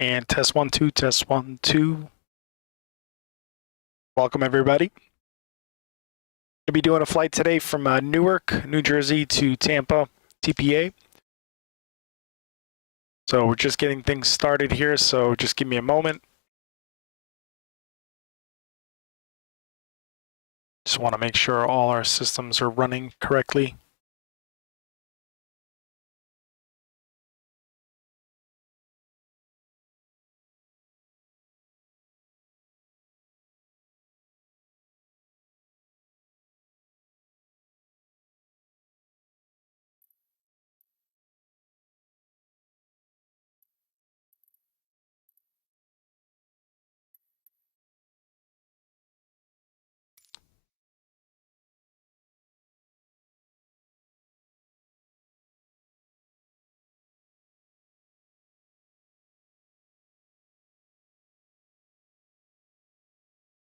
And test 1, 2, test 1, 2. Welcome, everybody. We'll be doing a flight today from Newark, New Jersey to Tampa, TPA. So we're just getting things started here, so just give me a moment. Just want to make sure all our systems are running correctly.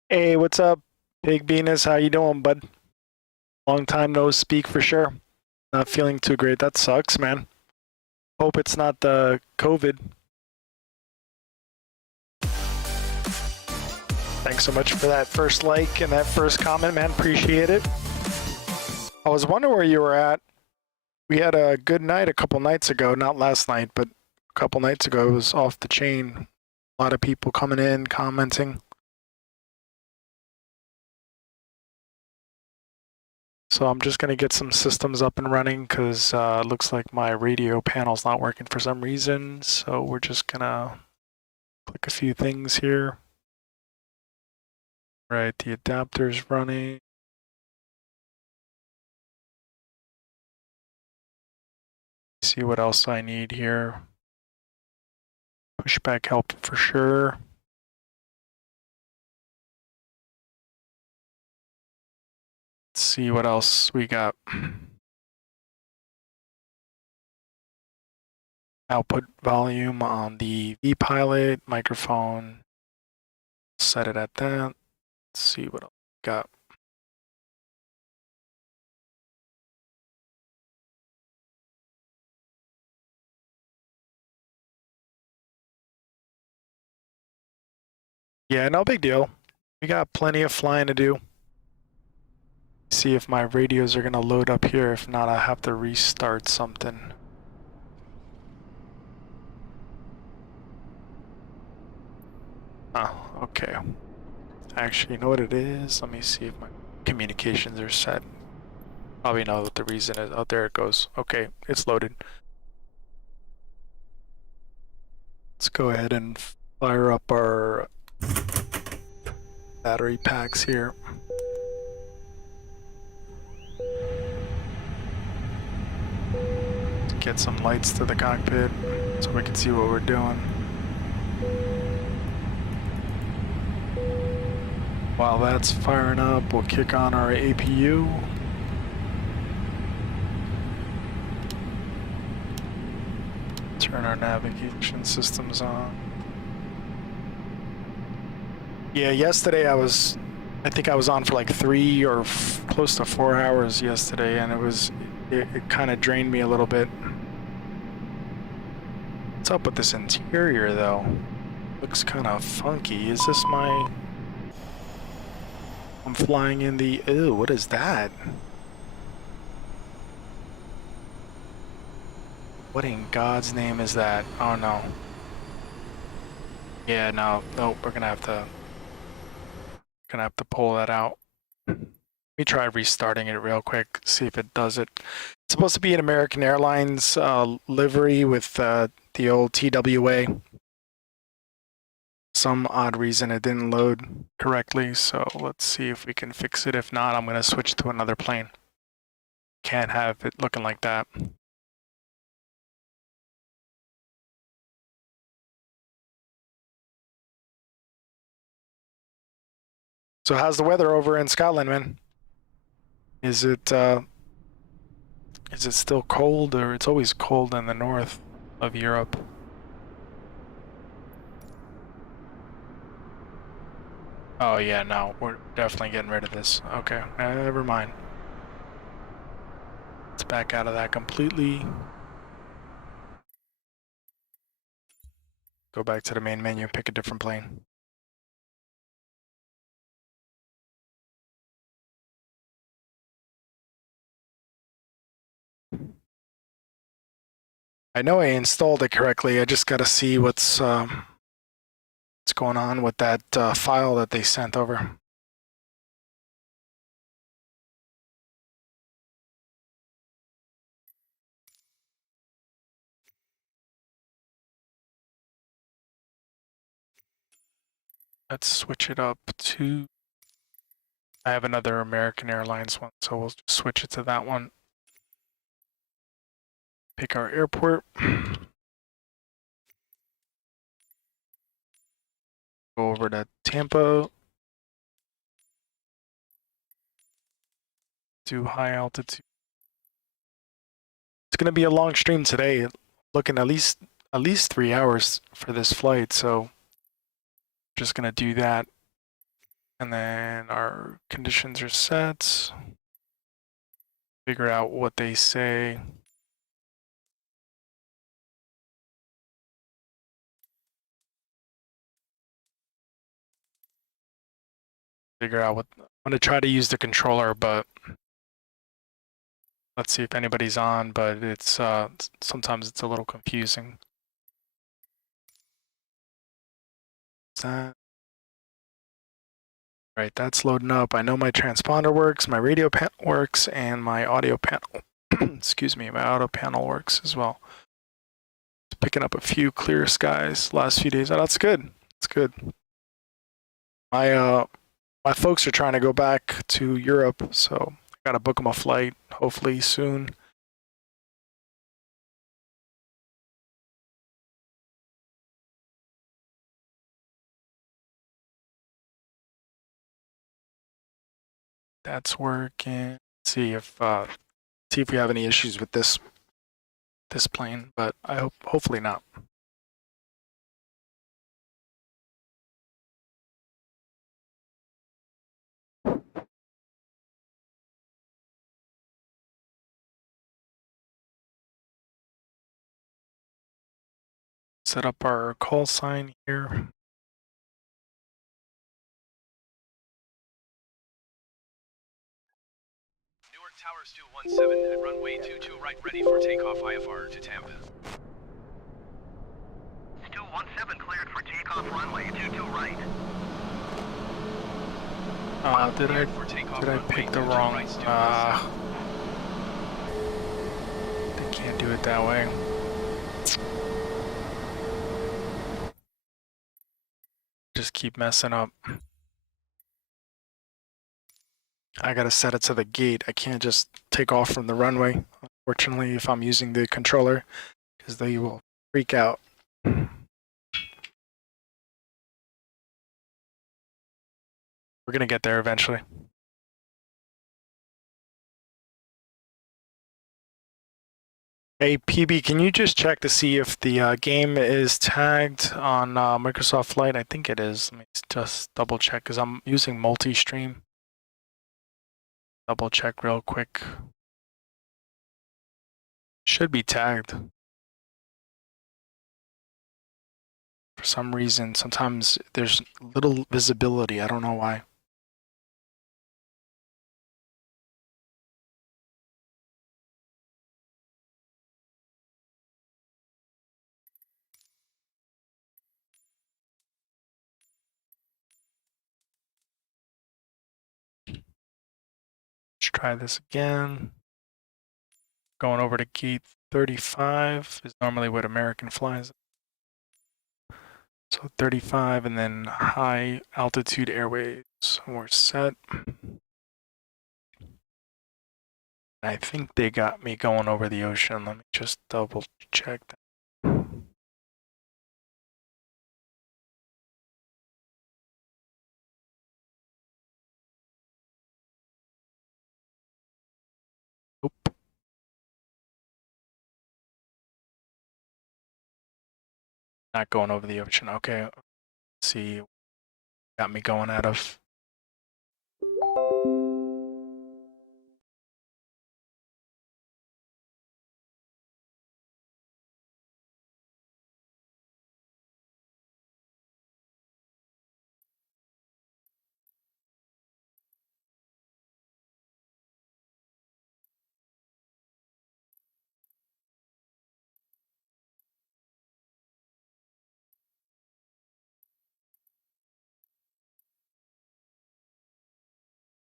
Hey, what's up, Big Venus? How you doing, bud? Long time no speak for sure. Not feeling too great. That sucks, man. Hope it's not the COVID. Thanks so much for that first like and that first comment, man. Appreciate it. I was wondering where you were at. We had a good night a couple nights ago. Not last night, but a couple nights ago. It was off the chain. A lot of people coming in, commenting. So I'm just going to get some systems up and running because it looks like my radio panel's not working for some reason. So we're just going to click a few things here. Right, the adapter's running. See what else I need here. Pushback help for sure. Let's see what else we got. Output volume on the vPilot microphone. Set it at that. Let's see what else we got. Yeah, no big deal. We got plenty of flying to do. See if my radios are gonna load up here. If not, I have to restart something. Oh, okay. Actually, you know what it is? Let me see if my communications are set. Probably know what the reason is. Oh, there it goes. Okay, it's loaded. Let's go ahead and fire up our battery packs here. Get some lights to the cockpit so we can see what we're doing. While that's firing up, we'll kick on our APU. Turn our navigation systems on. Yeah, yesterday I think I was on for like 3 or close to 4 hours yesterday, and it kind of drained me a little bit. What's up with this interior though? Looks kind of funky. Is this my... I'm flying in the... Ew, what is that? What in God's name is that? Oh no. Yeah, no, we're gonna have to pull that out. Let me try restarting it real quick, see if it does it. It's supposed to be an American Airlines livery with the old TWA. Some odd reason it didn't load correctly, so let's see if we can fix it. If not, I'm gonna switch to another plane. Can't have it looking like that. So how's the weather over in Scotland, man? Is it still cold, or it's always cold in the north of Europe? Oh yeah, no, we're definitely getting rid of this. Okay, never mind. Let's back out of that completely. go back to the main menu and pick a different plane. I know I installed it correctly. I just got to see what's going on with that file that they sent over. Let's switch it up to, I have another American Airlines one, so we'll just switch it to that one. Pick our airport. Go over to Tampa. Do high altitude. It's gonna be a long stream today. Looking at least 3 hours for this flight, so just gonna do that. And then our conditions are set. Figure out what they say. Figure out what, I'm gonna try to use the controller, but let's see if anybody's on, but it's sometimes it's a little confusing. That. Right, that's loading up. I know my transponder works, my radio panel works, and my audio panel, excuse me, my audio panel works as well. It's picking up a few clear skies last few days. Oh, that's good. That's good. My folks are trying to go back to Europe, so I gotta book them a flight, hopefully soon. That's working. Let's see if we have any issues with this plane, but I hopefully not. Set up our call sign here. Towers 217 at runway 22 right, ready for takeoff IFR to Tampa. 217 cleared for takeoff runway 22 right. Did I pick the wrong? They can't do it that way. Just keep messing up. I gotta set it to the gate. I can't just take off from the runway, unfortunately, if I'm using the controller, because they will freak out. We're gonna get there eventually. Hey, PB, can you just check to see if the game is tagged on Microsoft Flight? I think it is. Let me just double check, because I'm using multi-stream. Double check real quick. Should be tagged. For some reason, sometimes there's little visibility. I don't know why. Let's try this again. Going over to gate 35 is normally what American flies. So 35 and then high altitude airways. We're set. I think they got me going over the ocean. Let me just double check that. Oop. Not going over the ocean. Okay. Let's see. Got me going out of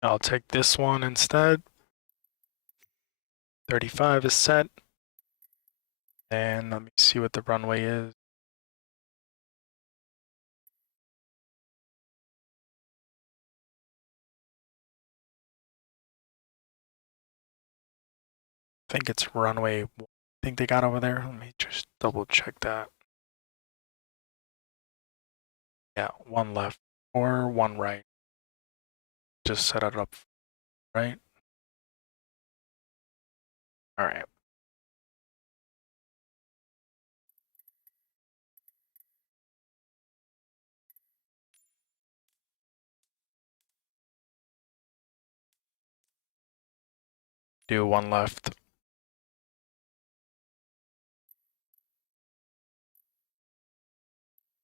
I'll take this one instead. 35 is set. And let me see what the runway is. I think it's runway. I think they got over there. Let me just double check that. Yeah, one left or one right. Just set it up right. All right. Do one left.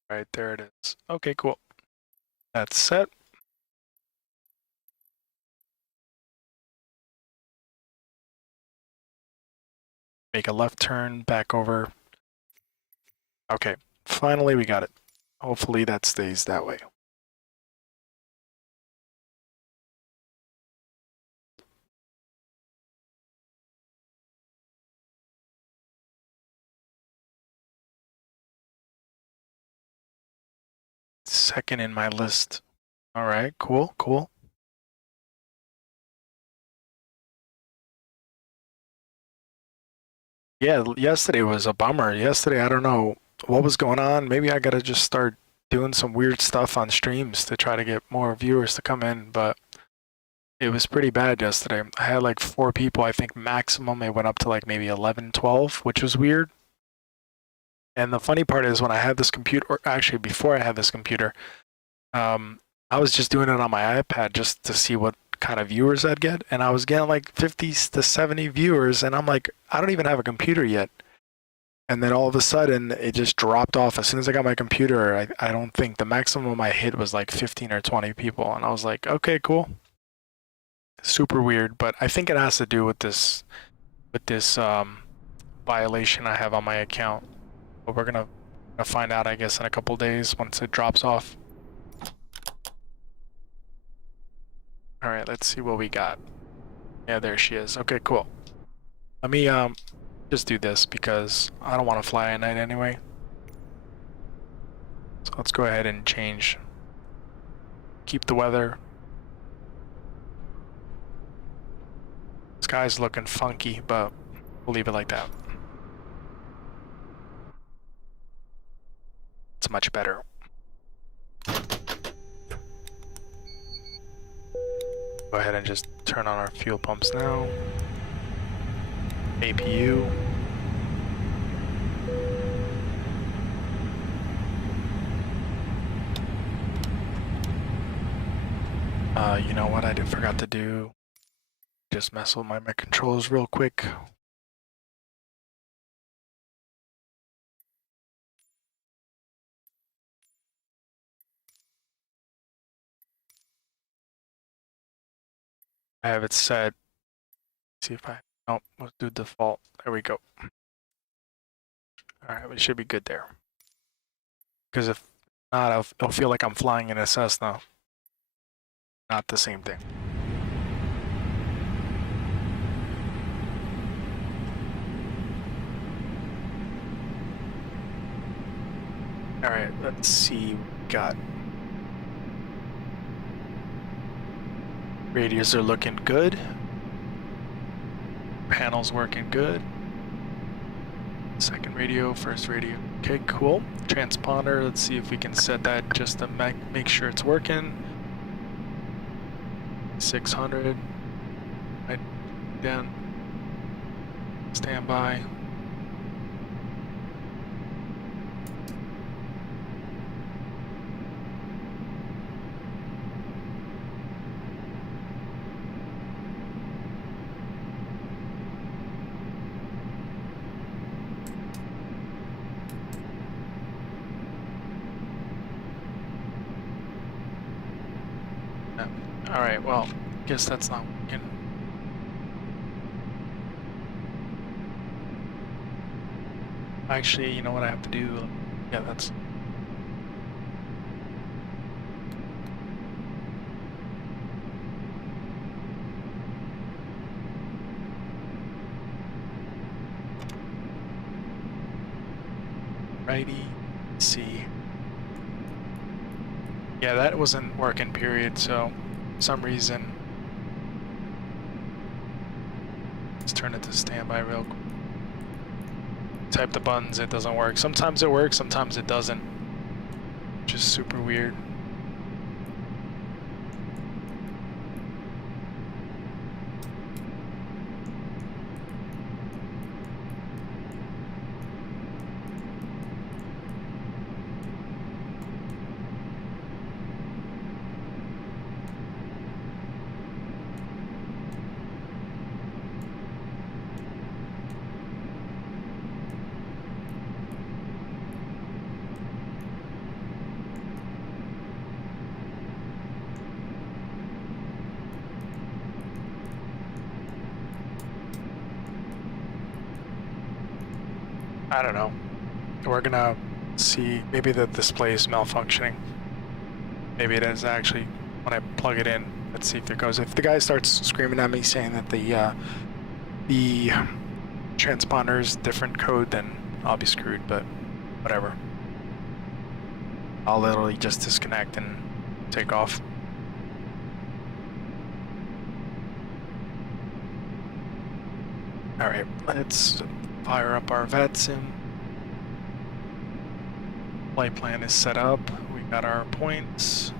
Right there it is. Okay, cool. That's set. Make a left turn back over. Okay, finally we got it. Hopefully that stays that way. Second in my list. All right, cool, cool. Yeah, yesterday was a bummer. Yesterday, I don't know what was going on. Maybe I gotta just start doing some weird stuff on streams to try to get more viewers to come in, but it was pretty bad yesterday. I had like 4 people, I think maximum. It went up to like maybe 11, 12, which was weird. And the funny part is when I had this computer, or actually before I had this computer, I was just doing it on my iPad just to see what kind of viewers I'd get, and I was getting like 50 to 70 viewers, and I'm like, I don't even have a computer yet. And then all of a sudden, it just dropped off. As soon as I got my computer, I don't think the maximum I hit was like 15 or 20 people, and I was like, okay, cool. Super weird, but I think it has to do with this violation I have on my account. But we're gonna find out, I guess, in a couple days once it drops off. All right, let's see what we got. Yeah, there she is. Okay, cool. Let me just do this because I don't want to fly at night anyway. So let's go ahead and change. Keep the weather. Sky's looking funky, but we'll leave it like that. It's much better. Go ahead and just turn on our fuel pumps now. APU. You know what I forgot to do? Just mess with my controls real quick. I have it set. See if I, oh, let's do default. There we go. All right, we should be good there. Because if not, I'll feel like I'm flying in a Cessna. Not the same thing. All right, let's see what we got. Radios are looking good. Panels working good. Second radio, first radio. Okay, cool. Transponder, let's see if we can set that just to make sure it's working. 600. Right down. Standby. All right, well, guess that's not working. Actually, you know what I have to do? Yeah, that's... righty. Let's see. Yeah, that wasn't working, period, so for some reason. Let's turn it to standby real quick. Type the buttons, it doesn't work. Sometimes it works, sometimes it doesn't. Which is super weird. I don't know. We're gonna see, maybe the display is malfunctioning. Maybe it is actually when I plug it in. Let's see if it goes. If the guy starts screaming at me saying that the transponder is different code, then I'll be screwed, but whatever. I'll literally just disconnect and take off. Alright, let's fire up our vets in. Flight plan is set up. We got our points.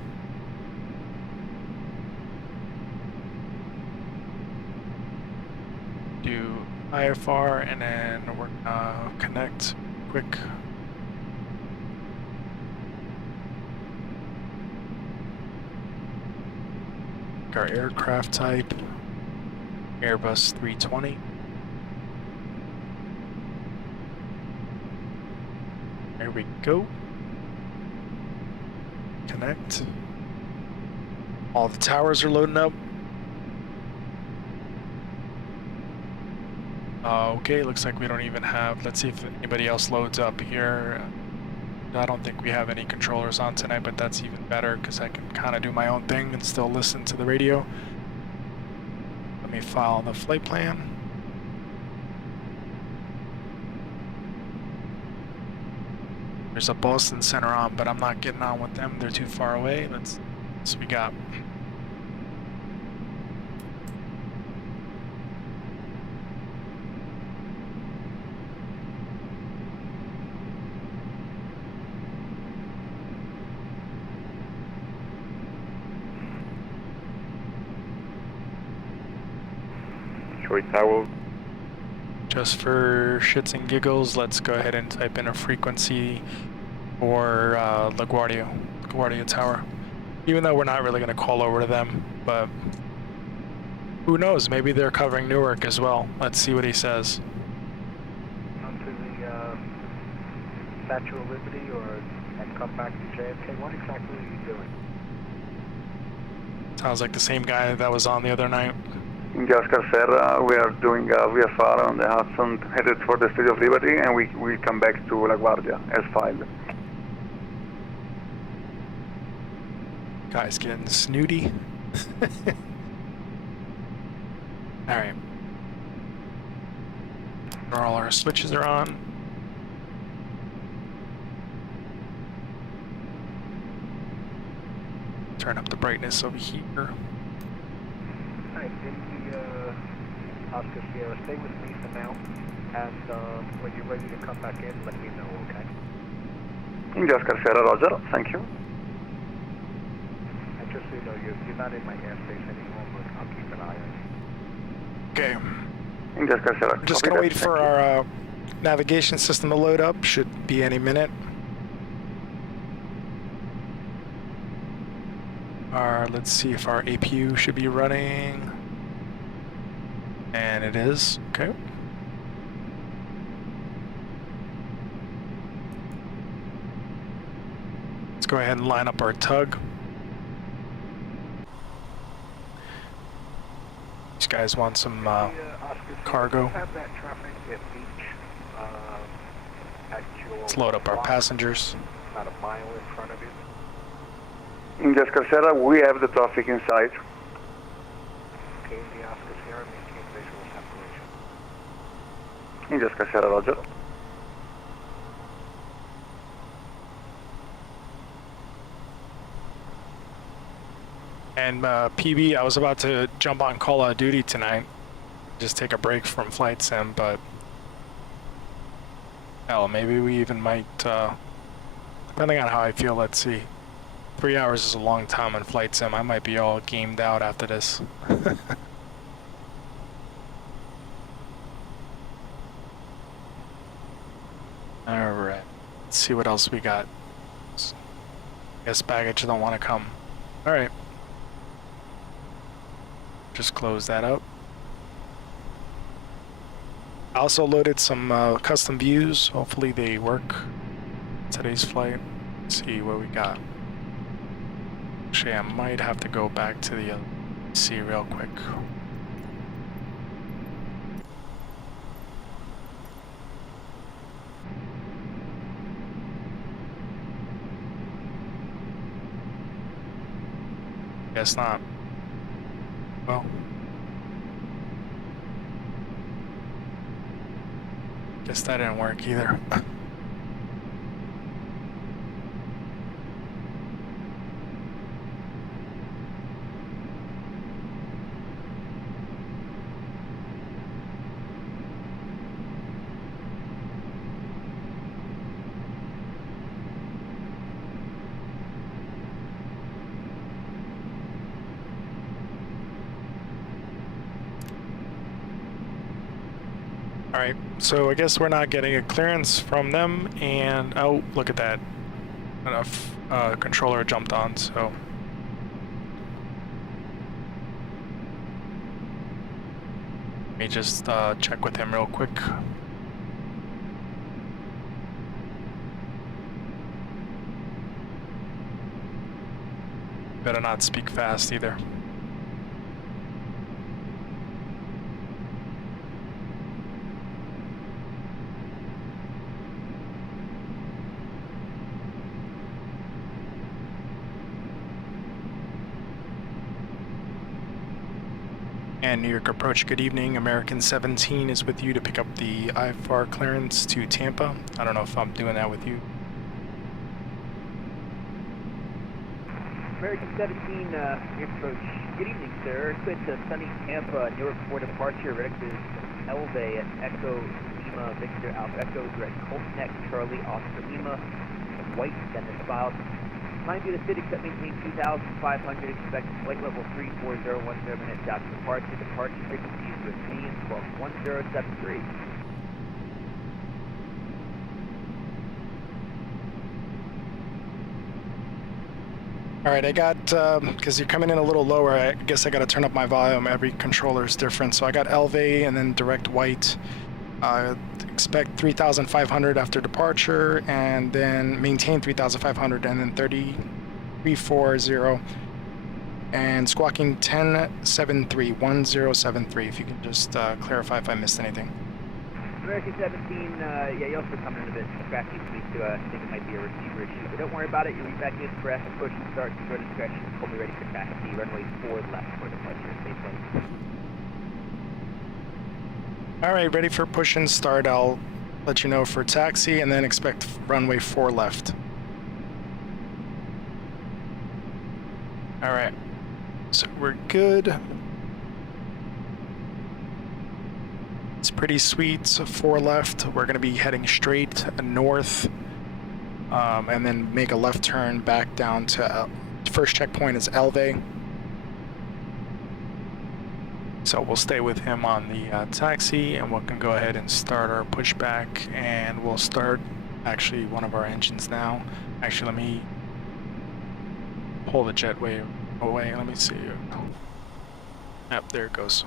Do IFR and then we're gonna connect quick. Our aircraft type, Airbus 320. There we go. Connect. All the towers are loading up. Okay, looks like we don't even have, let's see if anybody else loads up here. I don't think we have any controllers on tonight, but that's even better because I can kind of do my own thing and still listen to the radio. Let me file the flight plan. There's a Boston Center on, but I'm not getting on with them. They're too far away. Let's see what we got. Tower. Just for shits and giggles, let's go ahead and type in a frequency for LaGuardia Tower. Even though we're not really going to call over to them, but who knows? Maybe they're covering Newark as well. Let's see what he says. Onto the Statue of Liberty and come back to JFK. What exactly are you doing? Sounds like the same guy that was on the other night. Oscar Serra, we are doing VFR on the Hudson headed for the Statue of Liberty, and we come back to LaGuardia as filed. Guy's getting snooty. Alright. All our switches are on. Turn up the brightness over here. Alright, Oscar Sierra, stay with me for now, and when you're ready to come back in, let me know, okay? Oscar Sierra, Roger, thank you. And just so you know, you're not in my airspace anymore, but I'll keep an eye on you. Okay. Oscar Sierra, Just gonna wait for our navigation system to load up. Should be any minute. Let's see if our APU should be running. And it is. Okay. Let's go ahead and line up our tug. These guys want some cargo. Have that traffic at beach, at your Let's load up our passengers. about a mile in front of you. Oscar Sierra, we have the traffic inside. Okay, the Oscar Sierra, maintain visual separation. Oscar Sierra, Roger. And PB, I was about to jump on Call of Duty tonight, just take a break from Flight Sim, but hell, maybe we even might, depending on how I feel, let's see. 3 hours is a long time on Flight Sim. I might be all gamed out after this. Alright, let's see what else we got. Guess baggage don't want to come. Alright. Just close that up. I also loaded some custom views. Hopefully they work today's flight. Let's see what we got. Actually, I might have to go back to the see real quick. Guess not. Well. Guess that didn't work either. Alright, so I guess we're not getting a clearance from them, and oh, look at that. Enough controller jumped on, so. Let me just check with him real quick. Better not speak fast either. And New York approach, good evening. American 17 is with you to pick up the IFR clearance to Tampa. I don't know if I'm doing that with you. American 17, New York approach, good evening, sir. Quit to sunny Tampa, New York for departure. Redix is Elvay at Echo Lima, Victor Alpha Echo, direct Colt Neck, Charlie, Oscar Lima, White, Dennis Filed. Mind you, the city except maintain 2,500, expect flight level 34010 minutes after departure. Departure frequency is with me, 121073. All right, I got, because you're coming in a little lower, I guess I got to turn up my volume. Every controller is different. So I got Elvay and then direct White. Expect 3,500 after departure, and then maintain 3,500, and then 340, and squawking 1073, 1073. If you can just clarify if I missed anything. American 17, yeah, you're also coming in a bit cracky for me to think it might be a receiver issue, but don't worry about it. You'll be back in for after push and start to your discretion. We'll be ready for taxi. Runway 4 left for departure. Stay safe. All right, ready for push and start. I'll let you know for taxi, and then expect runway 4 left. All right, so we're good. It's pretty sweet. So 4 left. We're gonna be heading straight north, and then make a left turn back down to first checkpoint is Elvay. So we'll stay with him on the taxi, and we can go ahead and start our pushback, and we'll start actually one of our engines now. Actually, let me pull the jetway away. Let me see. Yep, there it goes.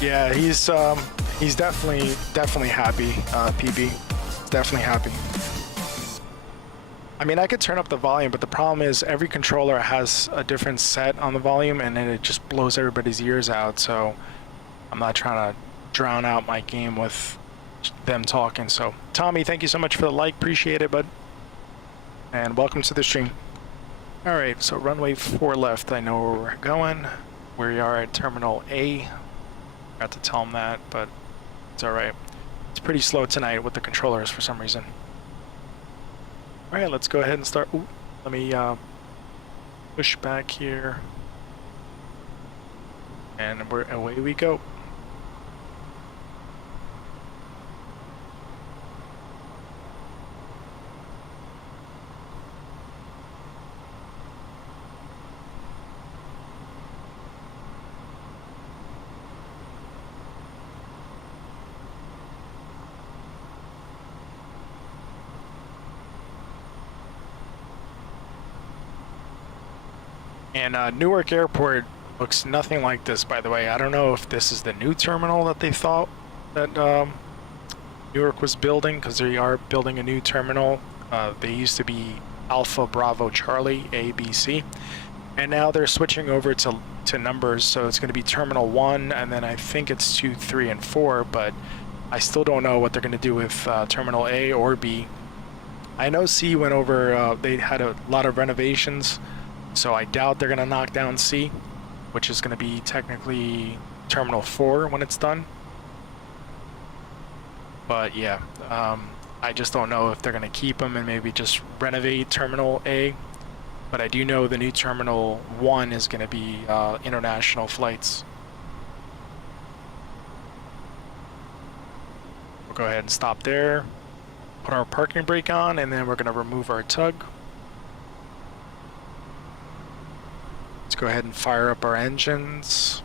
Yeah, he's definitely happy. PB, definitely happy. I mean, I could turn up the volume, but the problem is every controller has a different set on the volume, and then it just blows everybody's ears out. So I'm not trying to drown out my game with them talking. So Tommy, thank you so much for the like, appreciate it, bud. And welcome to the stream. All right, so runway 4 left. I know where we're going. We are at Terminal A. Got to tell them that, but it's all right. It's pretty slow tonight with the controllers for some reason. All right, let's go ahead and start. Ooh, let me push back here. And away we go. And Newark Airport looks nothing like this, by the way. I don't know if this is the new terminal that they thought that Newark was building, because they are building a new terminal. They used to be Alpha Bravo Charlie ABC, and now they're switching over to numbers, so it's going to be Terminal 1, and then I think it's 2, 3, and 4, but I still don't know what they're going to do with Terminal A or B. I know C went over, they had a lot of renovations, so I doubt they're going to knock down C, which is going to be technically Terminal 4 when it's done. But yeah, I just don't know if they're going to keep them and maybe just renovate Terminal A. But I do know the new Terminal 1 is going to be international flights. We'll go ahead and stop there, put our parking brake on, and then we're going to remove our tug. Let's go ahead and fire up our engines.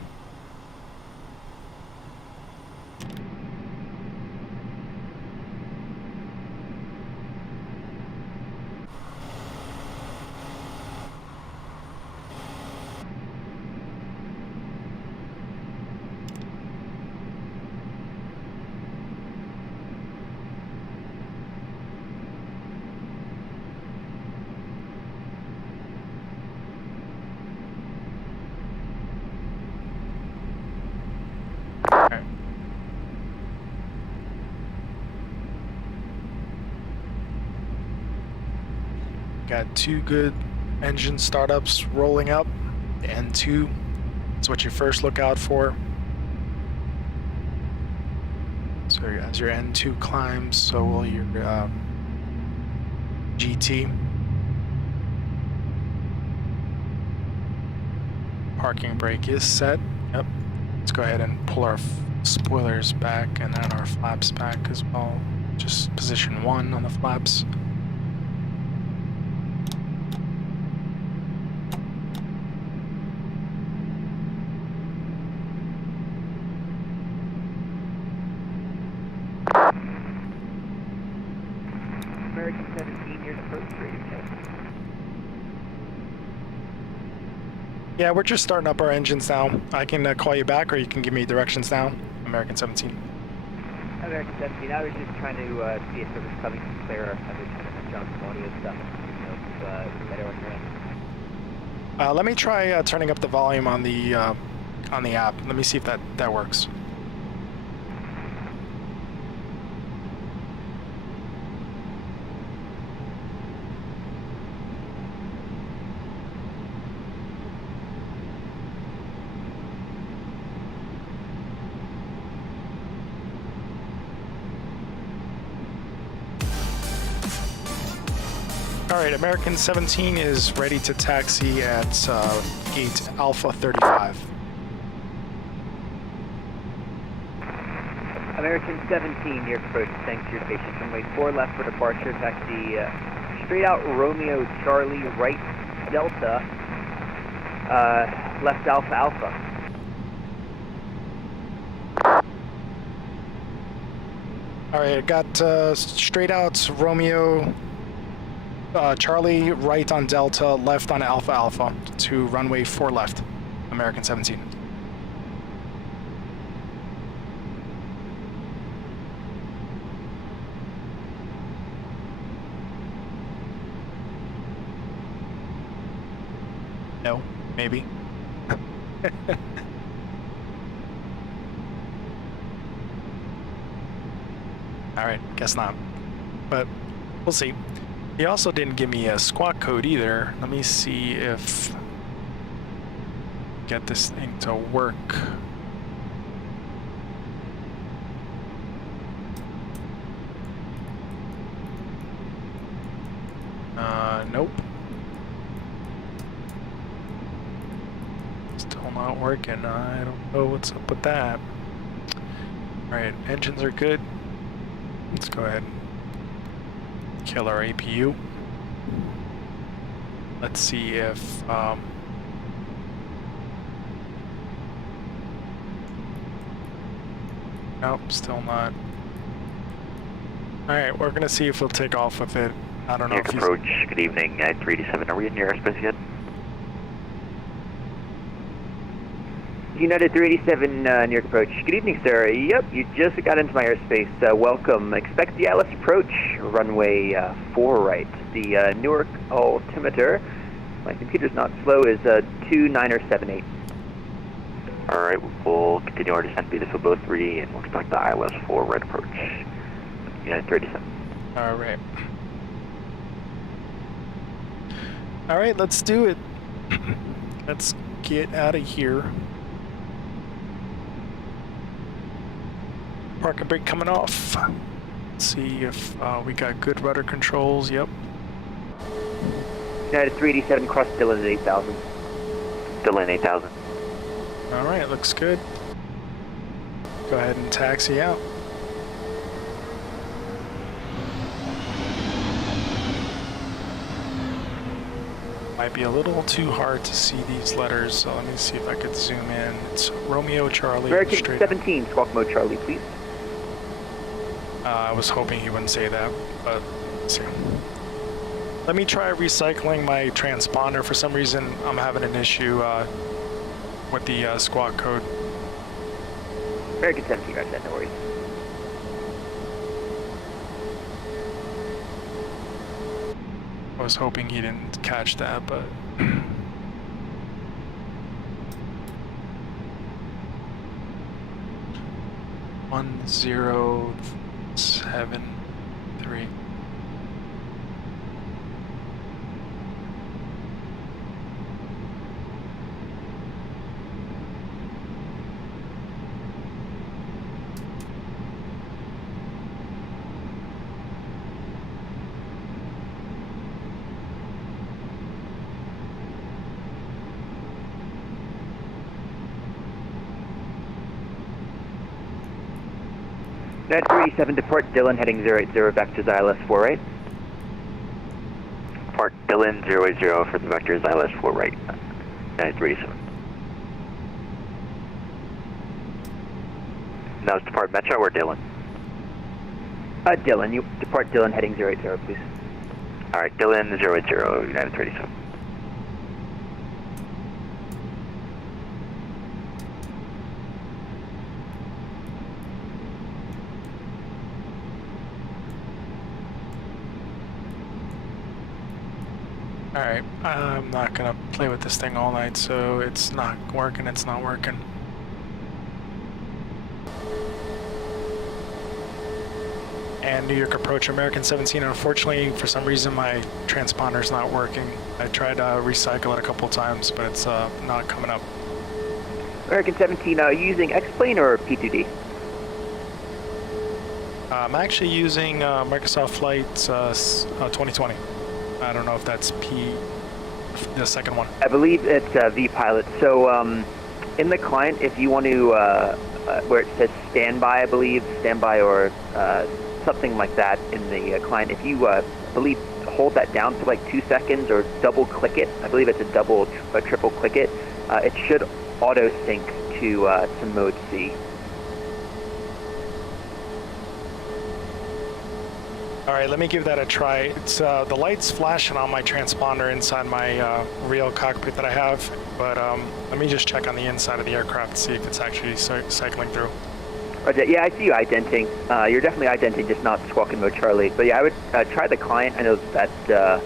Got 2 good engine startups rolling up. N2 is what you first look out for. So as your N2 climbs, so will your GT. Parking brake is set. Yep. Let's go ahead and pull our spoilers back and then our flaps back as well. Just position 1 on the flaps. American 17, your approach rating check. Yeah, we're just starting up our engines now. I can call you back, or you can give me directions now. American 17. American 17, I was just trying to see if it was coming from clearer. I was trying to jump some audio stuff. You know, if better on your end. Let me try turning up the volume on the app. Let me see if that works. All right, American 17 is ready to taxi at gate Alpha 35. American 17, your approach. Thanks for your patience. Runway 4 left for departure. Taxi straight out Romeo Charlie, right Delta, left Alpha Alpha. All right, I got straight out Romeo Charlie, right on Delta, left on Alpha Alpha to runway 4 left, American 17. No, maybe. All right, guess not, but we'll see. He also didn't give me a squawk code either. Let me see if get this thing to work. Nope. Still not working. I don't know what's up with that. Alright, engines are good. Let's go ahead and kill our APU. Let's see if nope, still not. Alright, we're gonna see if we'll take off with it. I don't know if he's... approach, good evening, 387, are we in your airspace yet? United 387, Newark approach. Good evening, sir. Yep, you just got into my airspace. Welcome. Expect the ILS approach, runway 4 right. The Newark altimeter, my computer's not slow, is 2978. Alright, we'll continue our descent, be this will both 3, and we'll expect the ILS 4 right approach. United 387. Alright. Alright, let's do it. Let's get out of here. Parking brake coming off. Let's see if we got good rudder controls. Yep. United 387, cross Dillon at 8000. Dillon 8000. Alright, looks good. Go ahead and taxi out. Might be a little too hard to see these letters, so let me see if I could zoom in. It's Romeo Charlie. American straight 17, squawk mode Charlie, please. I was hoping he wouldn't say that, but let's see. Let me try recycling my transponder. For some reason, I'm having an issue with the squawk code. American 17, right, no worries. I was hoping he didn't catch that, but... One 073. United 387, depart Dillon, heading 080, vectors ILS 4 right. Park Dillon 080 for the vectors ILS 4 right. United 387. Now it's depart Metro or Dillon? Dillon, you depart Dillon, heading 080, please. Alright, Dillon 080, United 387. Alright, I'm not gonna play with this thing all night, so it's not working, it's not working. And New York approach, American 17. Unfortunately, for some reason, my transponder's not working. I tried to recycle it a couple times, but it's not coming up. American 17, using X-Plane or P2D? I'm actually using Microsoft Flight 2020. I don't know if that's the second one. I believe it's vPilot. So in the client, if you want to, where it says standby, I believe, standby or something like that in the client, if you hold that down for like 2 seconds or double click it, I believe it's a triple click it, it should auto sync to mode C. All right, let me give that a try. It's the light's flashing on my transponder inside my real cockpit that I have, but let me just check on the inside of the aircraft to see if it's actually cycling through. Roger. Yeah, I see you identing. You're definitely identing, just not squawking mode Charlie. But yeah, I would try the client. I know that the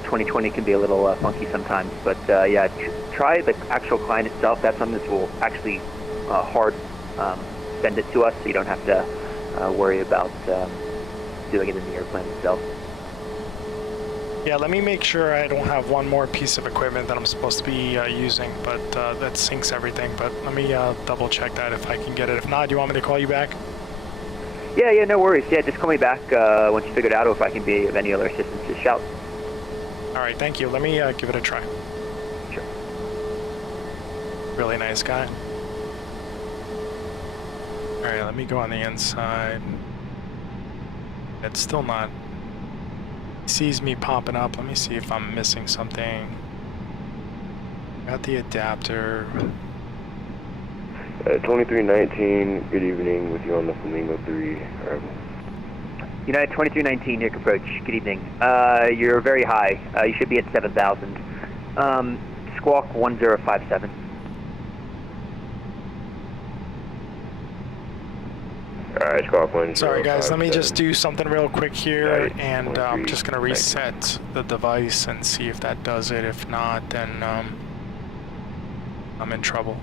2020 can be a little funky sometimes, but yeah, try the actual client itself. That's something that will actually hard send it to us, so you don't have to worry about doing it in the airplane itself. Yeah, let me make sure I don't have one more piece of equipment that I'm supposed to be using, but that syncs everything. But let me double check that if I can get it. If not, do you want me to call you back? Yeah, no worries. Yeah, just call me back once you figure it out, or if I can be of any other assistance, just shout. All right, thank you. Let me give it a try. Sure. Really nice guy. All right, let me go on the inside. It's still not. He sees me popping up. Let me see if I'm missing something. Got the adapter. 2319, good evening, with you on the Flamingo 3. United 2319, York approach. Good evening. You're very high. You should be at 7,000. Squawk 1057. Alright, Squawk 1. Sorry guys, let me just do something real quick here, and I'm just gonna reset the device and see if that does it. If not, then I'm in trouble.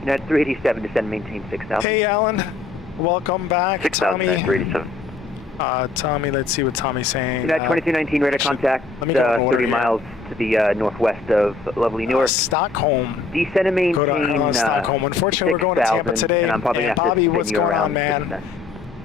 United 387, descend, maintain 6,000. Hey Alan, welcome back. 6,000 Tommy. at 387. Tommy, let's see what Tommy's saying. United 2319, radar contact. let me go in order 30 here. miles to the northwest of lovely Newark. Stockholm. Descend and maintain Go to Stockholm. Unfortunately, we're going to Tampa 6,000, today. and I'm probably And gonna have Bobby, to what's spin you going on, around man? this.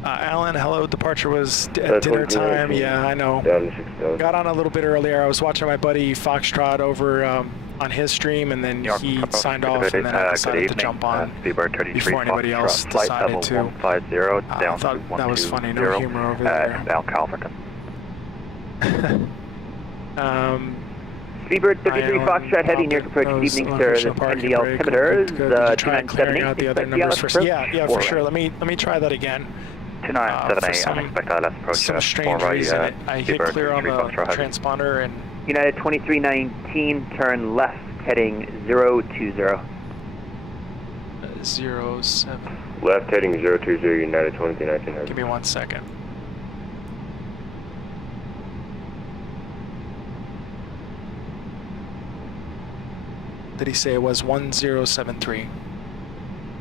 Alan, hello. Departure was at dinner time. Yeah, I know. Down to 6,000. Got on a little bit earlier. I was watching my buddy Foxtrot over on his stream, and then he signed off, and then I decided to jump on Speedbird 33 before anybody else flight level decided to. 150 I down thought to that was funny. No 120 humor over there. Mount Calverton. Speedbird 33 Alan, Foxtrot Heavy, near approach. Good knows evening, sir. This unofficial is parking NDL brake. Timeters, Good. Did you try clearing 2978. out the other Expect numbers DLS first? approach. Yeah, for sure. Let me try that again. 2978, some- unexpected ILS approach. Some 4 strange right, reason, I hit Speedbird clear on 33 the Foxtrot Heavy. transponder and United 2319, turn left, heading 020. 07. Left heading 020, United 2319. Give me 1 second. Did he say it was 1073?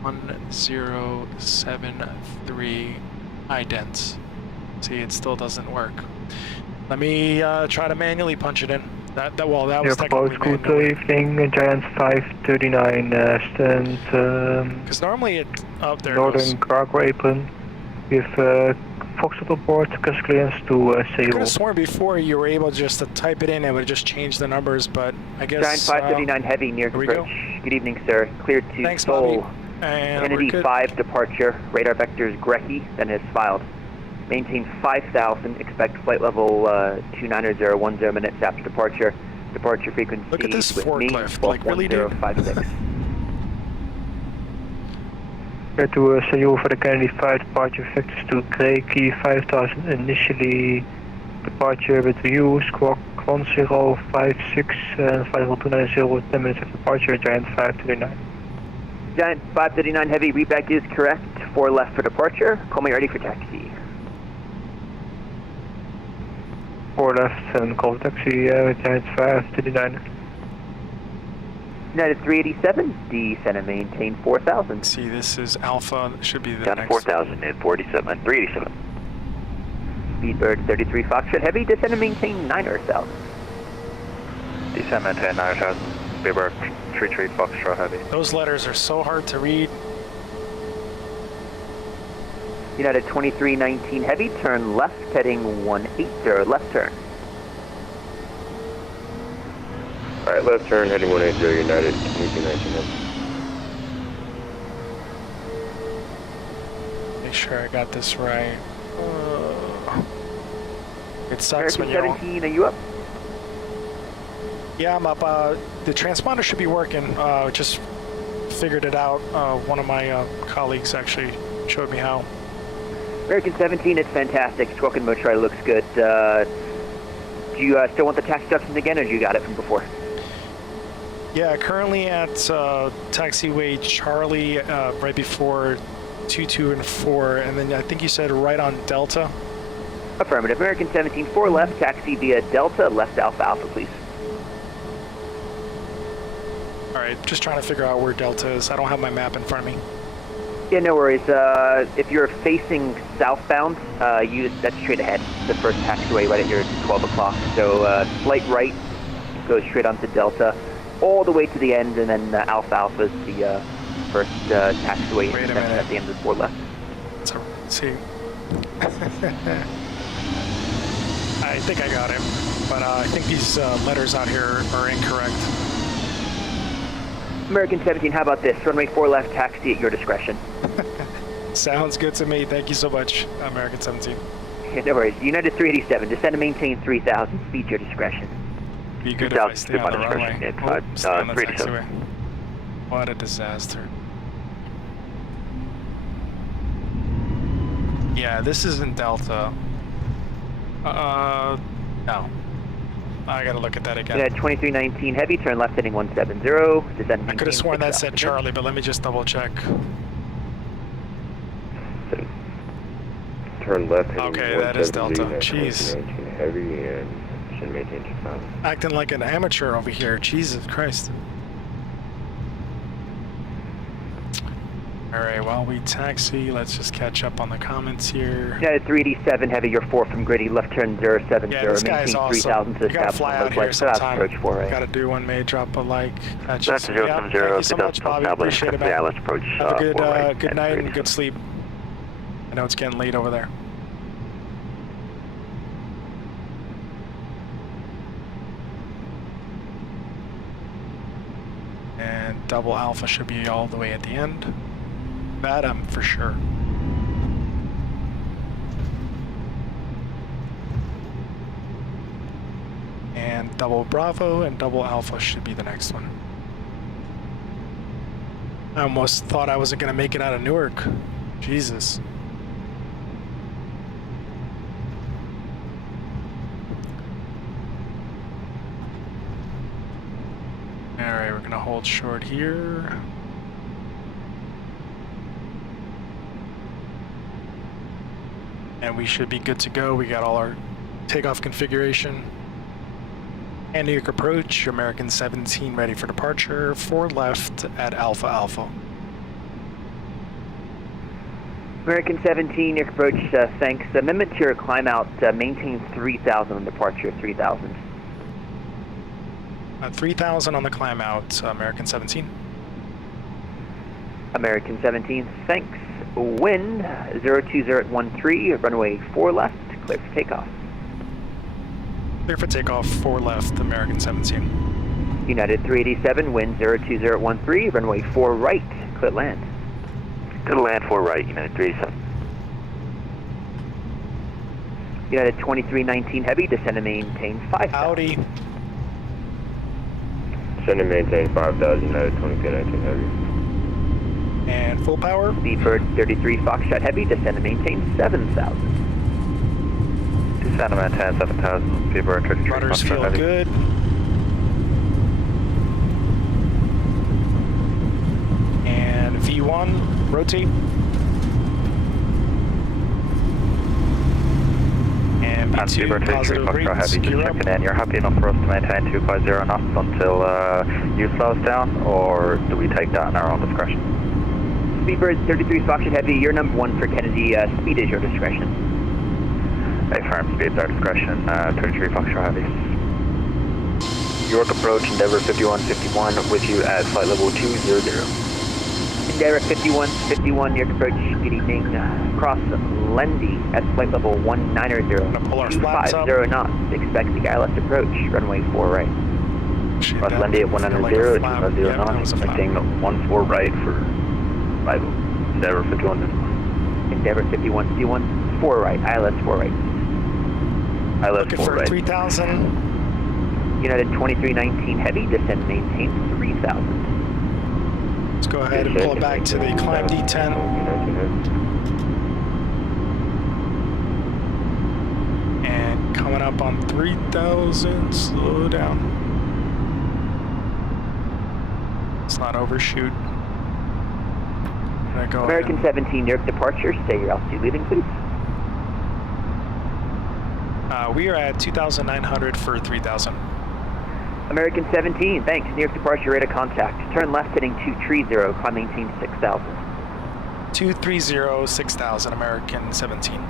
1073 idents. See, it still doesn't work. Let me try to manually punch it in. That was technically Good manual. evening, Giant 539, stand Because normally it, oh, there it northern goes. cargo apron. We have Foxtrot aboard, cast clearance to I could sail. have sworn before you were able just to type it in and it would just change the numbers, but I guess. Giant 539 Heavy, near here we go. approach. Good evening, sir. Cleared to Thanks, Seoul. Bobby. And we're Kennedy good. 5 departure. Radar vectors Grecki, then is filed. Maintain 5,000. Expect flight level 29010 minutes after departure. Departure frequency Look at this with me, forklift, like, really, dude? 1056. Here to Seoul for the Kennedy 5 departure, vectors to Greki 5000 initially. Departure with you, Squawk 1056 and flight level 290 with 10 minutes after departure, Giant 539. Giant 539 Heavy, readback is correct. 4 left for departure. Call me ready for taxi. 4 left and call taxi Giant 539. United 387, descend and maintain 4,000. See, this is Alpha. Should be the Down to next. 4,000 at 47, 387. Speedbird 33 Foxtrot Heavy, descend and maintain 9 Earth South. Descend maintain 9,000. Speedbird 33 Foxtrot Heavy. Those letters are so hard to read. United 2319 Heavy, turn left, heading 180, left turn. Alright, left turn heading 180, United 2319. Make sure I got this right. It sucks when American you're. 17, are you up? Yeah, I'm up. The transponder should be working. Just figured it out. One of my colleagues actually showed me how. American 17, it's fantastic. Squawk and Motri looks good. Do you still want the tax deductions again, or do you got it from before? Yeah, currently at taxiway Charlie, right before 22 and 4, and then I think you said right on Delta. Affirmative. American 17, 4 left, taxi via Delta, left Alpha Alpha, please. All right, just trying to figure out where Delta is. I don't have my map in front of me. Yeah, no worries. If you're facing southbound, that's straight ahead. The first taxiway right at your 12 o'clock. So slight right, goes straight onto Delta, all the way to the end, and then Alpha Alpha is the first taxiway Wait a intersection minute. at the end of the 4 left. So, see. I think I got him, but I think these letters out here are incorrect. American 17, how about this? Runway 4 left, taxi at your discretion. Sounds good to me. Thank you so much, American 17. Yeah, no worries. United 387, descend and maintain 3,000, speed your discretion. Be good if I stay on the runway. Inside, Stay on the 387. taxiway. What a disaster. Yeah, this isn't Delta. No. I gotta look at that again. United 2319 heavy, turn left heading 170, descend and I could have sworn that said 6,000. Charlie, but let me just double check. Turn left heading Okay, that is 170, Delta. that's Jeez. 19 heavy and should maintain 6,000. Acting like an amateur over here. Jesus Christ. Alright, while we taxi, let's just catch up on the comments here. United 387 heavy, you're 4 from Gritty, left turn 070, Yeah, this guy's maintain awesome. 3,000 to You gotta fly out here sometime. approach 4A. Gotta do one, may drop a like. That's That's just, 070, thank you so much, Bobby. Appreciate it, Yeah, man. let's approach. Have a good, 4 right good at night and 387. good sleep. I know it's getting late over there. And double alpha should be all the way at the end. That I'm for sure. And double bravo and double alpha should be the next one. I almost thought I wasn't gonna make it out of Newark. Jesus. Alright, we're gonna hold short here. And we should be good to go. We got all our takeoff configuration. And New York approach, American 17 ready for departure, 4 left at Alpha Alpha. American 17, New York approach, thanks. Amendment to your climb out, maintain 3,000 on departure, 3,000. 3,000 on the climb out, American 17. American 17, thanks. Wind 020 at 13, runway 4 left, clear for takeoff. Clear for takeoff, 4 left, American 17. United 387, wind 020 at 13, runway 4 right, clear land. Good land 4 right, United 387. United 2319 heavy, descend and maintain 5,000. Howdy. Send and maintain 5,000, United 2219 heavy. And full power. Speedbird 33 Foxtrot heavy, descend and maintain 7,000. Descend and maintain 7,000, Speedbird 33 Rudders Foxtrot feel heavy. good. And V1, rotate. And And Speedbird V2, 33 positive Foxtrot rates, heavy, just gear up. checking in. You're happy enough for us to maintain 250 knots until you slow us down, or do we take that in our own discretion? Speedbird 33 Foxtrot heavy, you're number 1 for Kennedy, speed is your discretion. Affirm, speed's our discretion, 33 Foxtrot heavy. York approach, Endeavour 5151 with you at flight level 200. Endeavour 5151, York approach, good evening. Cross Lendy at flight level 190. Gonna pull our flaps up. 250 knots, expect the ILS approach, runway 4 right. Shit, Cross that Lendy at felt 190, like a flap. 250 Yep, that knots, was a flap. maintaining 14 right for 5 Endeavour 51. Endeavour 5151, 4 right, ILS 4 right. ILS Looking 4 for right. 3,000. United 2319 heavy, descend maintain 3,000. Let's go ahead and pull it back to the climb D10. 19 heavy. And coming up on 3,000, slow down. Let's not overshoot. I'm gonna go American ahead. 17, New York departure, stay your altitude leaving please. We are at 2,900 for 3,000. American 17, thanks, New York departure, rate of contact. Turn left heading 230, climb maintain 6,000. 230, 6,000, American 17.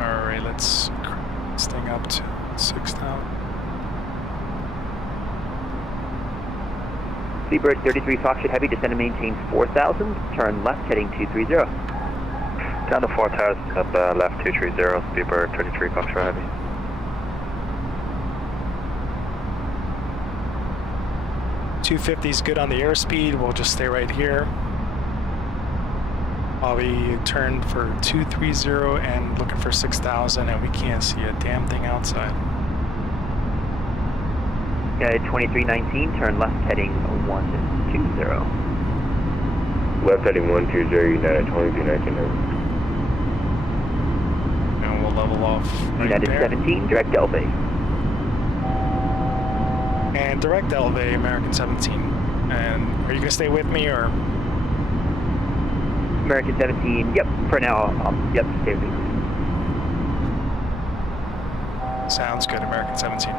Alright, let's crank this thing up to 6,000. Seabird 33 Foxtrot Heavy, descend and maintain 4,000, turn left heading 230. Down to 4,000, up left 230, Speedbird 33 Foxtrot Heavy. $250 is good on the airspeed. We'll just stay right here. While we turn for 230 and looking for 6,000, and we can't see a damn thing outside. United 2319, turn left heading 120. Left heading 120, United 2319. And we'll level off right United there. 17, direct Elevate. And direct elevate, American 17. And are you gonna stay with me or? American 17, yep, for now, yep, stay with me. Sounds good, American 17.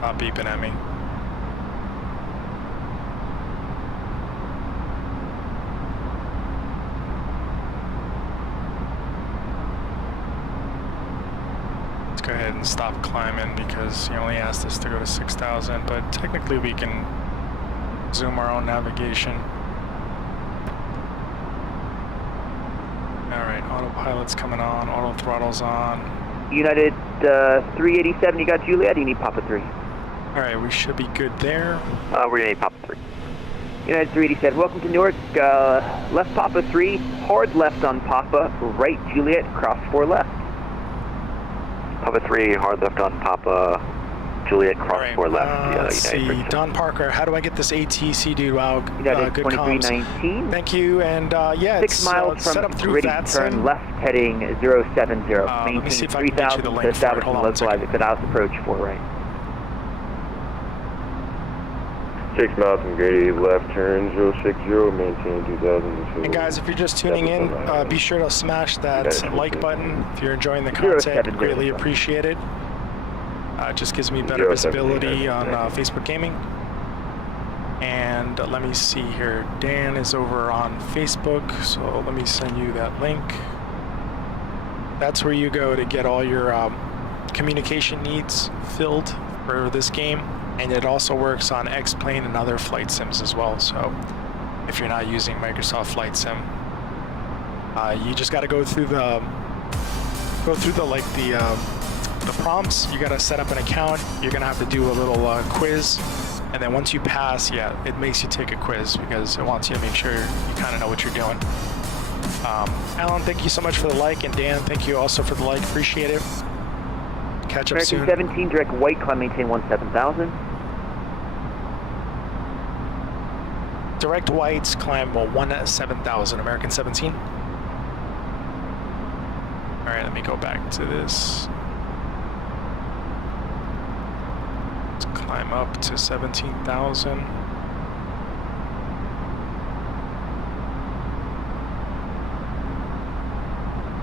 Not beeping at me. Let's go ahead and stop climbing because he only asked us to go to 6,000, but technically we can zoom our own navigation. Alright, autopilot's coming on, auto throttle's on. United 387, you got Juliet, you need Papa 3. Alright, we should be good there. We're going to need Papa 3. United 387, welcome to Newark, left Papa 3, hard left on Papa, right Juliet, cross 4 left. Papa 3, hard left on Papa, Juliet, cross Alright, 4 left. let's see, 387. Don Parker, how do I get this ATC dude? Wow, United good comms. 2319. Thank you, and yeah, 6 it's miles set from up through Gritty, Vatson. turn left heading 070. Let me see Maintain if I can get you 3,000 the to link for it. establish Hold and on one second. localize exit house approach 4 right. 6 miles from Grady, left turn 060, maintain 2,000. And guys, if you're just tuning in, be sure to smash that like button. If you're enjoying the content, greatly appreciate it. It just gives me better visibility on Facebook Gaming. And let me see here. Dan is over on Facebook, so let me send you that link. That's where you go to get all your communication needs filled for this game. And it also works on X-Plane and other flight sims as well. So if you're not using Microsoft Flight Sim, you just got to go through the prompts. You got to set up an account. You're gonna have to do a little quiz, and then once you pass, yeah, it makes you take a quiz because it wants you to make sure you kind of know what you're doing. Alan, thank you so much for the like, and Dan, thank you also for the like. Appreciate it. Catch up American soon. 17, direct white, climb maintain 17,000. Direct whites climb 17,000. American 17. All right, let me go back to this. Let's climb up to 17,000.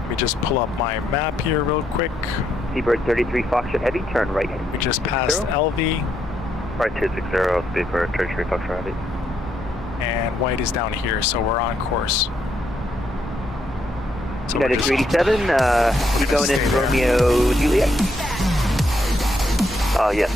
Let me just pull up my map here real quick. Seabird 33 Foxtrot Heavy, turn right heading. We just passed LV. Right 260, Speedbird 33 Foxtrot Heavy. And white is down here, so we're on course. So United 387, you going in Romeo Juliet? Yes.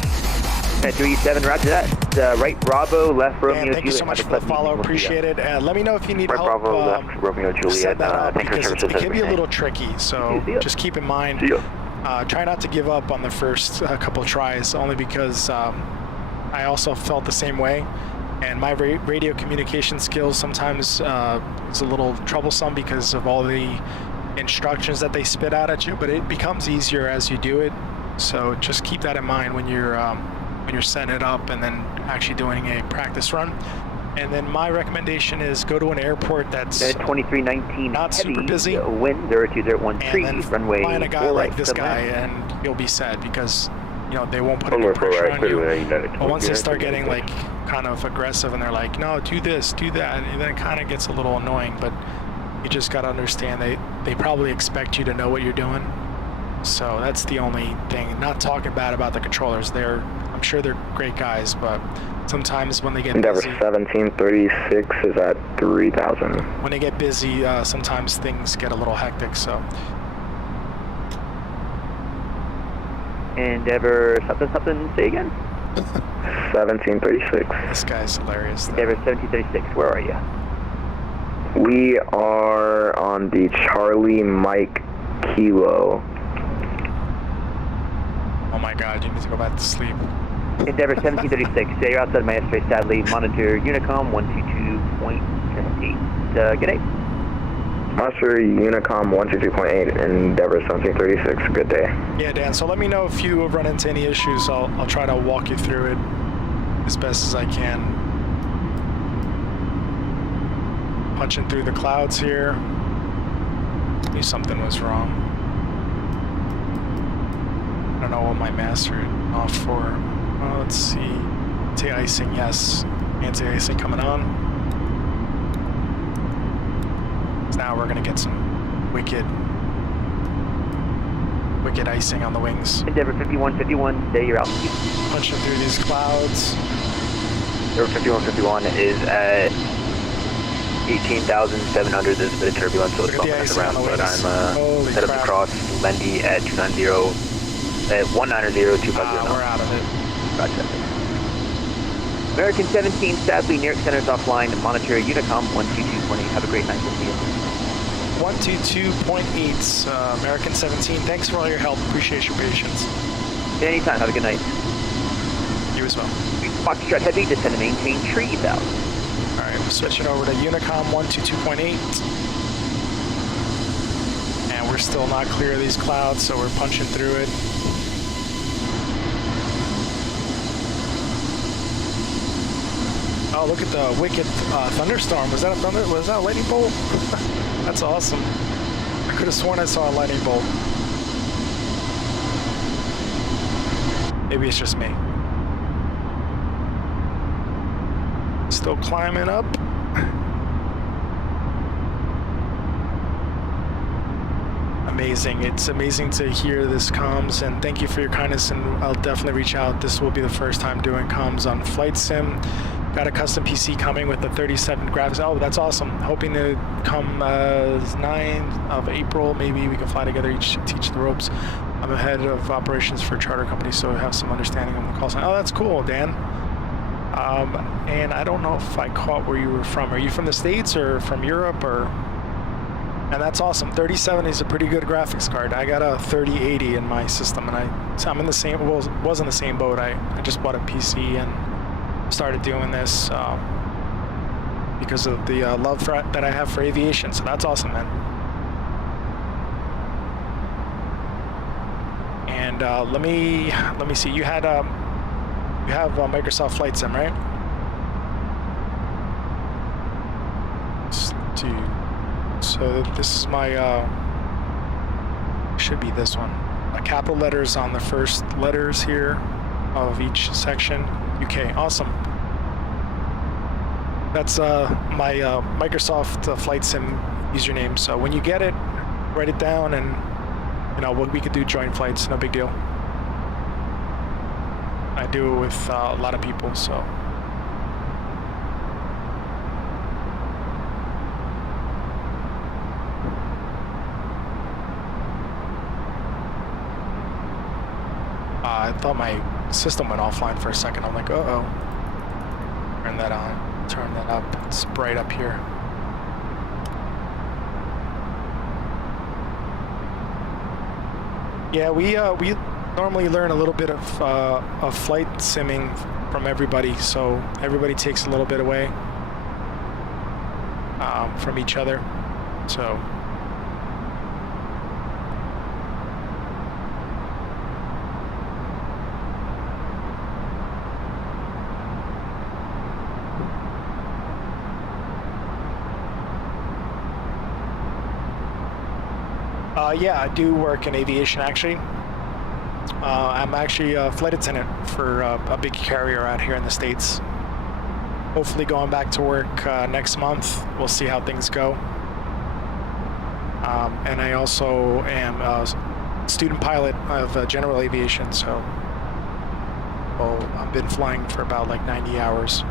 United 387, roger that. Right Bravo, left Romeo And thank you Juliet. so much for the follow, appreciate it. Let me know if you need Right help. Bravo, left Romeo Set Juliet. that up Thank you for because services. it can be a little tricky, so See ya. just keep in mind. See ya. Try not to give up on the first couple tries, only because I also felt the same way. And my radio communication skills sometimes is a little troublesome because of all the instructions that they spit out at you, but it becomes easier as you do it. So just keep that in mind when you're setting it up and then actually doing a practice run. And then my recommendation is go to an airport that's 2319 not heavy, super busy. Wind 02013, and then runway find a guy 4 like right this to guy land. and you'll be sad because they won't put One any more for pressure right, on clear you. to the United But once they start 23, getting like kind of aggressive and they're like, no, do this, do that, and then it kind of gets a little annoying. But you just got to understand they probably expect you to know what you're doing. So that's the only thing. Not talking bad about the controllers. I'm sure they're great guys, but sometimes when they get Endeavor busy, 1736 is at 3,000. when they get busy, sometimes things get a little hectic. So Endeavor something, say again? 1736. This guy's hilarious. Though. Endeavor 1736, where are you? We are on the Charlie Mike Kilo. Oh my god, you need to go back to sleep. Endeavor 1736, yeah, you're outside my airspace, sadly. Monitor Unicom 122.8. Good day. Monster Unicom 122.8, Endeavor 1736. Good day. Yeah, Dan, so let me know if you run into any issues. I'll try to walk you through it as best as I can. Punching through the clouds here. Knew something was wrong. I don't know what my master off for. Let's see. Anti-icing, yes. Anti-icing coming on. Now we're gonna get some wicked icing on the wings. Endeavor 5151, stay your altitude. Punching through these clouds. Endeavor 5151 is at 18,700. There's a bit of turbulence, so it's Look at the bumping us icing on around, the but wings. I'm Holy set up crap. to cross Lendy at 290, at 190, 250. We're out of it. Gotcha. American 17, sadly, New York Center is offline. Monitor Unicom 122.8. Have a great night. We'll see you. 122.8, American 17. Thanks for all your help. Appreciate your patience. Anytime. Have a good night. You as well. Foxtrot Heavy, descend and maintain tree valve. All right, we're switching over to Unicom 122.8. And we're still not clear of these clouds, so we're punching through it. Oh, look at the wicked thunderstorm. Was that a thunder? Was that a lightning bolt? That's awesome. I could have sworn I saw a lightning bolt. Maybe it's just me. Still climbing up. Amazing. It's amazing to hear this comms, and thank you for your kindness, and I'll definitely reach out. This will be the first time doing comms on Flight Sim. Got a custom PC coming with the 37 graphics. Oh, that's awesome. Hoping to come 9th of April. Maybe we can fly together, each teach the ropes. I'm a head of operations for a charter company, so I have some understanding of the call sign. Oh, that's cool, Dan. And I don't know if I caught where you were from. Are you from the States or from Europe or? And that's awesome. 3070 is a pretty good graphics card. I got a 3080 in my system, and I'm in the same. Well, was in the same boat. I just bought a PC and started doing this because of the love that I have for aviation. So that's awesome, man. And let me see. You have Microsoft Flight Sim, right? So this is my should be this one. Capital letters on the first letters here of each section. UK, awesome. That's my Microsoft Flight Sim username. So when you get it, write it down, and we could do joint flights. No big deal. I do it with a lot of people, so. I thought my system went offline for a second. I'm like, uh-oh. Turn that on. Turn that up. It's bright up here. Yeah, we normally learn a little bit of flight simming from everybody, so everybody takes a little bit away from each other. So. Yeah, I do work in aviation, actually. I'm actually a flight attendant for a big carrier out here in the States. Hopefully going back to work next month. We'll see how things go. And I also am a student pilot of general aviation, so I've been flying for about like 90 hours.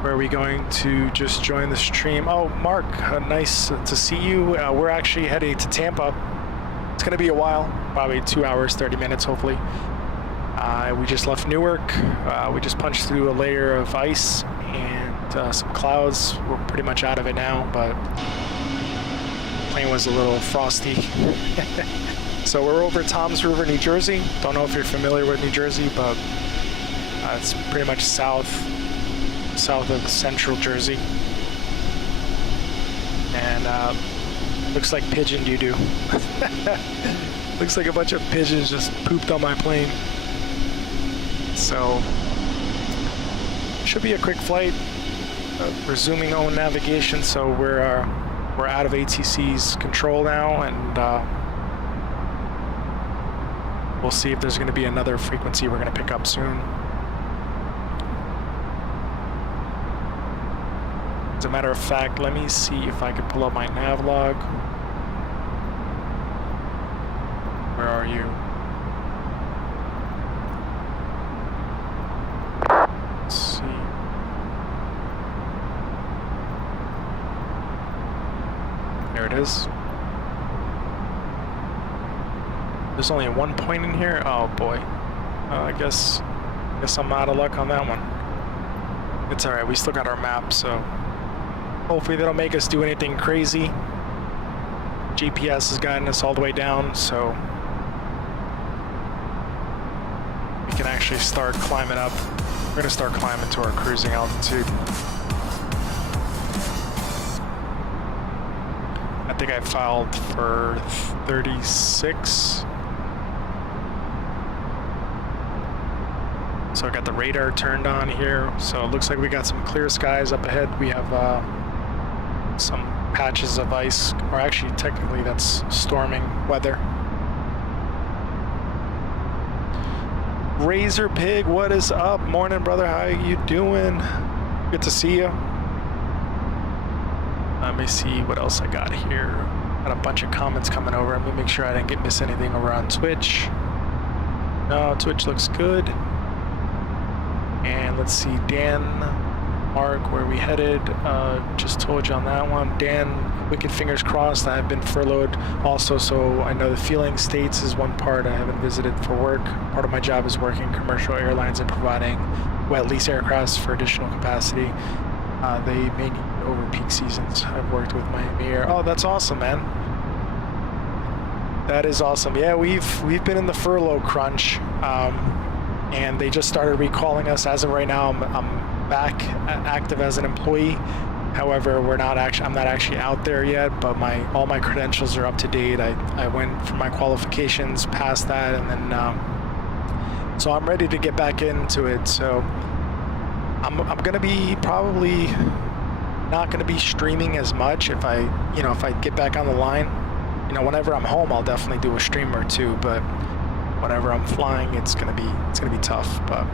Where are we going to just join the stream? Oh, Mark, nice to see you. We're actually heading to Tampa. It's going to be a while, probably 2 hours, 30 minutes, hopefully. We just left Newark. We just punched through a layer of ice and some clouds. We're pretty much out of it now, but the plane was a little frosty. So we're over Toms River, New Jersey. Don't know if you're familiar with New Jersey, but it's pretty much south of central Jersey. And looks like pigeon doo-doo. Looks like a bunch of pigeons just pooped on my plane. So, should be a quick flight. Resuming own navigation, so we're out of ATC's control now, and we'll see if there's going to be another frequency we're going to pick up soon. As a matter of fact, let me see if I can pull up my nav log. Where are you? Let's see. There it is. There's only one point in here? Oh boy. I guess I'm out of luck on that one. It's alright, we still got our map, so hopefully they don't make us do anything crazy. GPS has gotten us all the way down, so we can actually start climbing up. We're gonna start climbing to our cruising altitude. I think I filed for 36. So I got the radar turned on here. So it looks like we got some clear skies up ahead. We have some patches of ice, or actually technically that's storming weather. Razor Pig, what is up? Morning, brother. How you doing? Good to see you. Let me see what else I got here. Got a bunch of comments coming over. Let me make sure I didn't miss anything over on Twitch. No, Twitch looks good. And let's see, Dan, Mark, where we headed? Just told you on that one. Dan, wicked fingers crossed. I have been furloughed also, so I know the feeling states is one part I haven't visited for work. Part of my job is working commercial airlines and providing wet lease aircrafts for additional capacity. They may need over peak seasons. I've worked with Miami Air. Oh, that's awesome, man. That is awesome. Yeah, we've been in the furlough crunch, and they just started recalling us. As of right now, I'm back active as an employee. However, I'm not actually out there yet, but all my credentials are up to date. I went for my qualifications, passed that, and then so I'm ready to get back into it. So I'm gonna be probably not gonna be streaming as much if I get back on the line. Whenever I'm home, I'll definitely do a stream or two, but whenever I'm flying, it's gonna be tough. But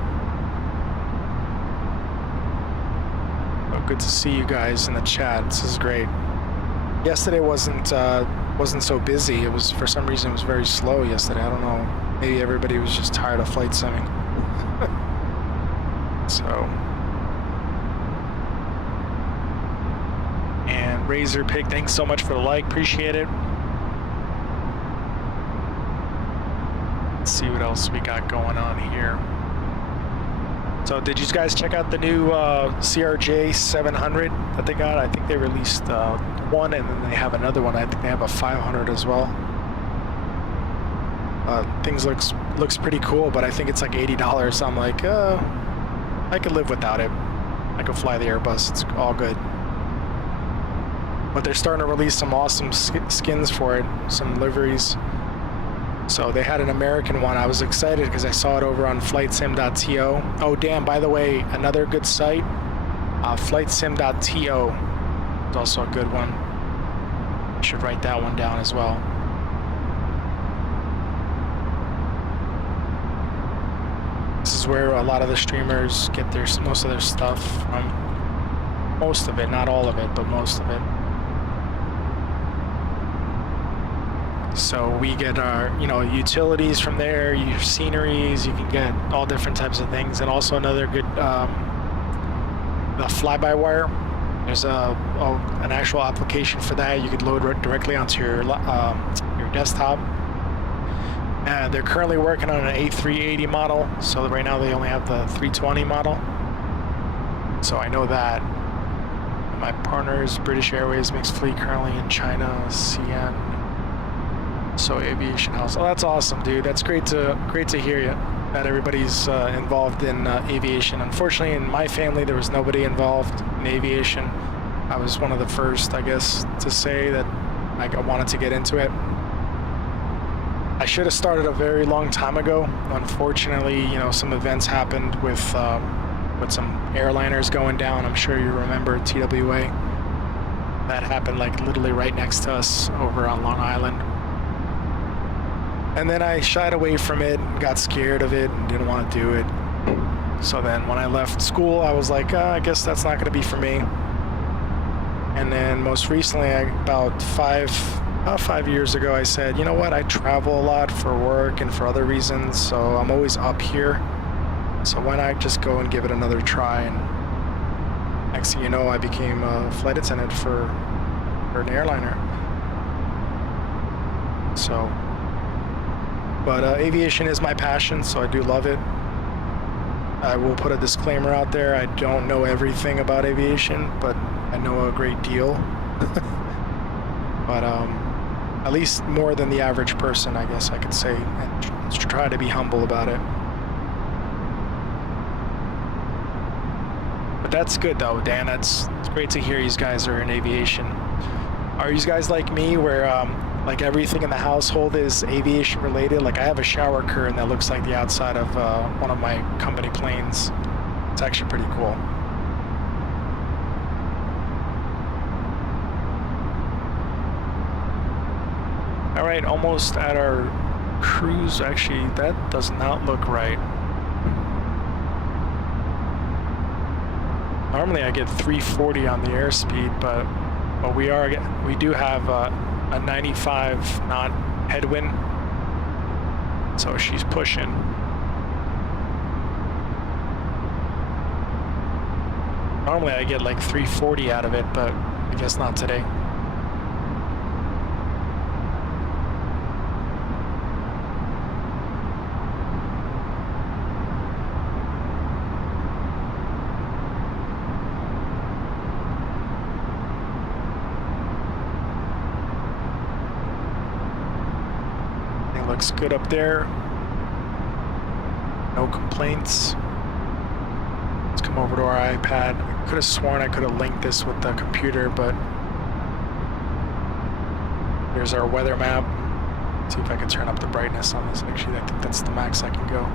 good to see you guys in the chat. This is great. Yesterday wasn't so busy. It was, for some reason, it was very slow yesterday. I don't know. Maybe everybody was just tired of flight simming. So. And Razor Pig, thanks so much for the like. Appreciate it. Let's see what else we got going on here. So did you guys check out the new CRJ 700 that they got? I think they released one, and then they have another one. I think they have a 500 as well. Things looks pretty cool, but I think it's like $80. So I'm like, I could live without it. I could fly the Airbus. It's all good. But they're starting to release some awesome skins for it, some liveries. So they had an American one. I was excited because I saw it over on flightsim.to. Oh, damn, by the way, another good site, flightsim.to is also a good one. I should write that one down as well. This is where a lot of the streamers get most of their stuff from. Most of it, not all of it, but most of it. So we get our, utilities from there, your sceneries, you can get all different types of things. And also another good the fly-by-wire. There's an actual application for that. You could load directly onto your desktop. And they're currently working on an A380 model. So right now they only have the 320 model. So I know that. My partner is British Airways Mixed Fleet, currently in China, CN. So Aviation House. Oh, that's awesome, dude. That's great to hear you. That everybody's involved in aviation. Unfortunately, in my family, there was nobody involved in aviation. I was one of the first, I guess, to say that I wanted to get into it. I should have started a very long time ago. Unfortunately, you know, some events happened with some airliners going down. I'm sure you remember TWA. That happened like literally right next to us over on Long Island. And then I shied away from it, got scared of it, and didn't want to do it. So then when I left school, I was like, I guess that's not going to be for me. And then most recently, about 5 years ago, I said, you know what, I travel a lot for work and for other reasons, so I'm always up here. So why not just go and give it another try? And next thing you know, I became a flight attendant for an airliner. So, but aviation is my passion, so I do love it. I will put a disclaimer out there. I don't know everything about aviation, but I know a great deal. But at least more than the average person, I guess I could say, and try to be humble about it. But that's good though, Dan. It's great to hear you guys are in aviation. Are you guys like me, where like everything in the household is aviation related? Like I have a shower curtain that looks like the outside of one of my company planes. It's actually pretty cool. All right, almost at our cruise. Actually, that does not look right. Normally I get 340 on the airspeed, but we do have a 95 knot headwind, so she's pushing. Normally I get like 340 out of it, but I guess not today. Looks good up there. No complaints. Let's come over to our iPad. I could have sworn I could have linked this with the computer, but here's our weather map. Let's see if I can turn up the brightness on this. Actually, I think that's the max I can go.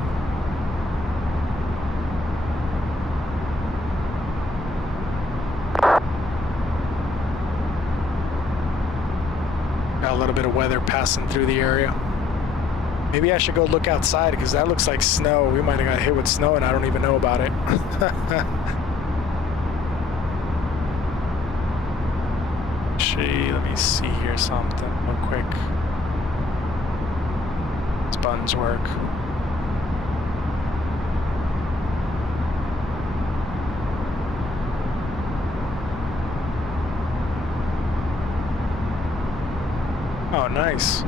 Got a little bit of weather passing through the area. Maybe I should go look outside, because that looks like snow. We might have got hit with snow and I don't even know about it. Let me see here something real quick. These buttons work. Oh, nice.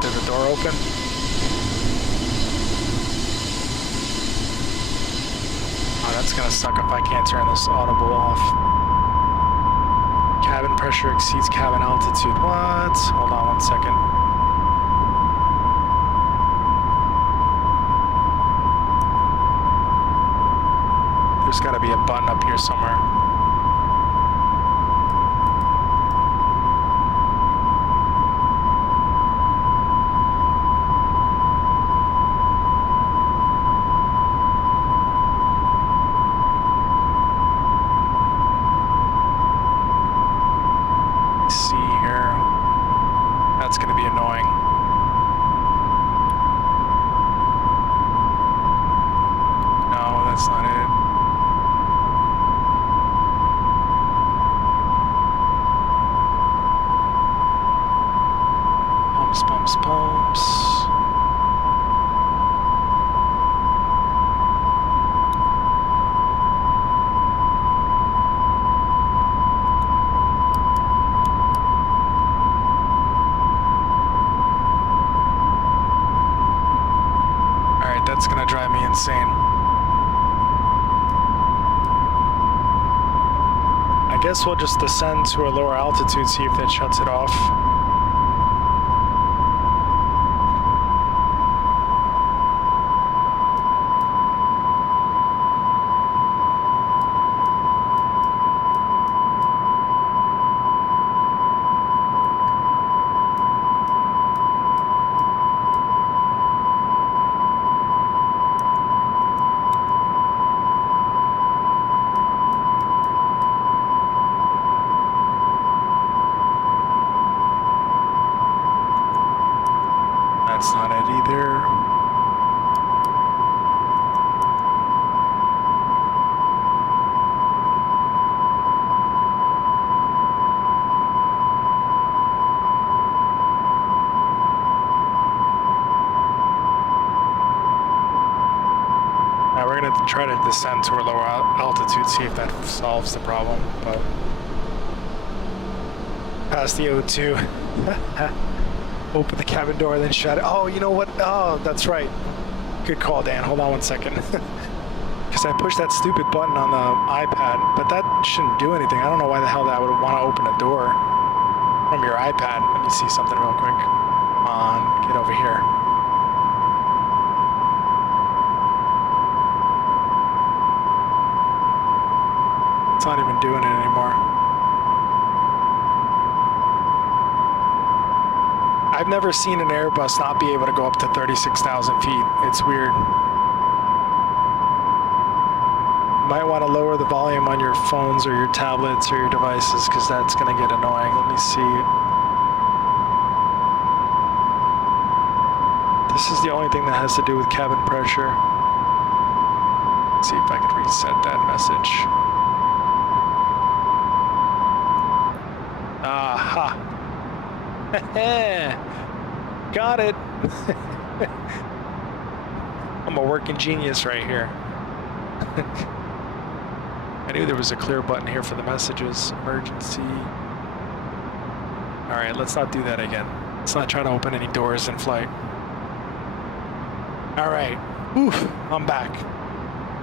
Did the door open? Oh, that's gonna suck if I can't turn this audible off. Cabin pressure exceeds cabin altitude. What? Hold on 1 second. There's gotta be a button up here somewhere. That's not it. That's gonna drive me insane. I guess we'll just descend to a lower altitude, see if that shuts it off. That's not it either. Now we're gonna try to descend to a lower altitude, see if that solves the problem, but past the O2. Open the cabin door, then shut it. Oh, you know what? Oh, that's right. Good call, Dan. Hold on one second. Because I pushed that stupid button on the iPad, but that shouldn't do anything. I don't know why the hell that would want to open a door from your iPad. Let me see something real quick. Come on, get over here. It's not even doing it anymore. I've never seen an Airbus not be able to go up to 36,000 feet. It's weird. You might want to lower the volume on your phones or your tablets or your devices because that's going to get annoying. Let me see. This is the only thing that has to do with cabin pressure. Let's see if I could reset that message. Aha. Got it. I'm a working genius right here. I knew there was a clear button here for the messages. Emergency. All right, let's not do that again. Let's not try to open any doors in flight. All right. Oof, I'm back.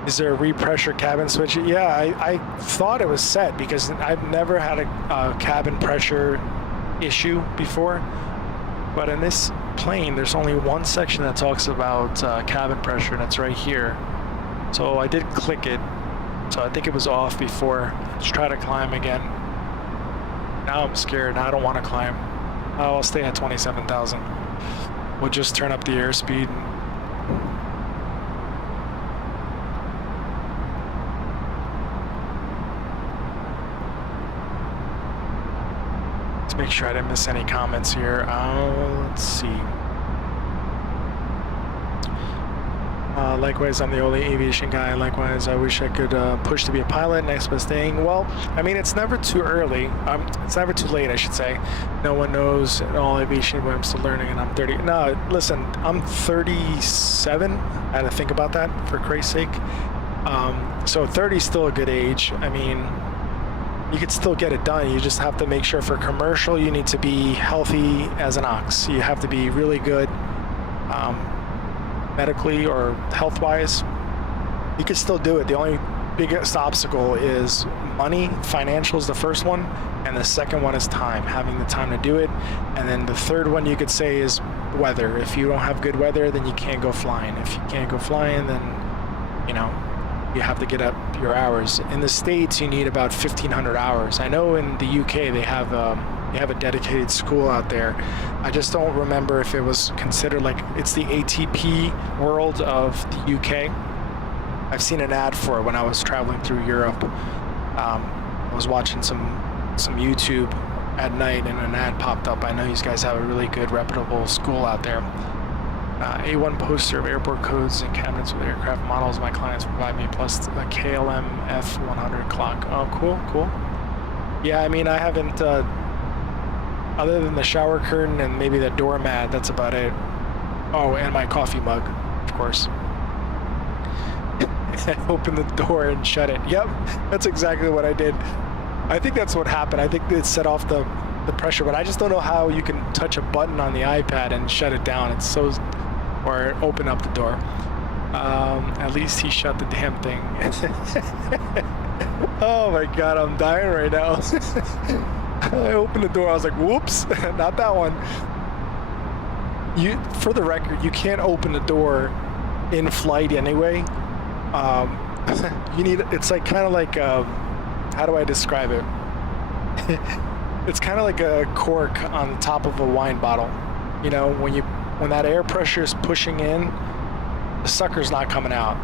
Is there a repressure cabin switch? Yeah, I thought it was set because I've never had a cabin pressure issue before. But in this plane, there's only one section that talks about cabin pressure, and it's right here. So I did click it. So I think it was off before. Let's try to climb again. Now I'm scared. Now I don't want to climb. I'll stay at 27,000. We'll just turn up the airspeed. Make sure I didn't miss any comments here. Let's see. Likewise, I'm the only aviation guy. Likewise, I wish I could push to be a pilot. Next best thing. Well, I mean, it's never too early. It's never too late, I should say. No one knows at all aviation, but I'm still learning, and I'm 30. No, listen, I'm 37. I had to think about that for Christ's sake. So 30 is still a good age. I mean, you could still get it done. You just have to make sure for commercial, you need to be healthy as an ox. You have to be really good medically or health-wise. You could still do it. The only biggest obstacle is money. Financial is the first one, and the second one is time, having the time to do it. And then the third one you could say is weather. If you don't have good weather, then you can't go flying. If you can't go flying, then, you know, you have to get up your hours. In the States, you need about 1,500 hours. I know in the UK they have a dedicated school out there. I just don't remember if it was considered like it's the ATP world of the UK. I've seen an ad for it when I was traveling through Europe. I was watching some YouTube at night and an ad popped up. I know you guys have a really good reputable school out there. A1 poster of airport codes and cabinets with aircraft models my clients provide me, plus a KLM F100 clock. Oh, cool. Yeah, I mean, I haven't, other than the shower curtain and maybe the doormat, that's about it. Oh, and my coffee mug, of course. Open the door and shut it. Yep, that's exactly what I did. I think that's what happened. I think it set off the pressure, but I just don't know how you can touch a button on the iPad and shut it down. It's so, or open up the door. At least he shut the damn thing. Oh my god, I'm dying right now. I opened the door, I was like, whoops, not that one. For the record, you can't open the door in flight anyway. It's like kind of like, how do I describe it? It's kind of like a cork on the top of a wine bottle. You know, when that air pressure is pushing in, the sucker's not coming out.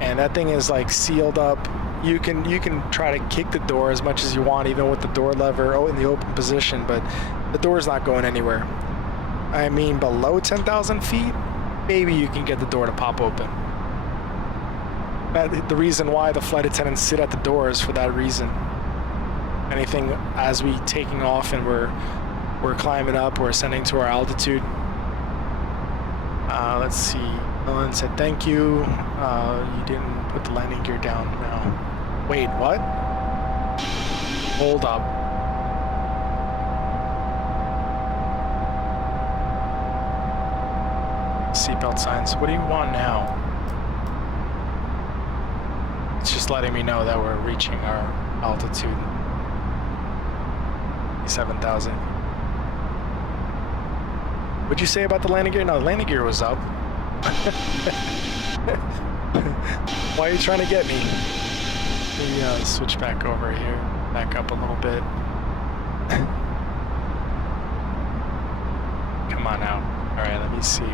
And that thing is like sealed up. You can try to kick the door as much as you want, even with the door lever in the open position, but the door's not going anywhere. I mean, below 10,000 feet, maybe you can get the door to pop open. The reason why the flight attendants sit at the door is for that reason. Anything as we taking off and we're climbing up, we're ascending to our altitude. Let's see. Ellen said thank you. You didn't put the landing gear down. No. Wait, what? Hold up. Seatbelt signs. What do you want now? It's just letting me know that we're reaching our altitude. 7,000. What'd you say about the landing gear? No, the landing gear was up. Why are you trying to get me? Maybe switch back over here. Back up a little bit. Come on out. Alright, let me see.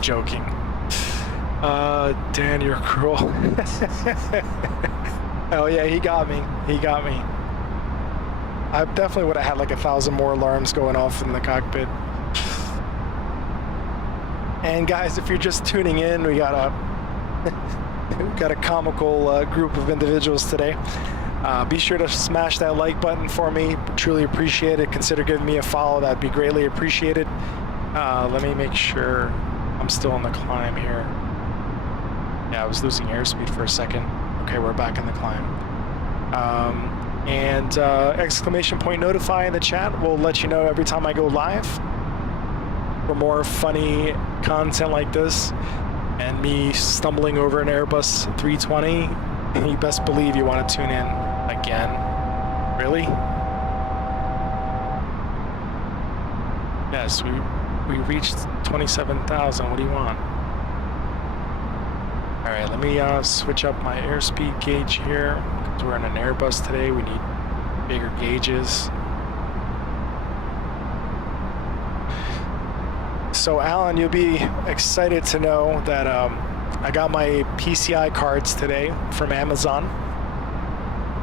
Joking. Dan, you're cruel. Oh yeah, he got me. He got me. I definitely would have had like 1,000 more alarms going off in the cockpit. And guys, if you're just tuning in, we got a comical group of individuals today. Be sure to smash that like button for me. Truly appreciate it. Consider giving me a follow. That'd be greatly appreciated. Let me make sure I'm still on the climb here. Yeah, I was losing airspeed for a second. Okay, we're back in the climb. And exclamation point notify in the chat will let you know every time I go live. For more funny content like this and me stumbling over an Airbus 320, you best believe you want to tune in again. Really? Yes, we reached 27,000. What do you want? All right, let me switch up my airspeed gauge here. Because we're in an Airbus today, we need bigger gauges. So Alan, you'll be excited to know that I got my PCI cards today from Amazon.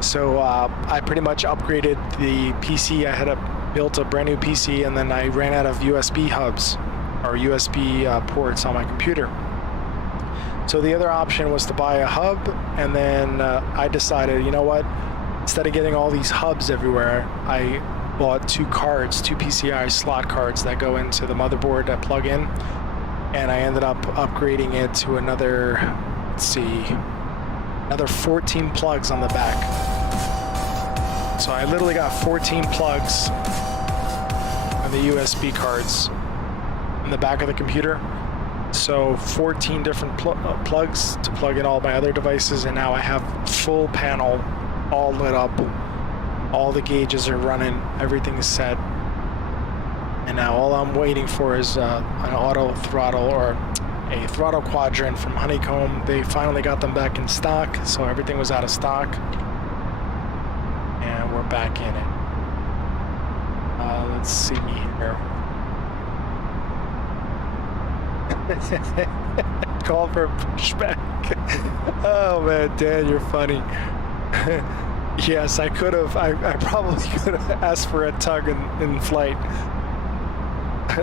So I pretty much upgraded the PC. I had built a brand new PC, and then I ran out of USB hubs or USB ports on my computer. So the other option was to buy a hub, and then I decided, you know what? Instead of getting all these hubs everywhere, I bought two PCI slot cards that go into the motherboard that plug in, and I ended up upgrading it to another, let's see, another 14 plugs on the back. So I literally got 14 plugs on the USB cards in the back of the computer. So 14 different plugs to plug in all my other devices, and now I have full panel, all lit up. All the gauges are running, everything is set. And now all I'm waiting for is an auto throttle or a throttle quadrant from Honeycomb. They finally got them back in stock, so everything was out of stock. And we're back in it. Let's see here. Call for a pushback. Oh man, Dan, you're funny. Yes, I could have. I probably could have asked for a tug in flight.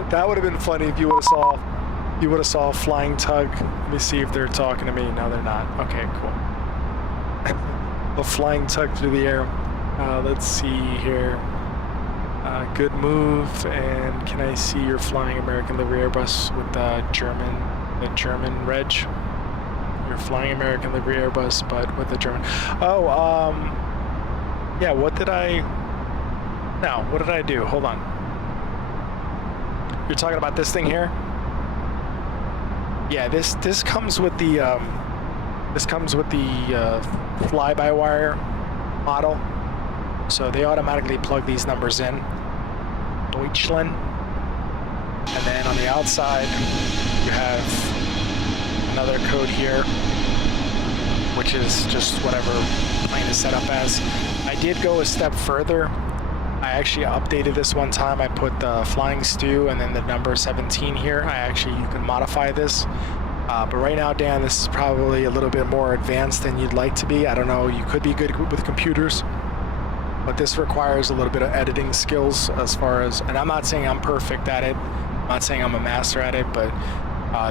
That would have been funny if you would have saw a flying tug. Let me see if they're talking to me. No, they're not. Okay, cool. A flying tug through the air. Let's see here. Good move. And can I see your flying American livery Airbus with the German reg? You're flying American livery Airbus, but with the German. Oh, yeah. What did I do? Hold on. You're talking about this thing here? Yeah, this comes with the fly-by-wire model, so they automatically plug these numbers in. Deutschland, and then on the outside you have another code here, which is just whatever plane is set up as. I did go a step further. I actually updated this one time. I put the flying stew and then the number 17 here. You can modify this. But right now, Dan, this is probably a little bit more advanced than you'd like to be. I don't know, you could be good with computers, but this requires a little bit of editing skills as far as, and I'm not saying I'm perfect at it. I'm not saying I'm a master at it, but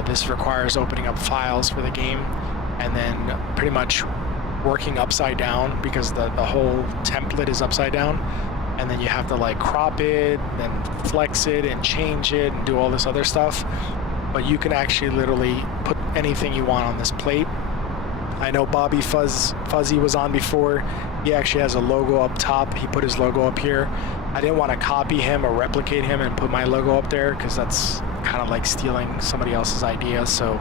this requires opening up files for the game and then pretty much working upside down because the whole template is upside down. And then you have to like crop it, then flex it and change it and do all this other stuff. But you can actually literally put anything you want on this plate. I know Bobby Fuzzy was on before. He actually has a logo up top. He put his logo up here. I didn't want to copy him or replicate him and put my logo up there because that's kind of like stealing somebody else's idea. So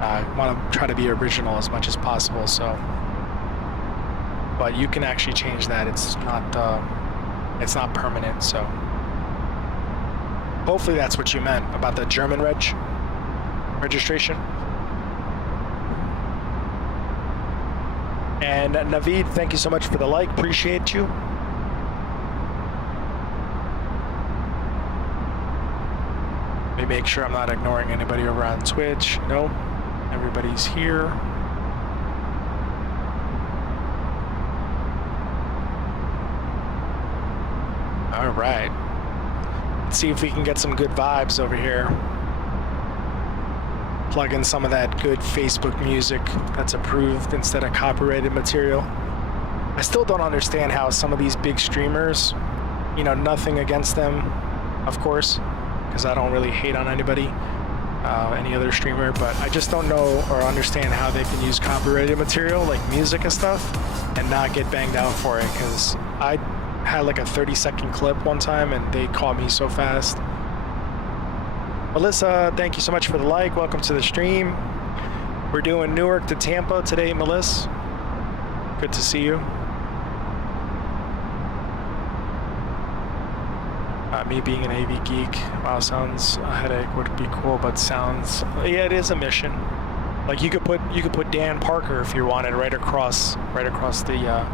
I want to try to be original as much as possible. So, but you can actually change that. It's not permanent. So hopefully that's what you meant about the German registration. And Naveed, thank you so much for the like. Appreciate you. Let me make sure I'm not ignoring anybody over on Twitch. Nope. Everybody's here. All right. Let's see if we can get some good vibes over here. Plug in some of that good Facebook music that's approved instead of copyrighted material. I still don't understand how some of these big streamers, you know, nothing against them, of course, because I don't really hate on anybody, any other streamer, but I just don't know or understand how they can use copyrighted material like music and stuff and not get banged out for it, because I had like a 30-second clip one time and they caught me so fast. Melissa, thank you so much for the like. Welcome to the stream. We're doing Newark to Tampa today, Melissa. Good to see you. Me being an AV geek, wow, sounds a headache would be cool, but sounds, yeah, it is a mission. Like you could put Dan Parker if you wanted right across the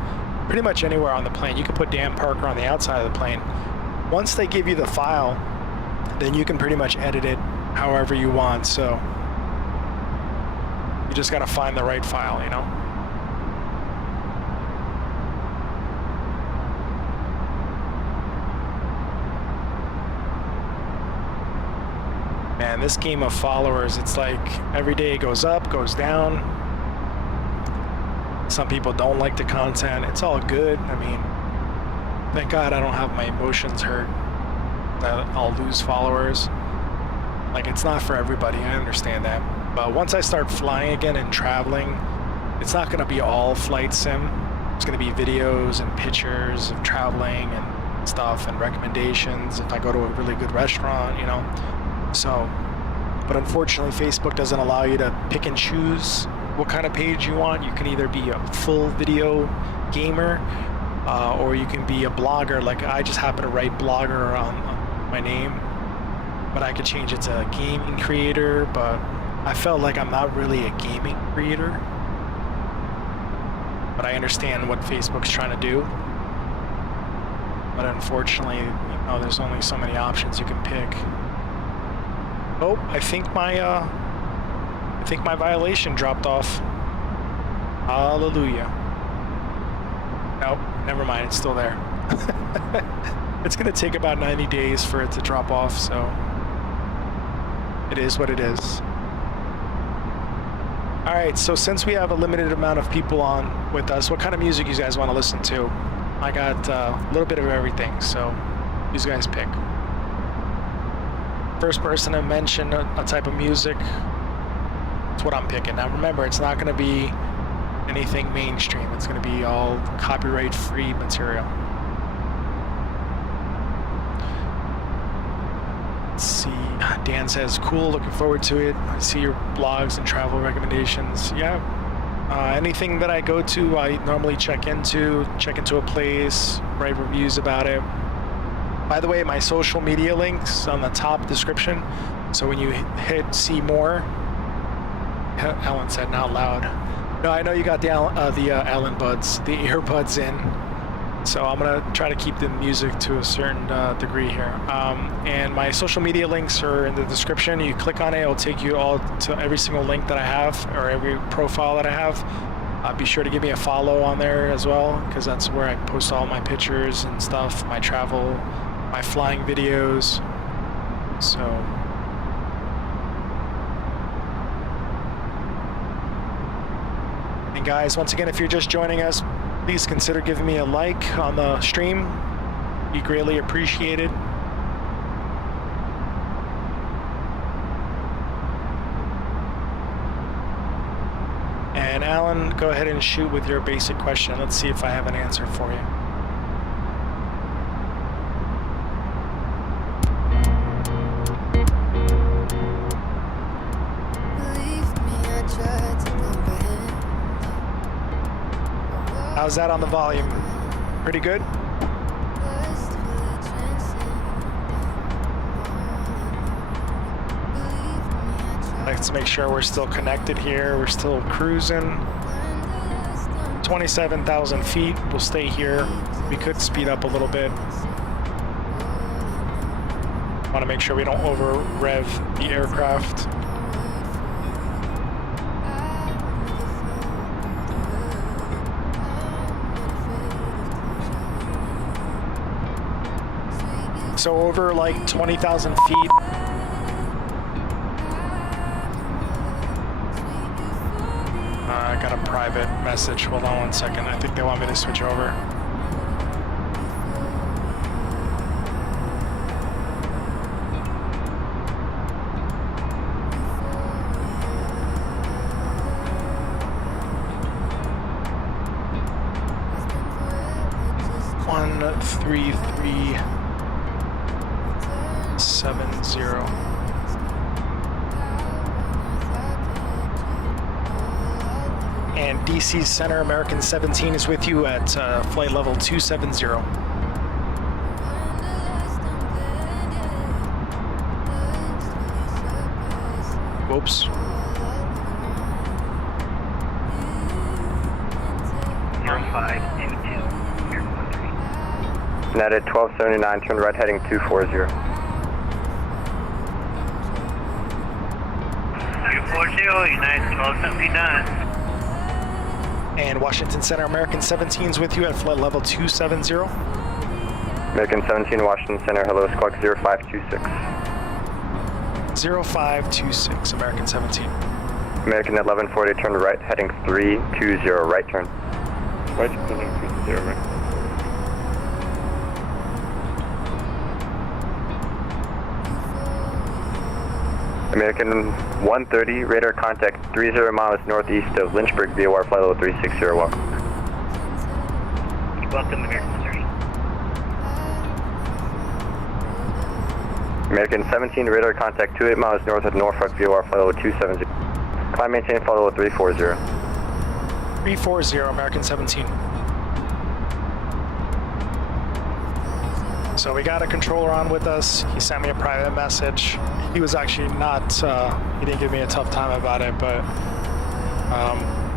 pretty much anywhere on the plane. You could put Dan Parker on the outside of the plane. Once they give you the file, then you can pretty much edit it however you want. So you just got to find the right file, you know? Man, this game of followers, it's like every day it goes up, goes down. Some people don't like the content. It's all good. I mean, thank God I don't have my emotions hurt that I'll lose followers. Like, it's not for everybody. I understand that. But once I start flying again and traveling, it's not going to be all flight sim. It's going to be videos and pictures of traveling and stuff and recommendations if I go to a really good restaurant, you know. So, but unfortunately, Facebook doesn't allow you to pick and choose what kind of page you want. You can either be a full video gamer or you can be a blogger. Like I just happen to write blogger on my name, but I could change it to gaming creator, but I felt like I'm not really a gaming creator, but I understand what Facebook's trying to do. But unfortunately, you know, there's only so many options you can pick. Oh, I think my violation dropped off. Hallelujah. Nope, never mind, it's still there. It's gonna take about 90 days for it to drop off, so it is what it is. All right, so since we have a limited amount of people on with us, what kind of music you guys want to listen to? I got a little bit of everything, so you guys pick. First person to mention a type of music, that's what I'm picking. Now remember, it's not going to be anything mainstream. It's going to be all copyright-free material. Let's see. Dan says, cool, looking forward to it. I see your blogs and travel recommendations. Yeah. Anything that I go to, I normally check into a place, write reviews about it. By the way, my social media links on the top description. So when you hit see more, Alan said not loud. No, I know you got the Alan buds, the earbuds in. So I'm gonna try to keep the music to a certain degree here. And my social media links are in the description. You click on it, it'll take you all to every single link that I have or every profile that I have. Be sure to give me a follow on there as well, because that's where I post all my pictures and stuff, my travel, my flying videos. So. And guys, once again, if you're just joining us, please consider giving me a like on the stream. Be greatly appreciated. And Alan, go ahead and shoot with your basic question. Let's see if I have an answer for you. How's that on the volume? Pretty good? Let's make sure we're still connected here. We're still cruising. 27,000 feet. We'll stay here. We could speed up a little bit. Want to make sure we don't over rev the aircraft. So over like 20,000 feet. I got a private message. Hold on one second. I think they want me to switch over. One, 3, 3. 70. And DC Center American 17 is with you at flight level 270. Whoops. Netted 1279, turn right heading 240. 240, United 1279. And Washington Center American 17 is with you at flight level 270. American 17, Washington Center, hello, squawk 0526. 0526, American 17. American 1140, turn right heading 320, right turn. Right turn 320, right. American 130, radar contact 30 miles northeast of Lynchburg, VOR flight level 360, welcome. Welcome, American 30. American 17, radar contact 28 miles north of Norfolk, VOR flight level 270. Climb maintain flight level 340. 340, American 17. So we got a controller on with us. He sent me a private message. He was actually not, he didn't give me a tough time about it, but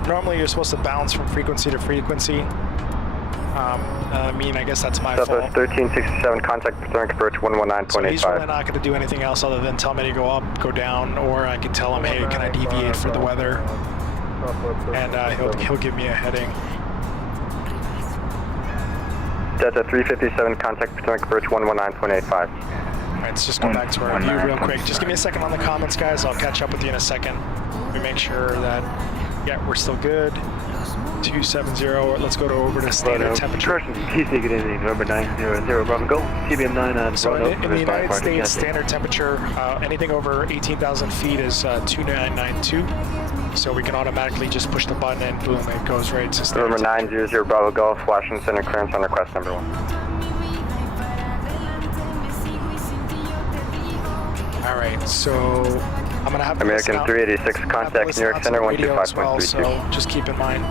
normally you're supposed to bounce from frequency to frequency. I mean, I guess that's my fault. Southwest 1367, contact Pacific approach 119.85. So he's really not going to do anything else other than tell me to go up, go down, or I can tell him, hey, can I deviate for the weather? And he'll give me a heading. Delta 357, contact Potomac approach 119.85. All right, let's just go back to our review real quick. Just give me a second on the comments, guys. I'll catch up with you in a second. We make sure that, yeah, we're still good. 270. Let's go over to standard temperature. Good evening, number 900, Bravo, go. CBM 9 on So in the United States, standard temperature, anything over 18,000 feet is 2992. So we can automatically just push the button and boom, it goes right to standard. Number 900, Bravo Golf, Washington Center, clearance on request number 1. right, so I'm gonna have to listen American out- 386, I'm gonna have to contact listen New York out to Center, the radio as well, 125.32. so just keep in mind.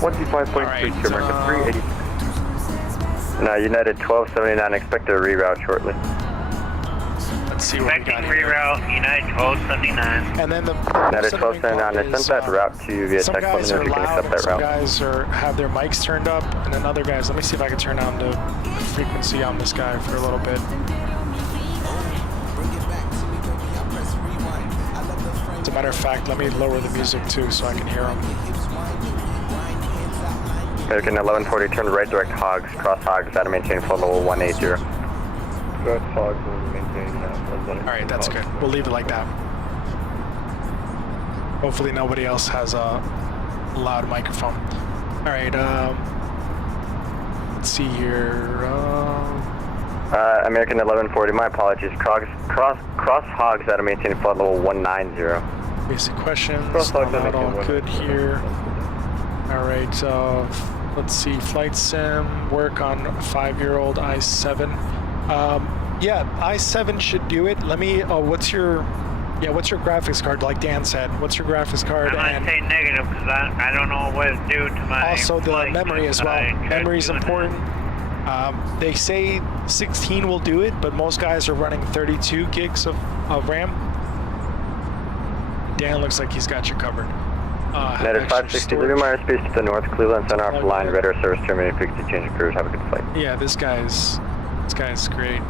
125.32, American Alright, 386. Now United 1279, expect a reroute shortly. Let's see what we Expecting got here. reroute, United 1279. And then the United person in 1279, I is, sent that route to you via some text. Let me guys know are if you can loud accept and that some route. guys have their mics turned up, and then other guys, let me see if I can turn down the frequency on this guy for a little bit. As a matter of fact, let me lower the music too so I can hear him. American 1140, turn right direct hogs, cross hogs, out of maintain flight level 180. Direct hogs and maintain Alright, that's good. We'll leave it like that. Hopefully nobody else has a loud microphone. Alright, let's see here. American 1140, my apologies. Cross hogs, out of maintain flight level 190. Basic questions. Cross hogs, Not that all makes it good here. Alright, let's see. Flight sim, work on 5-year-old i7. Yeah, i7 should do it. Let me, what's your graphics card, like Dan said? What's your graphics card? I'm gonna say negative because I don't know what it's due to my Also the flight, memory as but well. I could Memory is do it. important. They say 16 will do it, but most guys are running 32 gigs of RAM. Dan looks like he's got you covered. United 560, leaving my airspace to the north, Cleveland Center off the line, radar service terminated, frequency change of cruise, have a good flight. Yeah, this guy's great.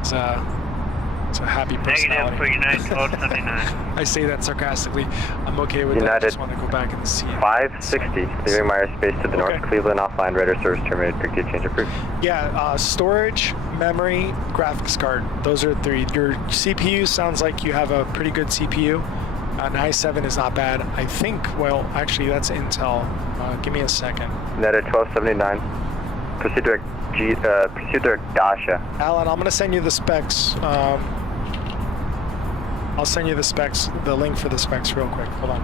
It's a happy Negative personality. for United 1279. I say that sarcastically. I'm okay with that. I United just want to go back and see it. 560, leaving my airspace to the north, Okay. Cleveland offline, radar service terminated, frequency change of cruise. Yeah, storage, memory, graphics card. Those are three. Your CPU sounds like you have a pretty good CPU. An i7 is not bad. I think, well, actually that's Intel. Give me a second. United 1279, proceed direct Dasha. Alan, I'm going to send you the specs. I'll send you the specs, the link for the specs real quick. Hold on.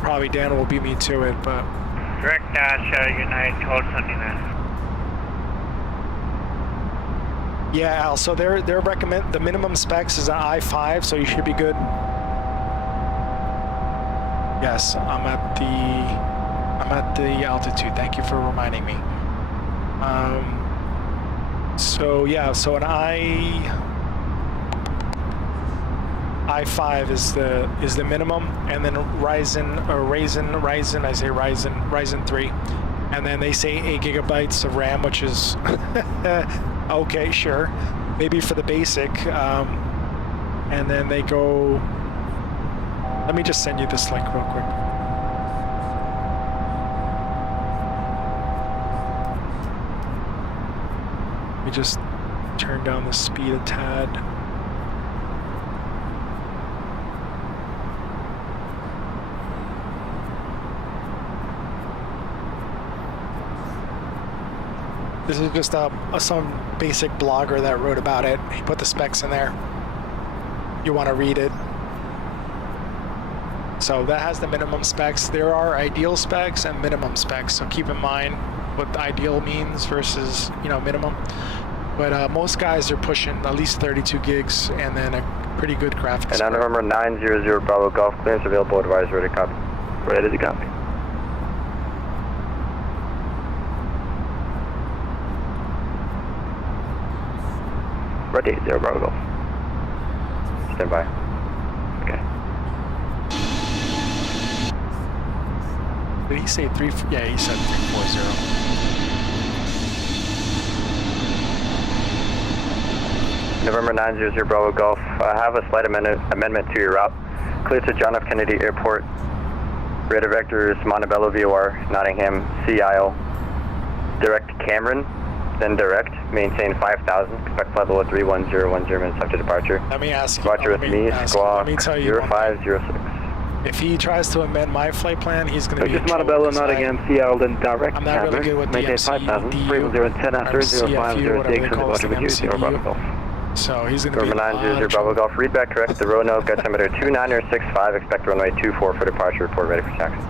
Probably Dan will beat me to it, but Direct Dasha, United 1279. yeah, Al, so they're recommend the minimum specs is an i5, so you should be good. Yes, I'm at the altitude. Thank you for reminding me. So yeah, so an i5 is the minimum, and then Ryzen, I say Ryzen 3, and then they say 8 gigabytes of RAM, which is okay, sure, maybe for the basic, and then they go. Let me just send you this link real quick. Let me just turn down the speed a tad. This is just some basic blogger that wrote about it. He put the specs in there. You want to read it. So that has the minimum specs. There are ideal specs and minimum specs. So keep in mind what ideal means versus, minimum. But most guys are pushing at least 32 gigs and then a pretty good graphics. And on November 900 Bravo Golf, clearance available, advise ready to copy. Ready to copy. Ready, 0 Bravo Golf. Stand by. Okay. Did he say 3? Yeah, he said 340. November 900 Bravo Golf. I have a slight amendment to your route. Clear to John F. Kennedy Airport. Radar vectors Montebello VOR, Nottingham, Sea Isle. Direct Cameron, then direct. Maintain 5,000. Expect flight level 31010 minutes after departure. Let me ask you. Roger with me, squawk Let me tell you. 0506. If he tries to amend my flight plan, he's going to be in trouble. Montebello, Nottingham, Sea Isle, then direct. I'm not really good with maintain DMC, 5,000. DU, 310 after or CFU, 0506 whatever they on the call water it, with you, 0 Bravo Golf. So he's going to be November 900 Bravo Golf. Read back correct. The Roanoke altimeter 29065. Expect runway 24 for departure. Report ready for taxi.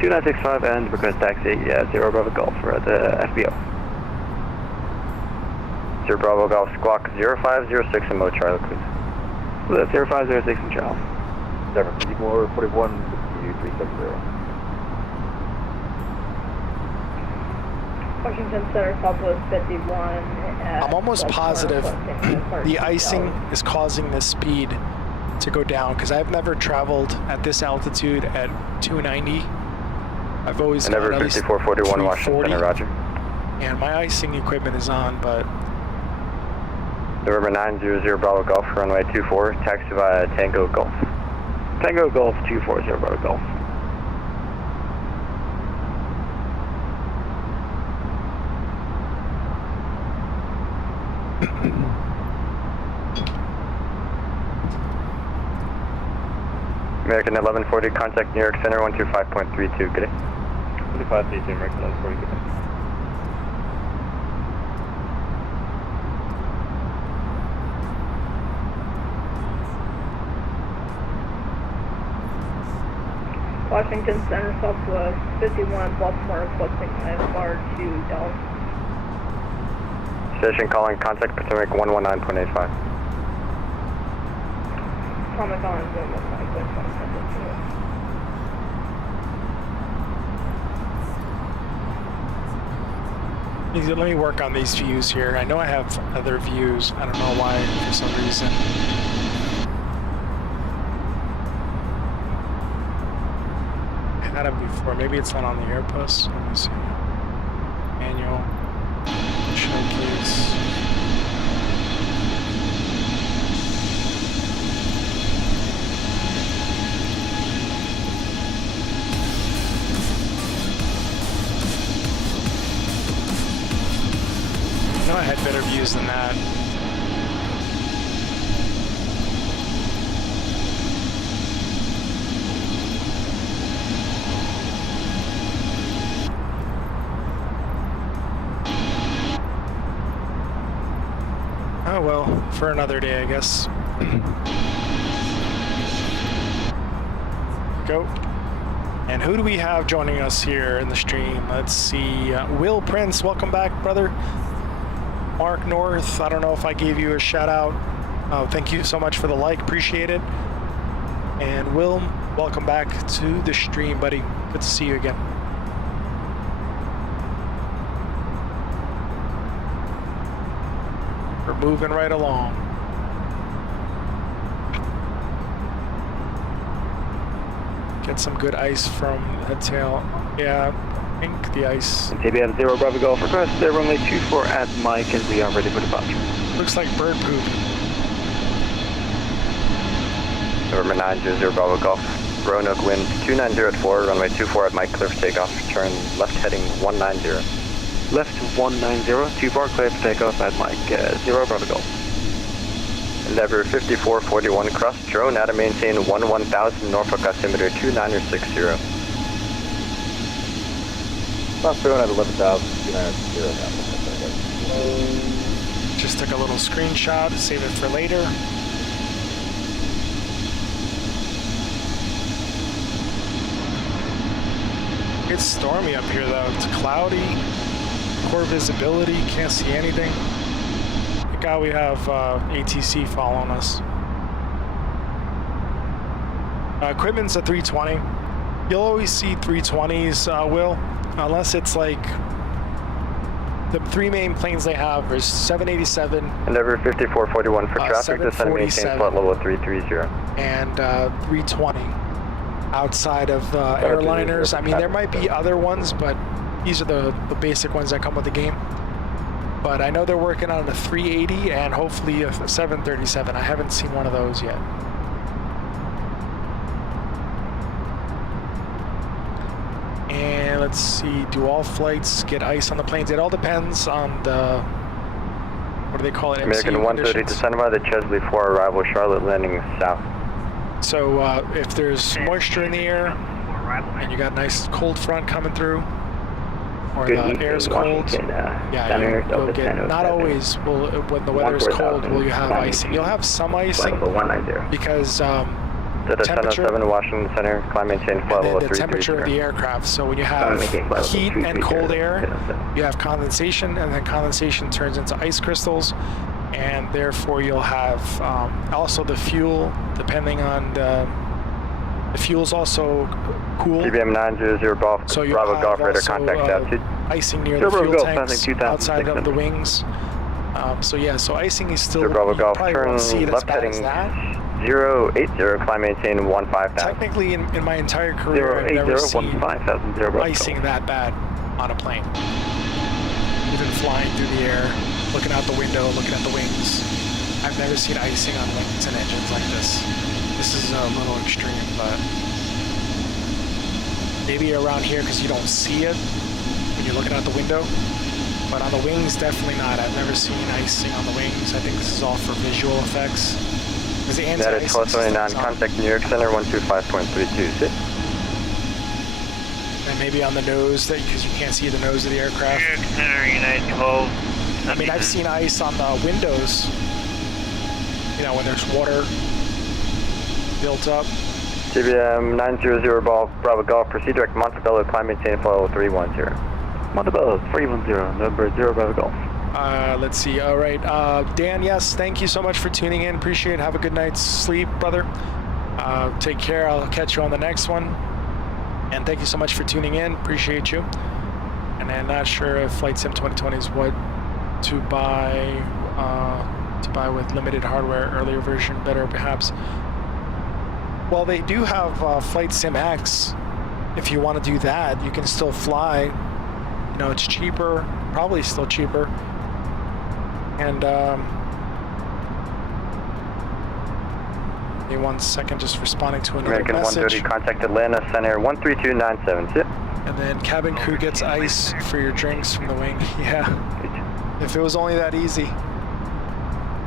2965 and request taxi, 0 Bravo Golf for the FBO. 0 Bravo Golf Squawk 0506 and Mo Charlie, please. 0506 and Charlie. 75441 370. Washington Center, Southwest 51. I'm almost positive the icing is causing the speed to go down because I've never traveled at this altitude at 290. I've always And gone number at least 5441 Washington 340, Center, roger. and my icing equipment is on, but November 900 Bravo Golf, runway 24, taxi via Tango Golf. Tango Golf 240 Bravo Golf. American 1140, contact New York Center 125.32, good day. 2532, American 1140, good day. Washington Center, Southwest 51, Baltimore, requesting IFR to Dallas. Station calling, contact Potomac 119.85. Comic on 119.5. let me work on these views here. I know I have other views. I don't know why for some reason. I had it before. Maybe it's not on the AirPlus. Let me see. Manual. Showcase. I know I had better views than that. Oh well, for another day, I guess. Go. And who do we have joining us here in the stream? Let's see. Will Prince, welcome back, brother. Mark North, I don't know if I gave you a shout out. Thank you so much for the like, appreciate it. And Will, welcome back to the stream, buddy. Good to see you again. We're moving right along. Get some good ice from Headtail. Yeah, I think the ice. TBM 0 Bravo Golf, request runway 24 at Mike and we are ready for departure. Looks like bird poop. November 900 Bravo Golf, Roanoke wind 290 at 4, runway 24 at Mike, clear for takeoff, turn left heading 190. Left 190, 24, clear for takeoff at Mike, 0 Bravo Golf. Endeavor 5441, cross drone, now to maintain 1000, Norfolk altimeter 2960. Cross drone at 11,000, 2960. Just took a little screenshot, save it for later. It's stormy up here though. It's cloudy, poor visibility, can't see anything. Thank God we have ATC following us. Equipment's a 320. You'll always see 320s, Will, unless it's like the three main planes they have is 787. Endeavor 5441 for traffic, descend maintain flight level 330. And 320 outside of airliners. I mean, there might be other ones, but these are the basic ones that come with the game. But I know they're working on a 380 and hopefully a 737. I haven't seen one of those yet. And let's see, do all flights get ice on the planes? It all depends on the, what do they call it? American MCU 130, conditions. descend by the Chesley 4 arrival, Charlotte landing south. So if there's moisture in the air and you got a nice cold front coming through, or the air's cold, yeah, you'll get, not always will, when the weather's cold, will you have icing. You'll have some icing because Delta temperature 707 Washington Center, climb maintain flight and level then the temperature of the 330. aircraft. So when you have heat and cold air, you have condensation, and then condensation turns into ice crystals, and therefore you'll have also the fuel, depending on the fuel's also cool. CBM 900 Golf, So you Bravo have Golf Radar also, contact altitude. icing near the fuel tanks outside of the wings. So yeah, so icing is still, Zero Bravo you Golf, probably turn won't see it as left bad as heading that. 080, climb maintain 15,000. Technically, in my entire career, I've never seen 15,000, zero Bravo icing Golf. that bad on a plane. Even flying through the air, looking out the window, looking at the wings. I've never seen icing on wings and engines like this. This is a little extreme, but maybe around here because you don't see it when you're looking out the window. But on the wings, definitely not. I've never seen icing on the wings. I think this is all for visual effects. Because the That is 1229, contact New York Center 125.32. Sit. And maybe on the nose, because you can't see the nose of the aircraft. New York Center, United 12. I mean, I've seen ice on the windows, you know, when there's water built up. CBM 900 Bravo Golf, proceed direct Montebello, climb maintain flight level 310. Montebello 310, number 0 Bravo Golf. Let's see. All right. Dan, yes, thank you so much for tuning in. Appreciate it. Have a good night's sleep, brother. Take care. I'll catch you on the next one. And thank you so much for tuning in. Appreciate you. And I'm not sure if Flight Sim 2020 is what to buy with limited hardware, earlier version, better perhaps. Well, they do have Flight Sim X. If you want to do that, you can still fly. You know, it's cheaper, probably still cheaper. And give me 1 second, just responding to another American message. 130, contact Atlanta Center 13297. Sit. And then cabin crew gets ice for your drinks from the wing. Yeah. If it was only that easy.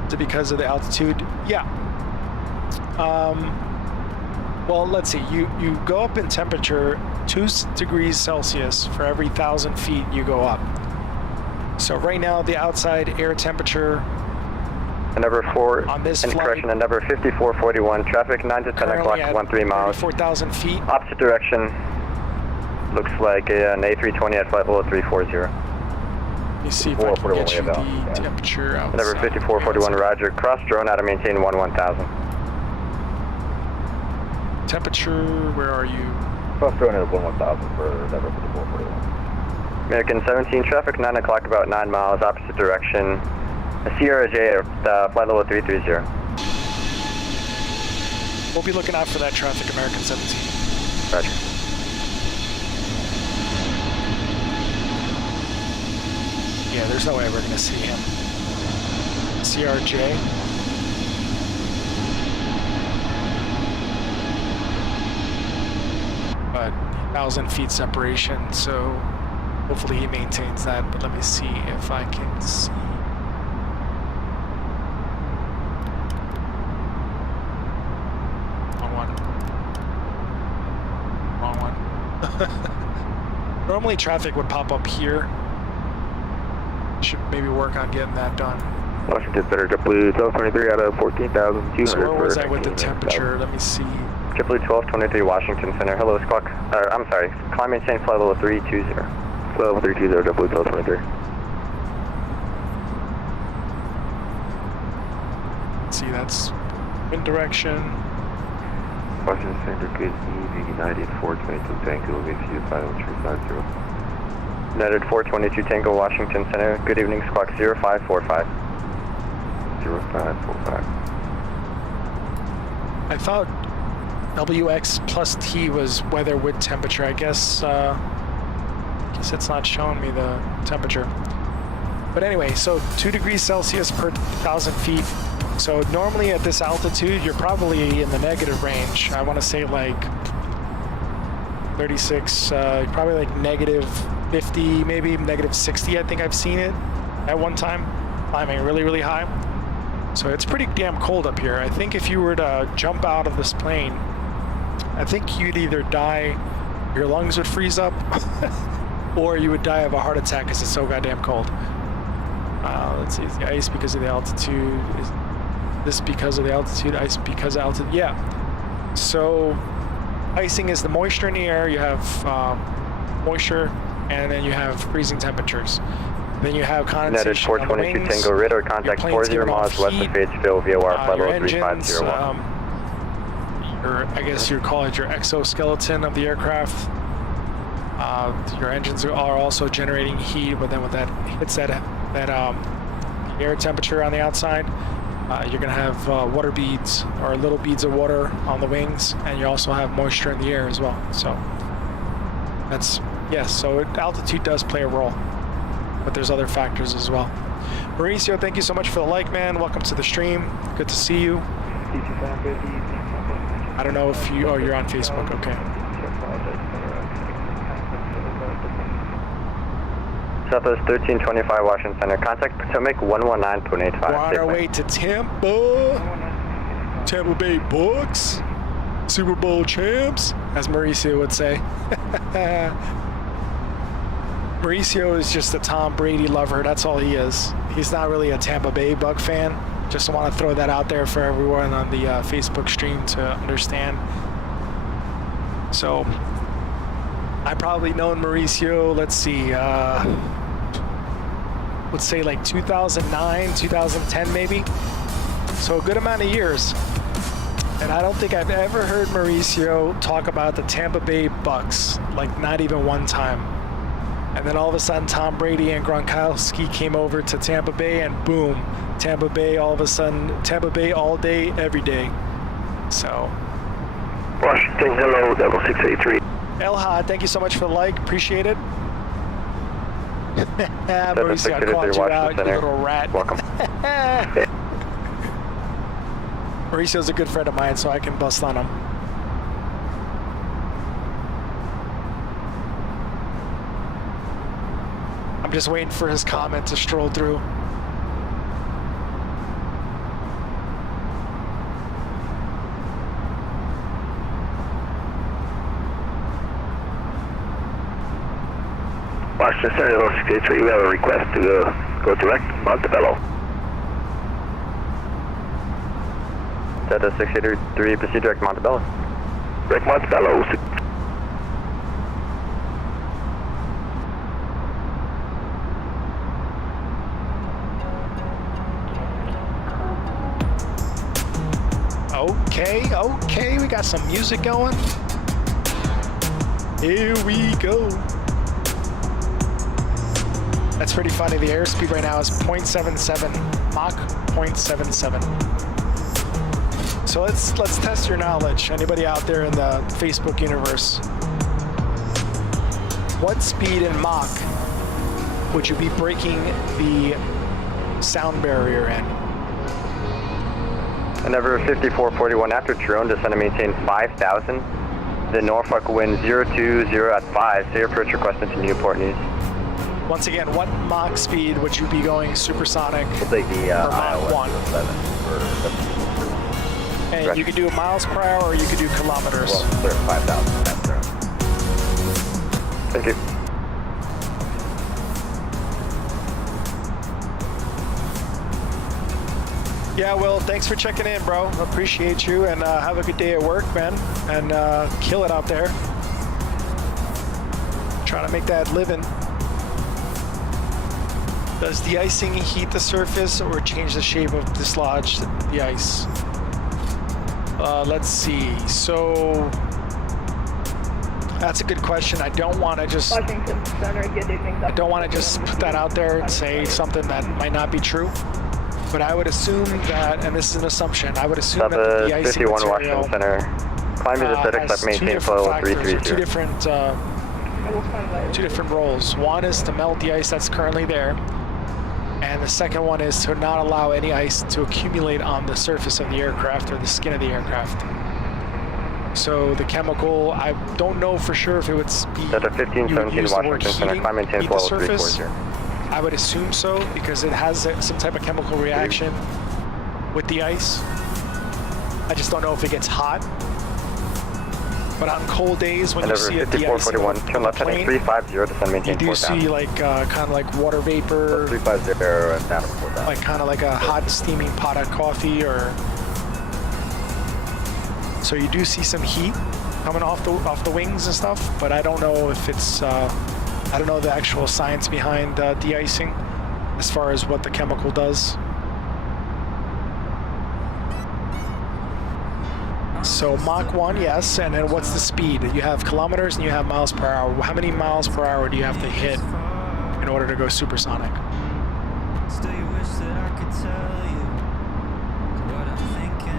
Is it because of the altitude? Yeah. Well, let's see. You go up in temperature 2 degrees Celsius for every 1,000 feet you go up. So right now, the outside air temperature Number 4, on this incorrection, flight, number 5441, traffic 9 to 10 o'clock, 13 miles. 4,000 feet. Opposite direction, looks like an A320 at flight level 340. Let me see if I can get you the temperature outside. Number 5441, roger. Cross drone out to maintain 11,000. Temperature, where are you? Cross drone at 11,000 for number 5441. American 17, traffic 9 o'clock, about 9 miles, opposite direction. A CRJ at flight level 330. We'll be looking out for that traffic, American 17. Roger. Yeah, there's no way we're going to see him. CRJ. But 1,000 feet separation, so hopefully he maintains that. But let me see if I can see. Wrong one. Normally traffic would pop up here. Should maybe work on getting that done. Washington Center, JetBlue 1223 out of 14,200. So where was I with the temperature? Let me see. JetBlue 1223 Washington Center. Hello, squawk. I'm sorry. Climb maintain flight level 320. Level 320, JetBlue 1223. Let's see, that's wind direction. Washington Center, good evening, United 422 Tango, VFU 50350. United 422 Tango, Washington Center. Good evening, squawk 0545. 0545. I thought WX plus T was weather with temperature. I guess it's not showing me the temperature. But anyway, so 2 degrees Celsius per 1,000 feet. So normally at this altitude, you're probably in the negative range. I want to say like 36, probably like negative 50, maybe negative 60. I think I've seen it at one time, climbing really, really high. So it's pretty damn cold up here. I think if you were to jump out of this plane, I think you'd either die, your lungs would freeze up, or you would die of a heart attack because it's so goddamn cold. Let's see, is the ice because of the altitude? Is this because of the altitude? Ice because of altitude? Yeah. So icing is the moisture in the air. You have moisture, and then you have freezing temperatures. Then you have Netted condensation on the 422 wings. Tango Radar, Your contact plane's 40 giving miles off west heat. of Batesville, VOR flight Your level engines, 3501. I guess you'd call it your exoskeleton of the aircraft. Your engines are also generating heat, but then when that hits that air temperature on the outside, you're going to have water beads or little beads of water on the wings, and you also have moisture in the air as well. So that's, yes, so altitude does play a role, but there's other factors as well. Mauricio, thank you so much for the like, man. Welcome to the stream. Good to see you. I don't know if you, oh, you're on Facebook, okay. Southwest 1325 Washington Center, contact Potomac 119.85. We're on our way to Tampa. Tampa Bay Bucks. Super Bowl champs, as Mauricio would say. Mauricio is just a Tom Brady lover. That's all he is. He's not really a Tampa Bay Buck fan. Just want to throw that out there for everyone on the Facebook stream to understand. So, I've probably known Mauricio, let's see, let's say like 2009, 2010 maybe. So a good amount of years. And I don't think I've ever heard Mauricio talk about the Tampa Bay Bucks, like not even one time. And then all of a sudden Tom Brady and Gronkowski came over to Tampa Bay and boom, Tampa Bay all of a sudden, Tampa Bay all day, every day. So. Washington, hello, 683. Elha, thank you so much for the like, appreciate it. Mauricio, I called you out, you little rat. Welcome. Mauricio's a good friend of mine, so I can bust on him. I'm just waiting for his comment to stroll through. Washington Center, 683, we have a request to go direct Montebello. Delta 683, proceed direct Montebello. Direct Montebello. Okay, we got some music going. Here we go. That's pretty funny. The airspeed right now is 0.77, Mach 0.77. So let's test your knowledge. Anybody out there in the Facebook universe? What speed in Mach would you be breaking the sound barrier in? Endeavor 5441 after Tyrone, descend and maintain 5,000. The Norfolk wind 020 at 5, so your approach request into Newport News. Once again, what Mach speed would you be going supersonic? We'll take the Mach 1. 7 And you could do miles per hour or you could do kilometers. Well, clear 5,000 after. Thank you. Yeah, well, thanks for checking in, bro. Appreciate you, and have a good day at work, man. And kill it out there. Trying to make that living. Does the icing heat the surface or change the shape of dislodge the ice? Let's see. So that's a good question. I don't want to just. Washington Center, good evening. I don't want to just put that out there and say something that might not be true. But I would assume that, and this is an assumption, I would assume that the icing 51 material Washington Center. Climb to the FedEx, has maintain flow 330. two different roles. One is to melt the ice that's currently there, and the second one is to not allow any ice to accumulate on the surface of the aircraft or the skin of the aircraft. So the chemical, I don't know for sure if it would be Delta 1517 Washington Center. Climb maintain flow 340. I would assume so because it has some type of chemical reaction with the ice. I just don't know if it gets hot. But on cold days when you see it, the ice on the plane, 350 descend maintain you do see like kind of like water vapor, 350 and down to 4,000. like kind of like a hot steaming pot of coffee, or So you do see some heat coming off the wings and stuff, but I don't know if it's I don't know the actual science behind de-icing as far as what the chemical does. So Mach 1, yes, and then what's the speed? You have kilometers and you have miles per hour. How many miles per hour do you have to hit in order to go supersonic? Still you wish that I could tell you what I'm thinking.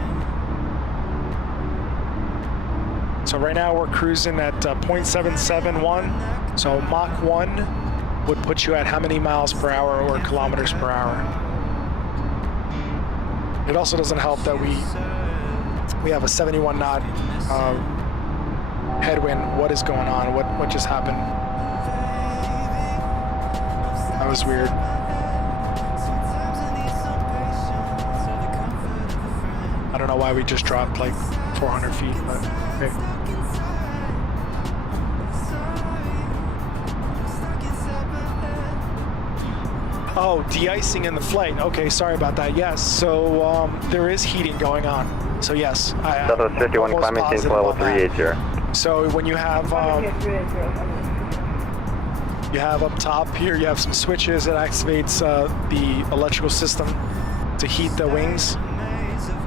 So right now we're cruising at 0.771. So Mach 1 would put you at how many miles per hour or kilometers per hour? It also doesn't help that we have a 71 knot headwind. What is going on? What just happened? That was weird. I don't know why we just dropped like 400 feet, but okay. Oh, de-icing in the flight. Okay, sorry about that. Yes, so there is heating going on. So yes, Southwest 51, climate change level 380. So when you have up top here, you have some switches that activates the electrical system to heat the wings.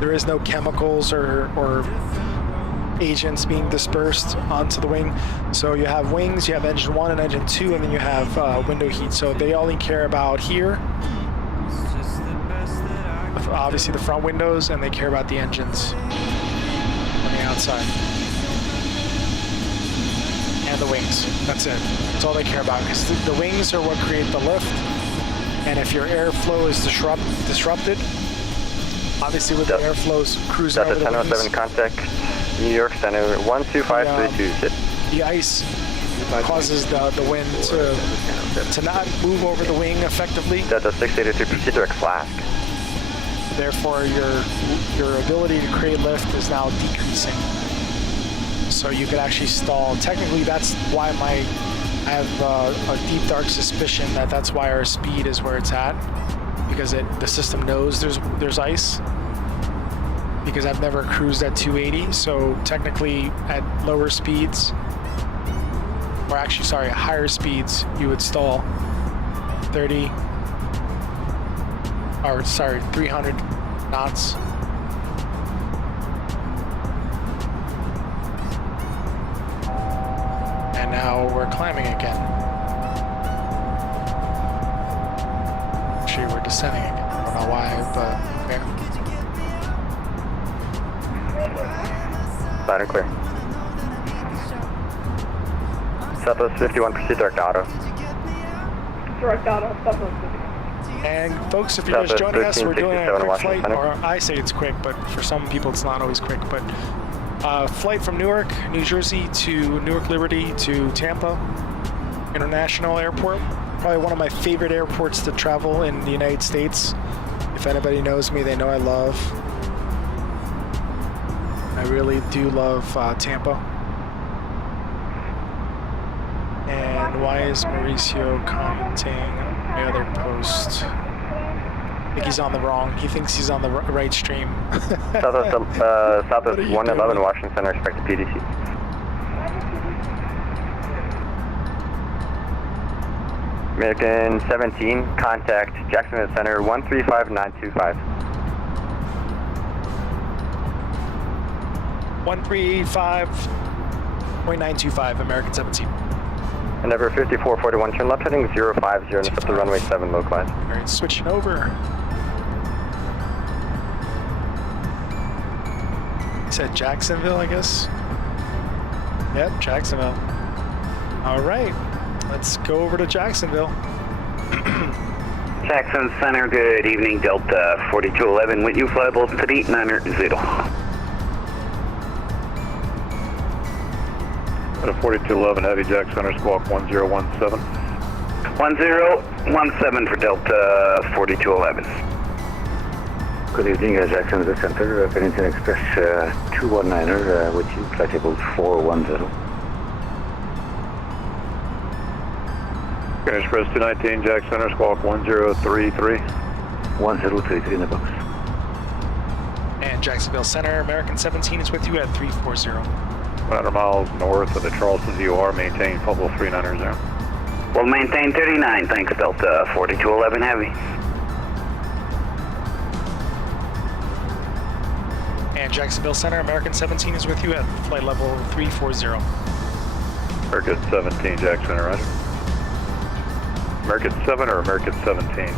There is no chemicals or agents being dispersed onto the wing. So you have wings, you have engine 1 and engine 2, and then you have window heat. So they only care about here, obviously the front windows, and they care about the engines on the outside. And the wings, that's it. That's all they care about, because the wings are what create the lift. And if your airflow is disrupted, obviously with the airflows cruising over the wings. Delta 1007 contact, New York Center 12532. The ice causes the wind to not move over the wing effectively. Delta 683, proceed direct flask. Therefore, your ability to create lift is now decreasing. So you could actually stall. Technically, that's why I have a deep dark suspicion that that's why our speed is where it's at, because the system knows there's ice. Because I've never cruised at 280, so technically at lower speeds, or actually, sorry, at higher speeds, you would stall 300 knots. And now we're climbing again. Actually, we're descending again. I don't know why, but yeah. Loud and clear. Southwest 51, proceed direct auto. Direct auto, Southwest 51. And folks, if you're just joining us, we're doing a quick flight, or I say it's quick, but for some people it's not always quick, but flight from Newark, New Jersey to Newark Liberty to Tampa International Airport. Probably one of my favorite airports to travel in the United States. If anybody knows me, they know I really do love Tampa. And why is Mauricio commenting the other post? I think he's on the wrong. He thinks he's on the right stream. Southwest 111, Washington Center, expect PDC. American 17, contact Jacksonville Center 135925. 1385.925, American 17. And number 5441, turn left heading 050 and up the runway 7 localized. All right, switching over. He said Jacksonville, I guess. Yep, Jacksonville. All right, let's go over to Jacksonville. Jackson Center, good evening, Delta 4211, with you flyable 3900. 4211, Heavy Jack Center, squawk 1017. 1017 for Delta 4211. Good evening, Jackson Center, Pennington Express 219er, with you, flight table 410. Pennington Express 219, Jack Center, squawk 1033. 1033 in the box. And Jacksonville Center, American 17 is with you at 340. 100 miles north of the Charleston VOR, maintain full 390. We'll maintain 39, thanks, Delta 4211 Heavy. And Jacksonville Center, American 17 is with you at flight level 340. American 17, Jack Center, roger. American 7 or American 17?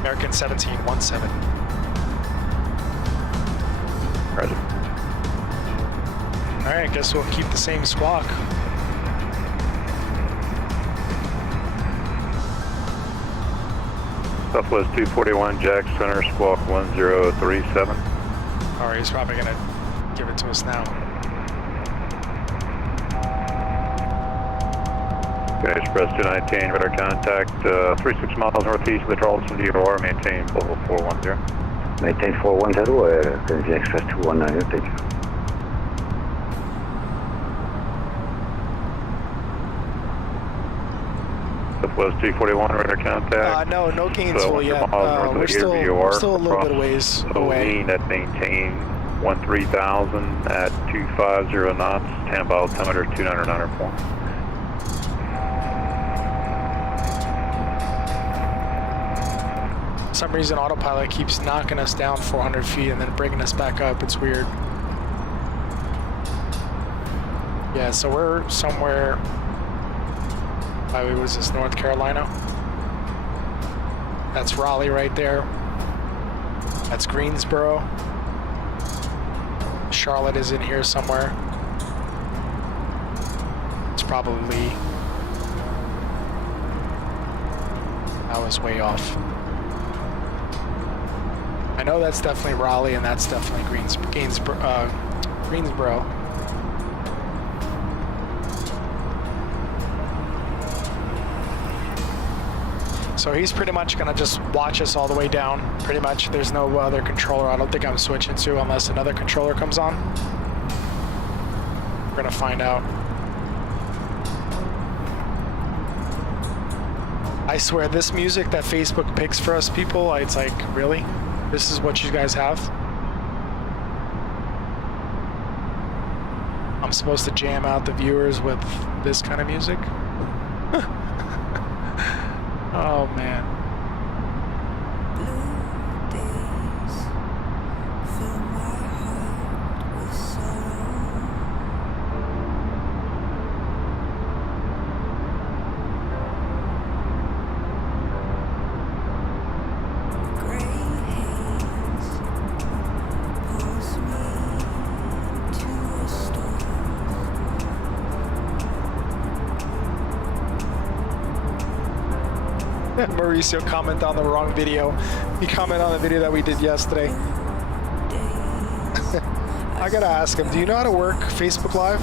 American 17, 17. Roger. All right, I guess we'll keep the same squawk. Southwest 241, Jack Center, squawk 1037. All right, he's probably gonna give it to us now. Okay, Express 219, radar contact 36 miles northeast of the Charleston VOR, maintain full 410. Maintain 410, Kennedy Express 219, thank you. Southwest 241, radar contact. No Gainesville yet. We're still a little bit of ways away. At maintain 13,000 at 250 knots, 10 miles, 10 299 point. For some reason, autopilot keeps knocking us down 400 feet and then bringing us back up. It's weird. Yeah, so we're somewhere. What was this, North Carolina? That's Raleigh right there. That's Greensboro. Charlotte is in here somewhere. It's probably... I was way off. I know that's definitely Raleigh and that's definitely Greensboro. So he's pretty much gonna just watch us all the way down. Pretty much, there's no other controller I don't think I'm switching to unless another controller comes on. We're gonna find out. I swear, this music that Facebook picks for us people, it's like, really? This is what you guys have? I'm supposed to jam out the viewers with this kind of music? Oh man. Mauricio comment on the wrong video. He commented on the video that we did yesterday. I gotta ask him, do you know how to work Facebook Live?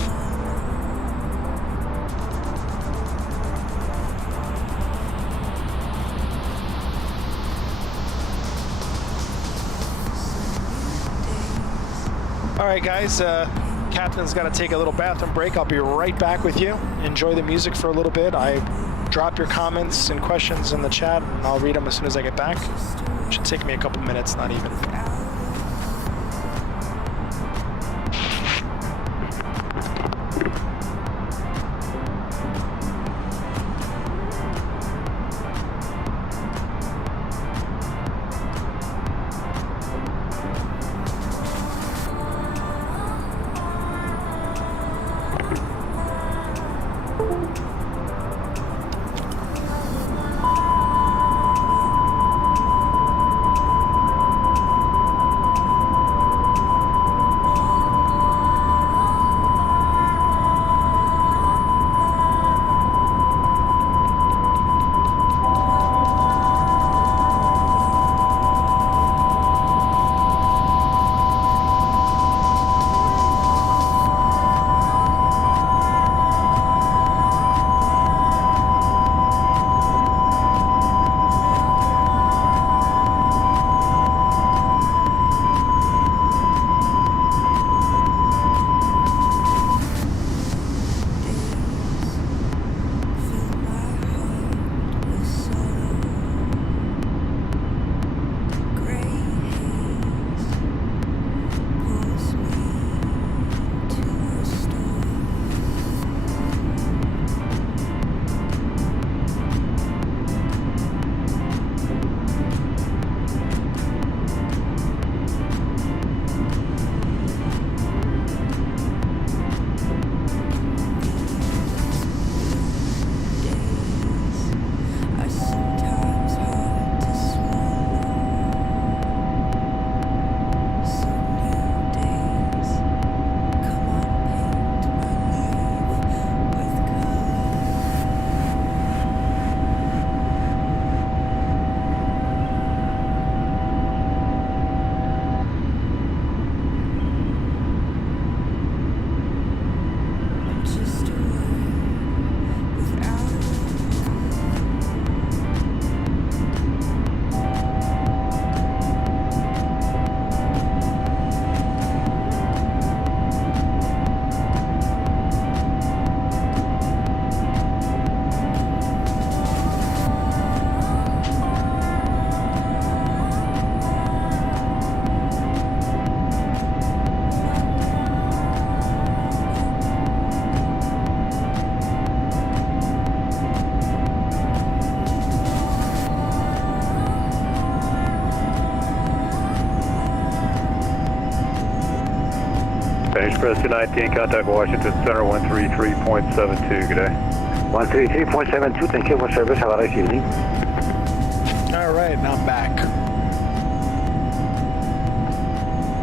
Alright guys, Captain's gotta take a little bathroom break. I'll be right back with you. Enjoy the music for a little bit. Drop your comments and questions in the chat, and I'll read them as soon as I get back. Should take me a couple minutes, not even. Express 219, contact Washington Center 133.72. Good day. 133.72, thank you for service. Have a nice evening. All right, now I'm back.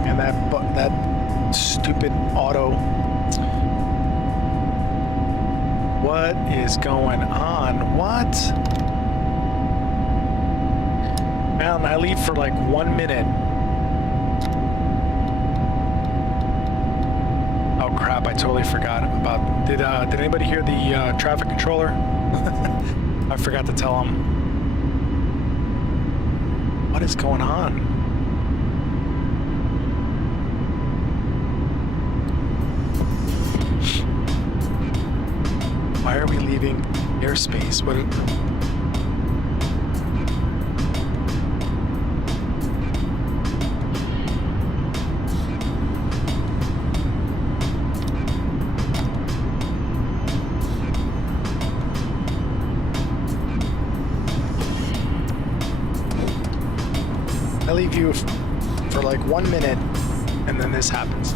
And that stupid auto. What is going on? What? Man, I leave for like 1 minute. Oh crap! I totally forgot about. Did anybody hear the traffic controller? I forgot to tell him. What is going on? Why are we leaving airspace? What? I leave you for like 1 minute, and then this happens.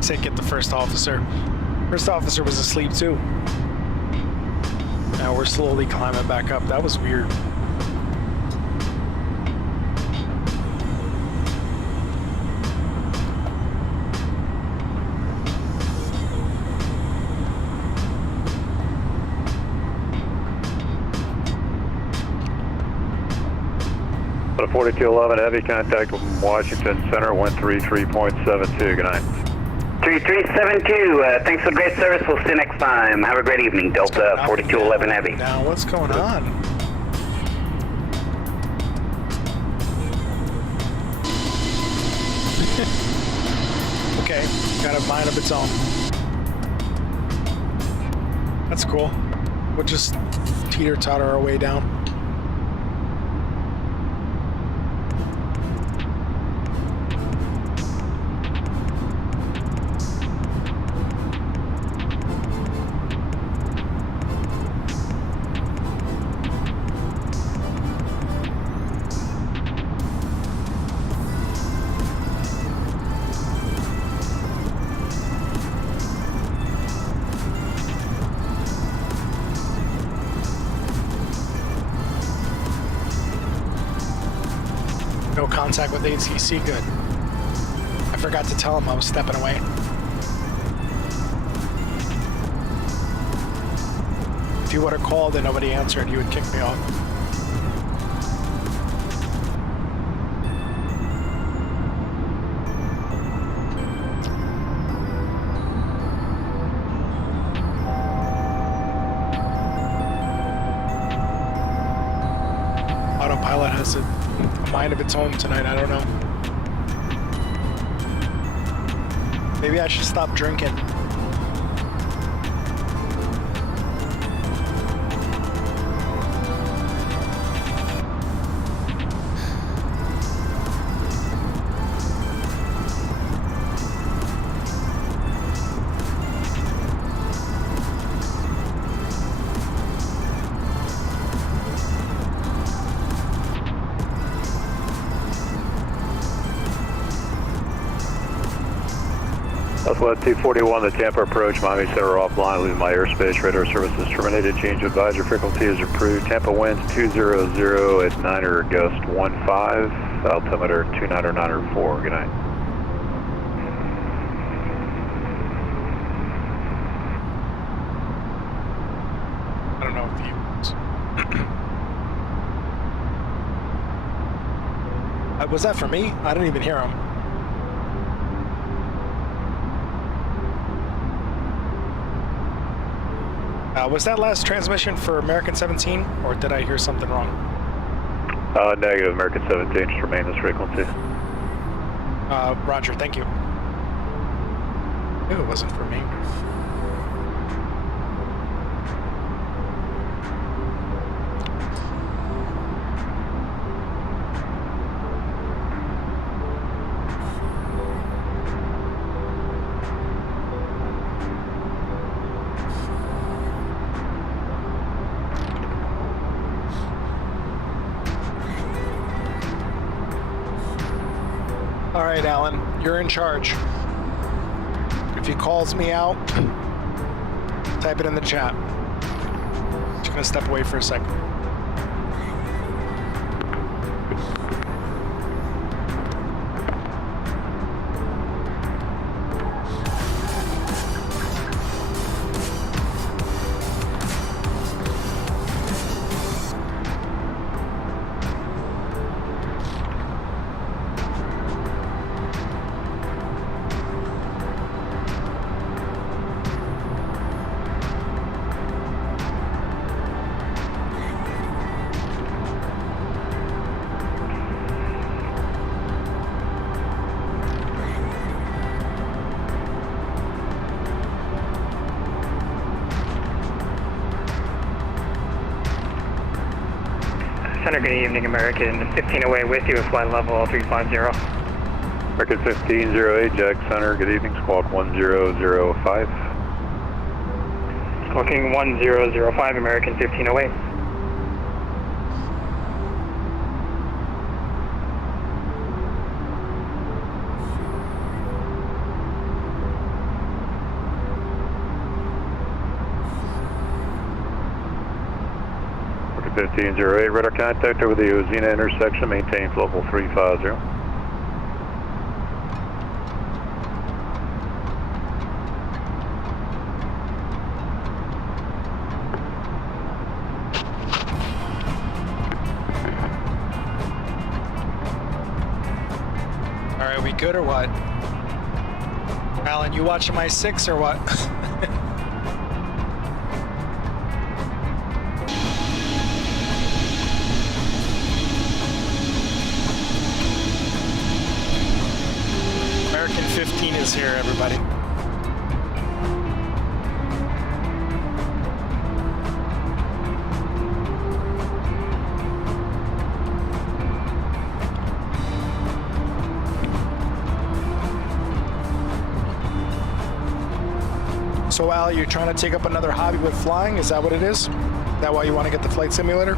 Say get the first officer. First officer was asleep too. Now we're slowly climbing back up. That was weird. But a 4211 heavy contact with Washington Center 133.72. Good night. 3372, thanks for the great service. We'll see you next time. Have a great evening, Delta 4211 Heavy. Now, what's going on? Okay, got a mind of its own. That's cool. We'll just teeter-totter our way down. No contact with ATC, good. I forgot to tell him I was stepping away. If you would have called and nobody answered, you would kick me off. Autopilot has a mind of its own tonight, I don't know. Maybe I should stop drinking. Southwest 241, the Tampa approach, Miami Center offline, leaving my airspace, radar services terminated, change of advisor frequency is approved, Tampa winds 200 at 9er, gust 15, altimeter 299.4, good night. I don't know if he was that for me? I didn't even hear him. Was that last transmission for American 17, or did I hear something wrong? Negative, American 17, just remain this frequency. Roger, thank you. Knew it wasn't for me. All right, Alan, you're in charge. If he calls me out, type it in the chat. Just gonna step away for a second. Center, good evening, American 15 away with you at flight level 350. American 1508, Jack Center, good evening, squawk 1005. Squawking 1005, American 1508. American 1508, radar contact over the Ozina intersection, maintain level 350. All right, we good or what? Alan, you watching my 6 or what? American 15 is here, everybody. So Al, you're trying to take up another hobby with flying? Is that what it is? Is that why you want to get the flight simulator?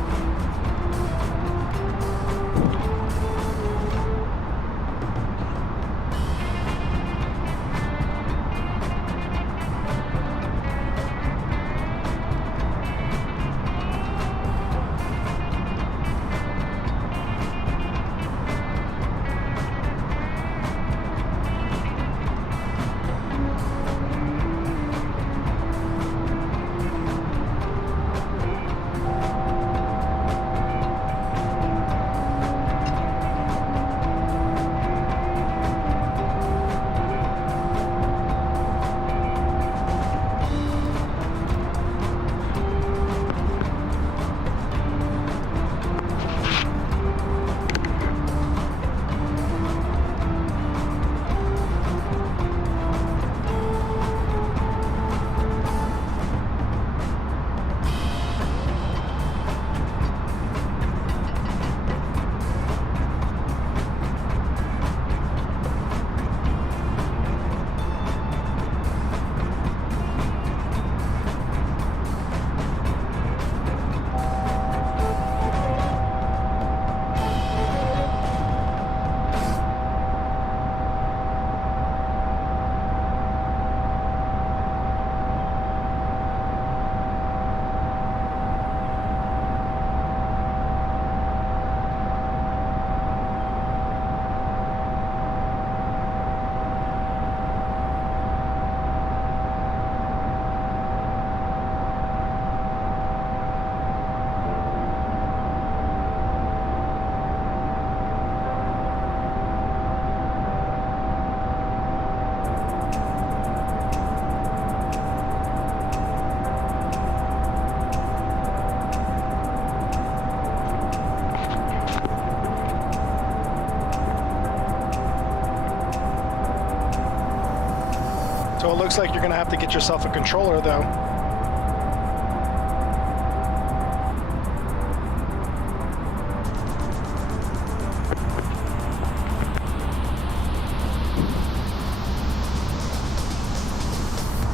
So it looks like you're gonna have to get yourself a controller though.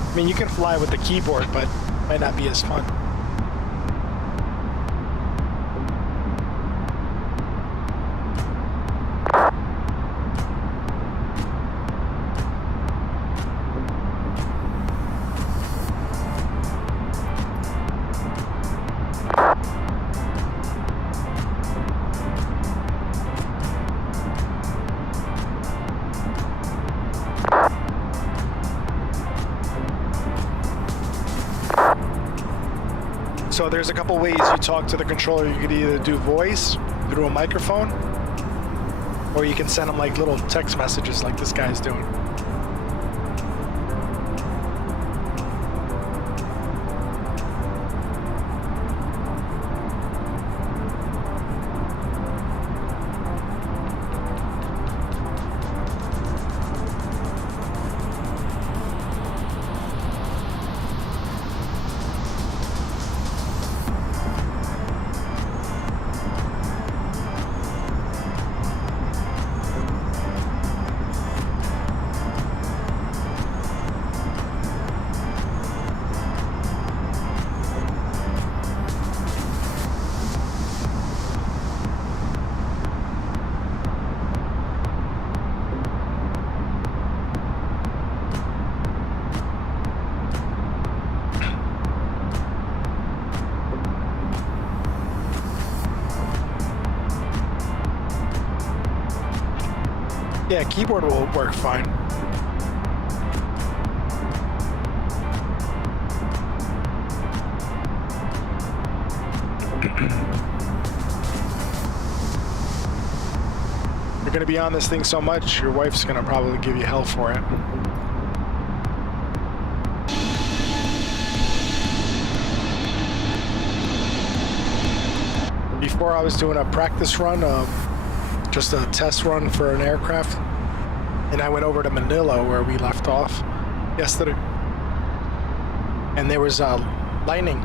I mean, you can fly with the keyboard, but it might not be as fun. there's a couple ways you talk to the controller. You could either do voice through a microphone, or you can send them like little text messages like this guy's doing. Yeah, keyboard will work fine. You're gonna be on this thing so much, your wife's gonna probably give you hell for it. Before I was doing a practice run, just a test run for an aircraft, and I went over to Manila where we left off yesterday, and there was lightning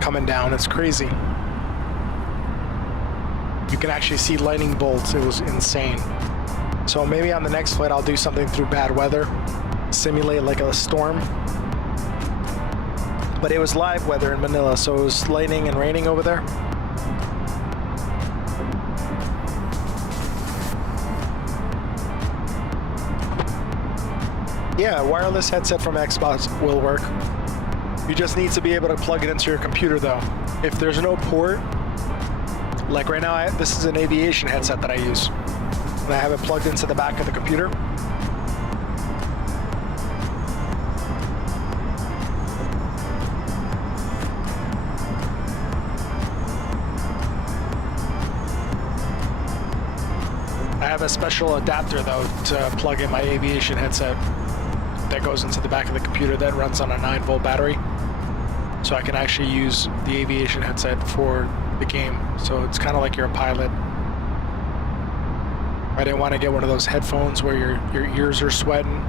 coming down. It's crazy. You can actually see lightning bolts. It was insane. So maybe on the next flight I'll do something through bad weather, simulate like a storm. But it was live weather in Manila, so it was lightning and raining over there. Yeah, wireless headset from Xbox will work. You just need to be able to plug it into your computer though. If there's no port, like right now, this is an aviation headset that I use. And I have it plugged into the back of the computer. I have a special adapter though to plug in my aviation headset that goes into the back of the computer that runs on a 9-volt battery. So I can actually use the aviation headset for the game. So it's kind of like you're a pilot. I didn't want to get one of those headphones where your ears are sweating.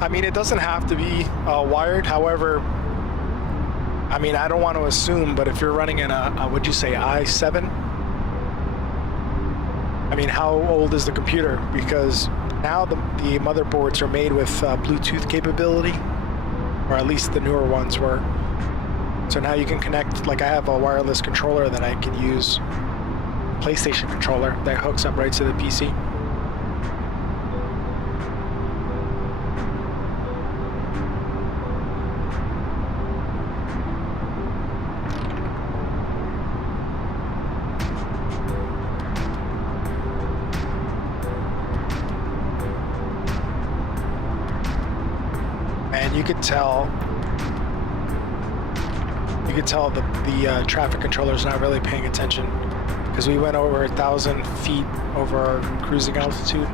I mean, it doesn't have to be wired. However, I mean, I don't want to assume, but if you're running in a what'd you say, i7? I mean, how old is the computer? Because now the motherboards are made with Bluetooth capability, or at least the newer ones were. So now you can connect, like I have a wireless controller that I can use, PlayStation controller that hooks up right to the PC. And you could tell the traffic controller's not really paying attention, because we went over 1,000 feet over our cruising altitude.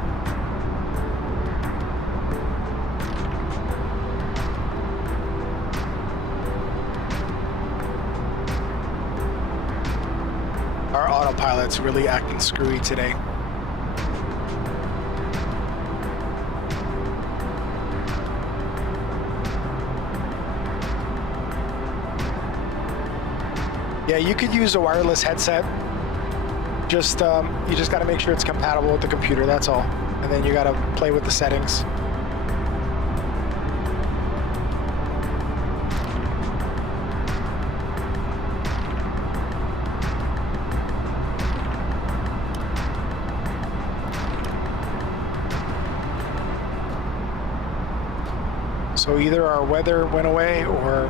Our autopilot's really acting screwy today. Yeah, you could use a wireless headset. Just you just got to make sure it's compatible with the computer. That's all, and then you got to play with the settings. So either our weather went away, or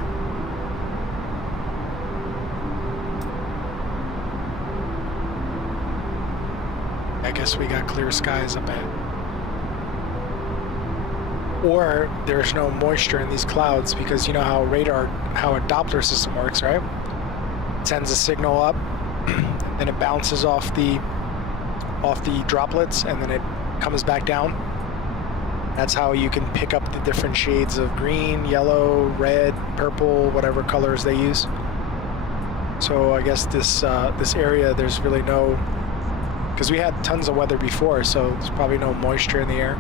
I guess guess we got clear skies up ahead. Or there's no moisture in these clouds because you know how a Doppler system works, right? It sends a signal up, then it bounces off the droplets, and then it comes back down. That's how you can pick up the different shades of green, yellow, red, purple, whatever colors they use. So I guess this area, there's really no, because we had tons of weather before, so there's probably no moisture in the air.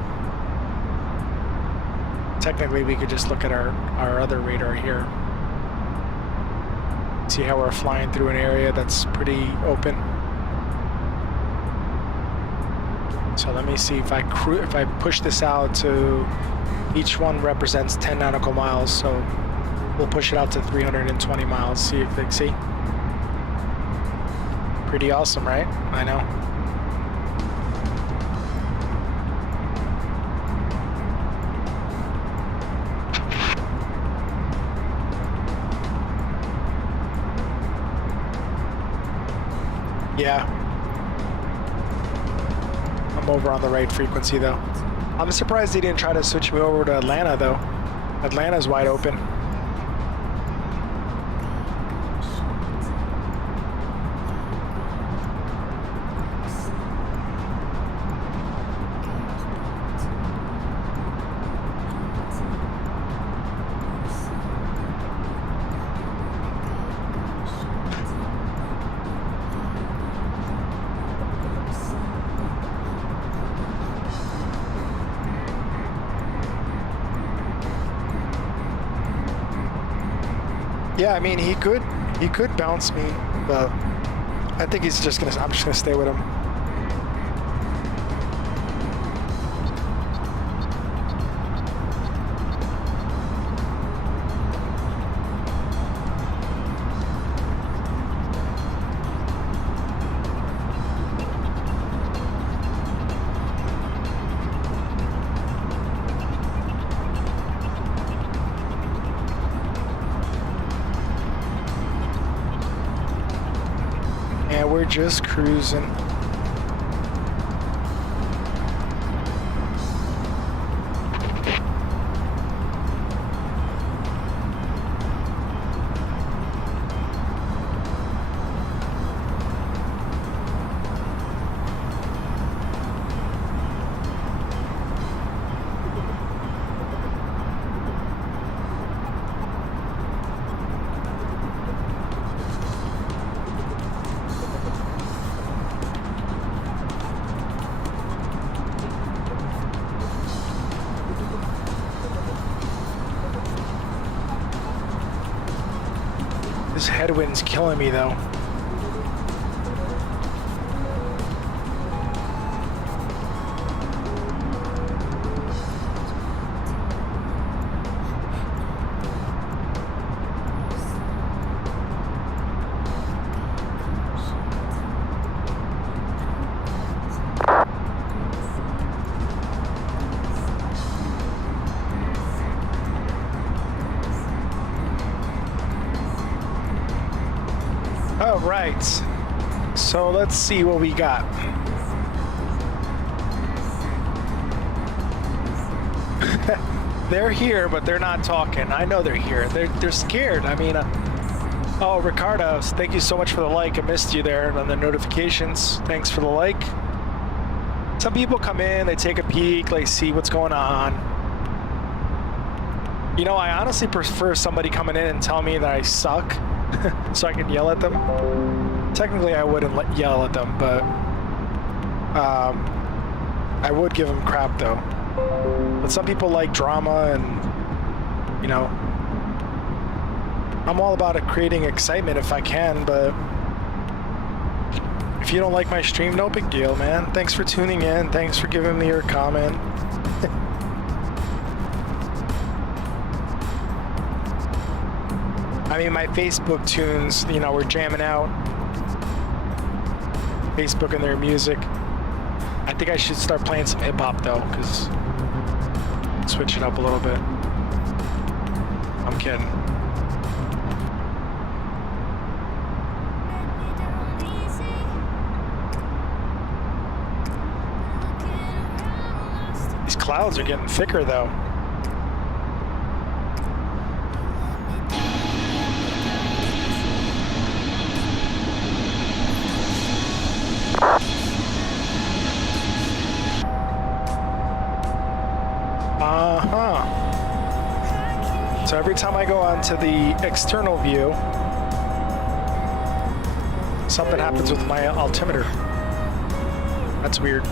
Technically, we could just look at our other radar here. See how we're flying through an area that's pretty open. So let me see if I push this out to, each one represents 10 nautical miles, so we'll push it out to 320 miles, see if they see. Pretty awesome, right? I know. Yeah. I'm over on the right frequency though. I'm surprised they didn't try to switch me over to Atlanta though. Atlanta's wide open. Yeah, I mean, he could bounce me, but I think I'm just gonna stay with him. We're just cruising. This headwind's killing me though. All right, so let's see what we got. They're here, but they're not talking. I know they're here. They're scared. I mean, oh, Ricardo, thank you so much for the like. I missed you there on the notifications. Thanks for the like. Some people come in, they take a peek, they see what's going on. You know, I honestly prefer somebody coming in and tell me that I suck. So I can yell at them. Technically, I wouldn't yell at them, but I would give them crap though. But some people like drama, and you know, I'm all about creating excitement if I can. But if you don't like my stream, no big deal, man. Thanks for tuning in. Thanks for giving me your comment. I mean, my Facebook tunes, you know, we're jamming out. Facebook and their music. I think I should start playing some hip hop though, because switch it up a little bit. I'm kidding. These clouds are getting thicker though. So every time I go onto the external view, something happens with my altimeter. That's weird.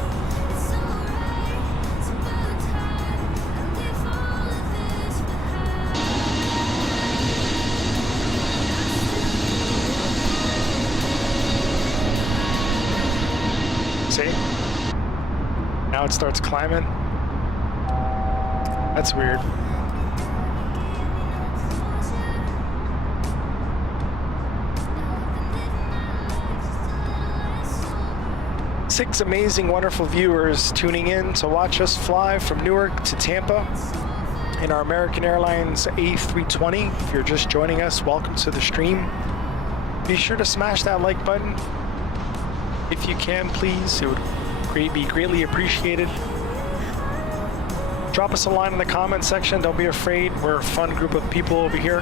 See? Now it starts climbing. That's weird. Six amazing, wonderful viewers tuning in to watch us fly from Newark to Tampa in our American Airlines A320. If you're just joining us, welcome to the stream. Be sure to smash that like button. If you can, please. It would be greatly appreciated. Drop us a line in the comment section. Don't be afraid. We're a fun group of people over here.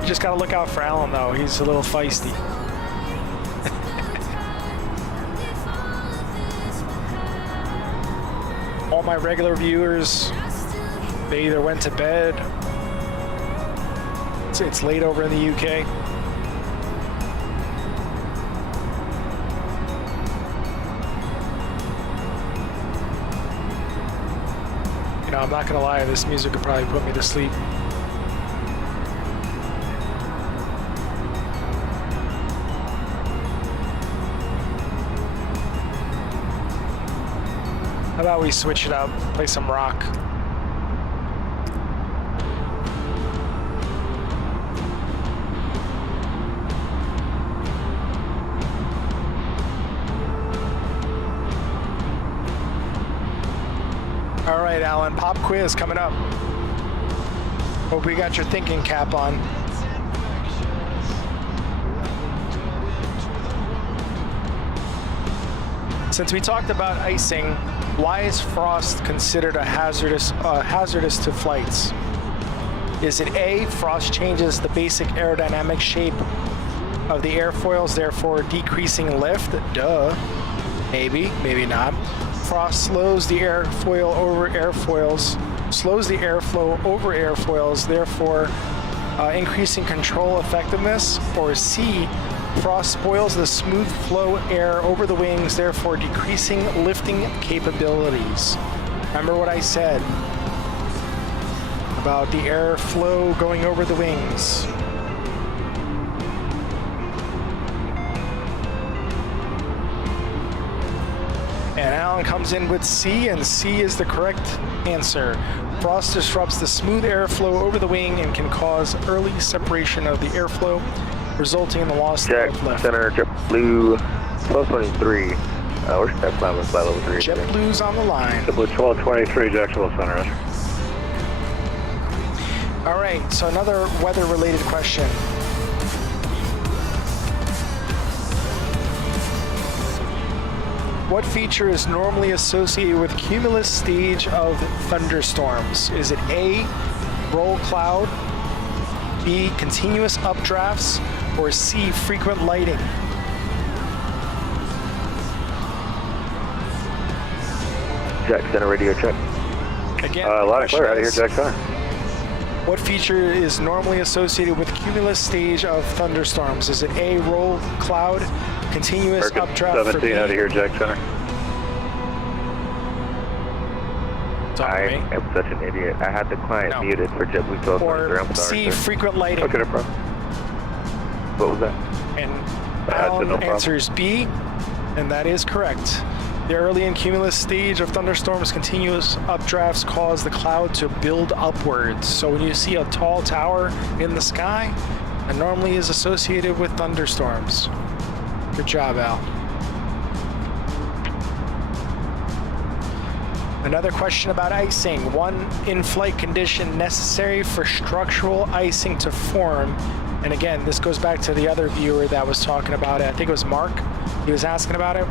You just gotta look out for Alan, though. He's a little feisty. All my regular viewers, they either went to bed. It's late over in the UK. You know, I'm not gonna lie, this music could probably put me to sleep. How about we switch it up, play some rock? All right, Alan, pop quiz coming up. Hope we got your thinking cap on. Since we talked about icing, why is frost considered a hazardous to flights? Is it A, frost changes the basic aerodynamic shape of the airfoils, therefore decreasing lift? Duh. Maybe, maybe not. Frost slows the airfoil over airfoils, slows the airflow over airfoils, therefore increasing control effectiveness. Or C, frost spoils the smooth flow air over the wings, therefore decreasing lifting capabilities. Remember what I said about the airflow going over the wings. And Alan comes in with C, and C is the correct answer. Frost disrupts the smooth airflow over the wing and can cause early separation of the airflow, resulting in the loss of lift. Center, JetBlue 1223. Where's that flight with flight level 3? JetBlue's on the line. JetBlue 1223, Jacksonville Center. All right, so another weather-related question. What feature is normally associated with cumulus stage of thunderstorms? Is it A, roll cloud, B, continuous updrafts, or C, frequent lighting? Jack Center radio check. Again, loud and clear out of here, Jack Center. What feature is normally associated with cumulus stage of thunderstorms? Is it A, roll cloud, continuous updraft, 17 out of here, Jack Center. I am such an idiot. I had the client muted for JetBlue 1223. I'm sorry. C, frequent lighting. Okay, no problem. What was that? And Alan answers B, and that is correct. The early and cumulus stage of thunderstorms, continuous updrafts cause the cloud to build upwards. So when you see a tall tower in the sky, it normally is associated with thunderstorms. Good job, Al. Another question about icing. One in-flight condition necessary for structural icing to form. And again, this goes back to the other viewer that was talking about it. I think it was Mark. He was asking about it.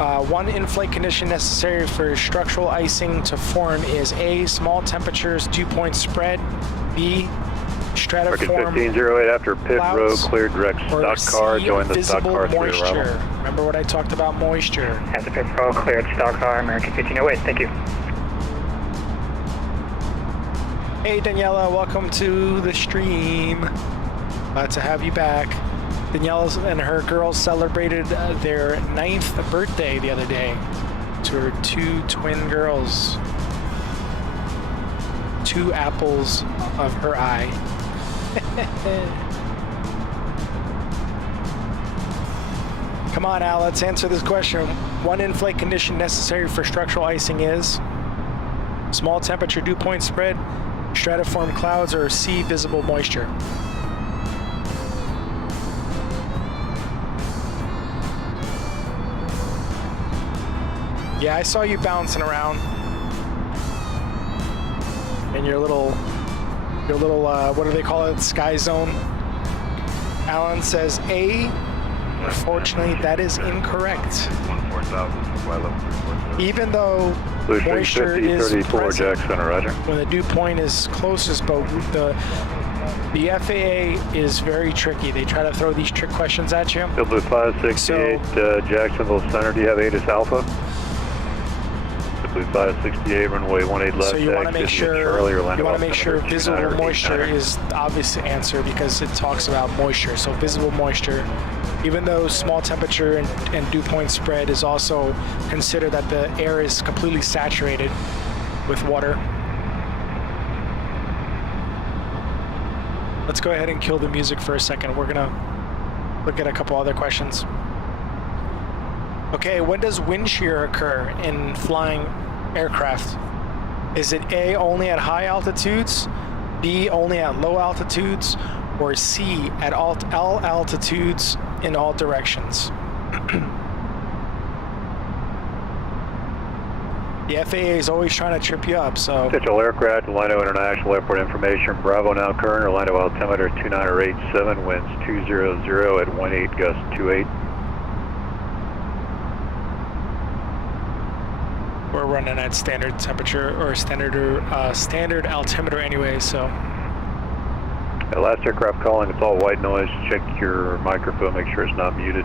One in-flight condition necessary for structural icing to form is A, small temperatures, dew point spread, B, stratiform 1508 after pit road, cleared direct or stock car, C, join the stock visible car through moisture. arrival. Remember what I talked about moisture. After pit road, cleared stock car, American 1508. Thank you. Hey Daniela, welcome to the stream. Glad to have you back. Daniela and her girls celebrated their 9th birthday the other day to her 2 twin girls. 2 apples of her eye. Come on, Al, let's answer this question. One in-flight condition necessary for structural icing is small temperature dew point spread, stratiform clouds, or C, visible moisture. Yeah, I saw you bouncing around in your little, what do they call it? Sky zone. Alan says A. Unfortunately, that is incorrect. Even though moisture is present when the dew point is closest, but the FAA is very tricky. They try to throw these trick questions at you. Blue 568, Jacksonville Center, do you have ATIS Alpha? Blue 568, runway 18 left. So you want to make sure visible moisture is the obvious answer because it talks about moisture. So visible moisture, even though small temperature and dew point spread is also considered that the air is completely saturated with water. Let's go ahead and kill the music for a second. We're gonna look at a couple other questions. Okay, when does wind shear occur in flying aircraft? Is it A, only at high altitudes, B, only at low altitudes, or C, at all altitudes in all directions? The FAA is always trying to trip you up, so... Potential aircraft, Orlando International Airport information. Bravo now current, Orlando altimeter 29087, winds 200 at 18 gust 28. We're running at standard temperature or standard altimeter anyway, so. Last aircraft calling, it's all white noise. Check your microphone, make sure it's not muted.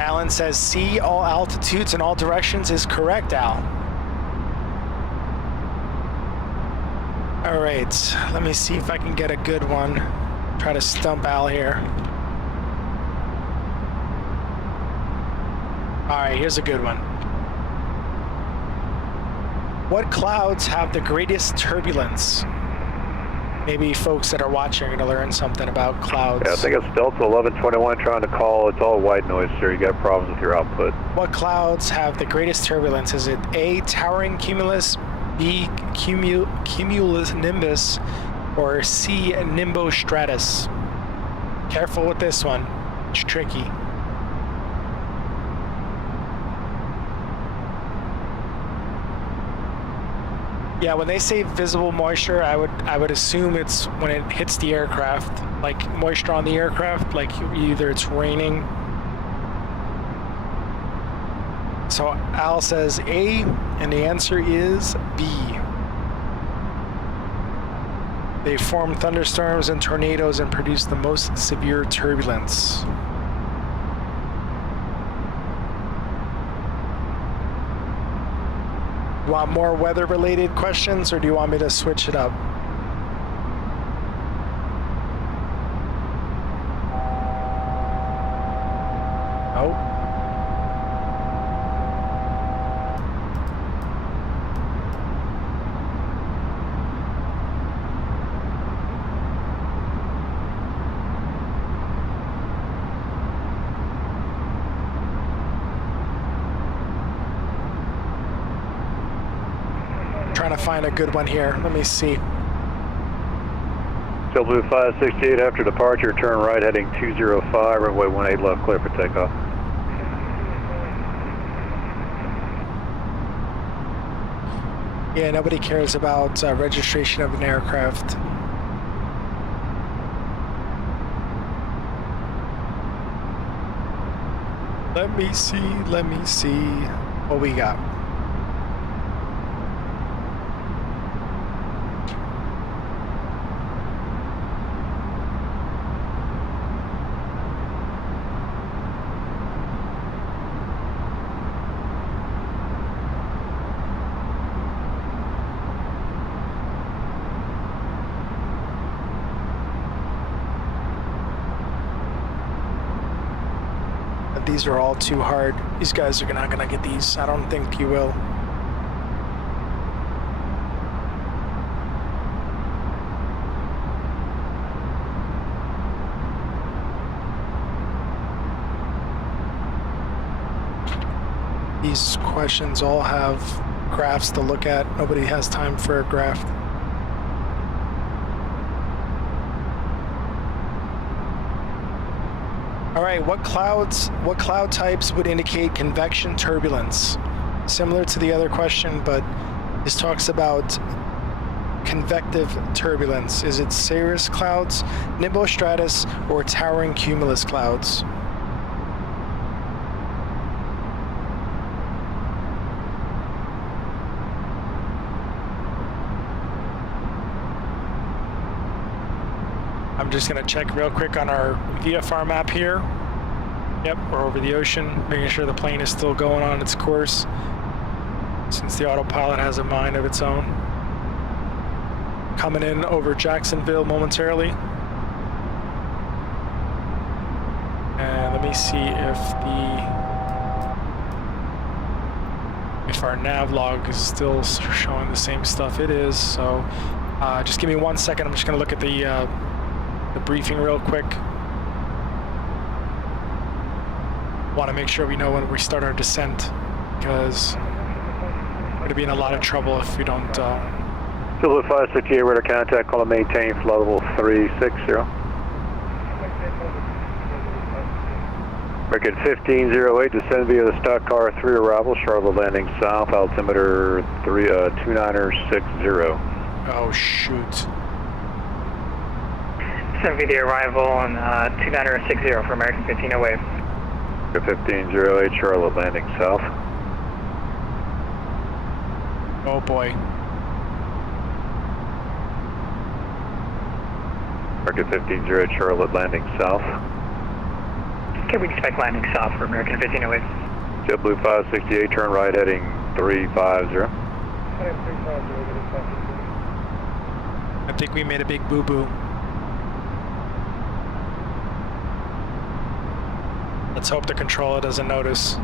Alan says C, all altitudes and all directions is correct, Al. All right, let me see if I can get a good one. Try to stump Al here. All right, here's a good one. What clouds have the greatest turbulence? Maybe folks that are watching are going to learn something about clouds. Yeah, I think it's Delta 1121 trying to call. It's all white noise, sir. You got problems with your output. What clouds have the greatest turbulence? Is it A, towering cumulus, B, cumulus nimbus, or C, nimbostratus? Careful with this one. It's tricky. Yeah, when they say visible moisture, I would assume it's when it hits the aircraft, like moisture on the aircraft, like either it's raining. So Al says A, and the answer is B. They form thunderstorms and tornadoes and produce the most severe turbulence. Want more weather-related questions, or do you want me to switch it up? Oh. Trying to find a good one here. Let me see. Still Blue 568 after departure, turn right heading 205, runway 18 left, clear for takeoff. Yeah, nobody cares about registration of an aircraft. Let me see what we got. These are all too hard. These guys are not gonna get these. I don't think you will. These questions all have graphs to look at. Nobody has time for a graph. All right, what cloud types would indicate convection turbulence? Similar to the other question, but this talks about convective turbulence. Is it cirrus clouds, nimbostratus, or towering cumulus clouds? I'm just gonna check real quick on our VFR map here. Yep, we're over the ocean, making sure the plane is still going on its course, since the autopilot has a mind of its own. Coming in over Jacksonville momentarily. And let me see if our nav log is still showing the same stuff. It is, so just give me 1 second. I'm just gonna look at the briefing real quick. Want to make sure we know when we start our descent, because we're going to be in a lot of trouble if we don't. Zulu 568, radar contact, call to maintain flow level 360. Record 1508, descend via the stock car 3 arrival, Charlotte landing south, altimeter 2960. Oh shoot. Send me the arrival on 2960 for American 1508. 1508, Charlotte landing south. Oh boy. Market 1508, Charlotte landing south. Can we expect landing south for American 1508? JetBlue 568, turn right heading 350. I think we made a big boo-boo. Let's hope the controller doesn't notice.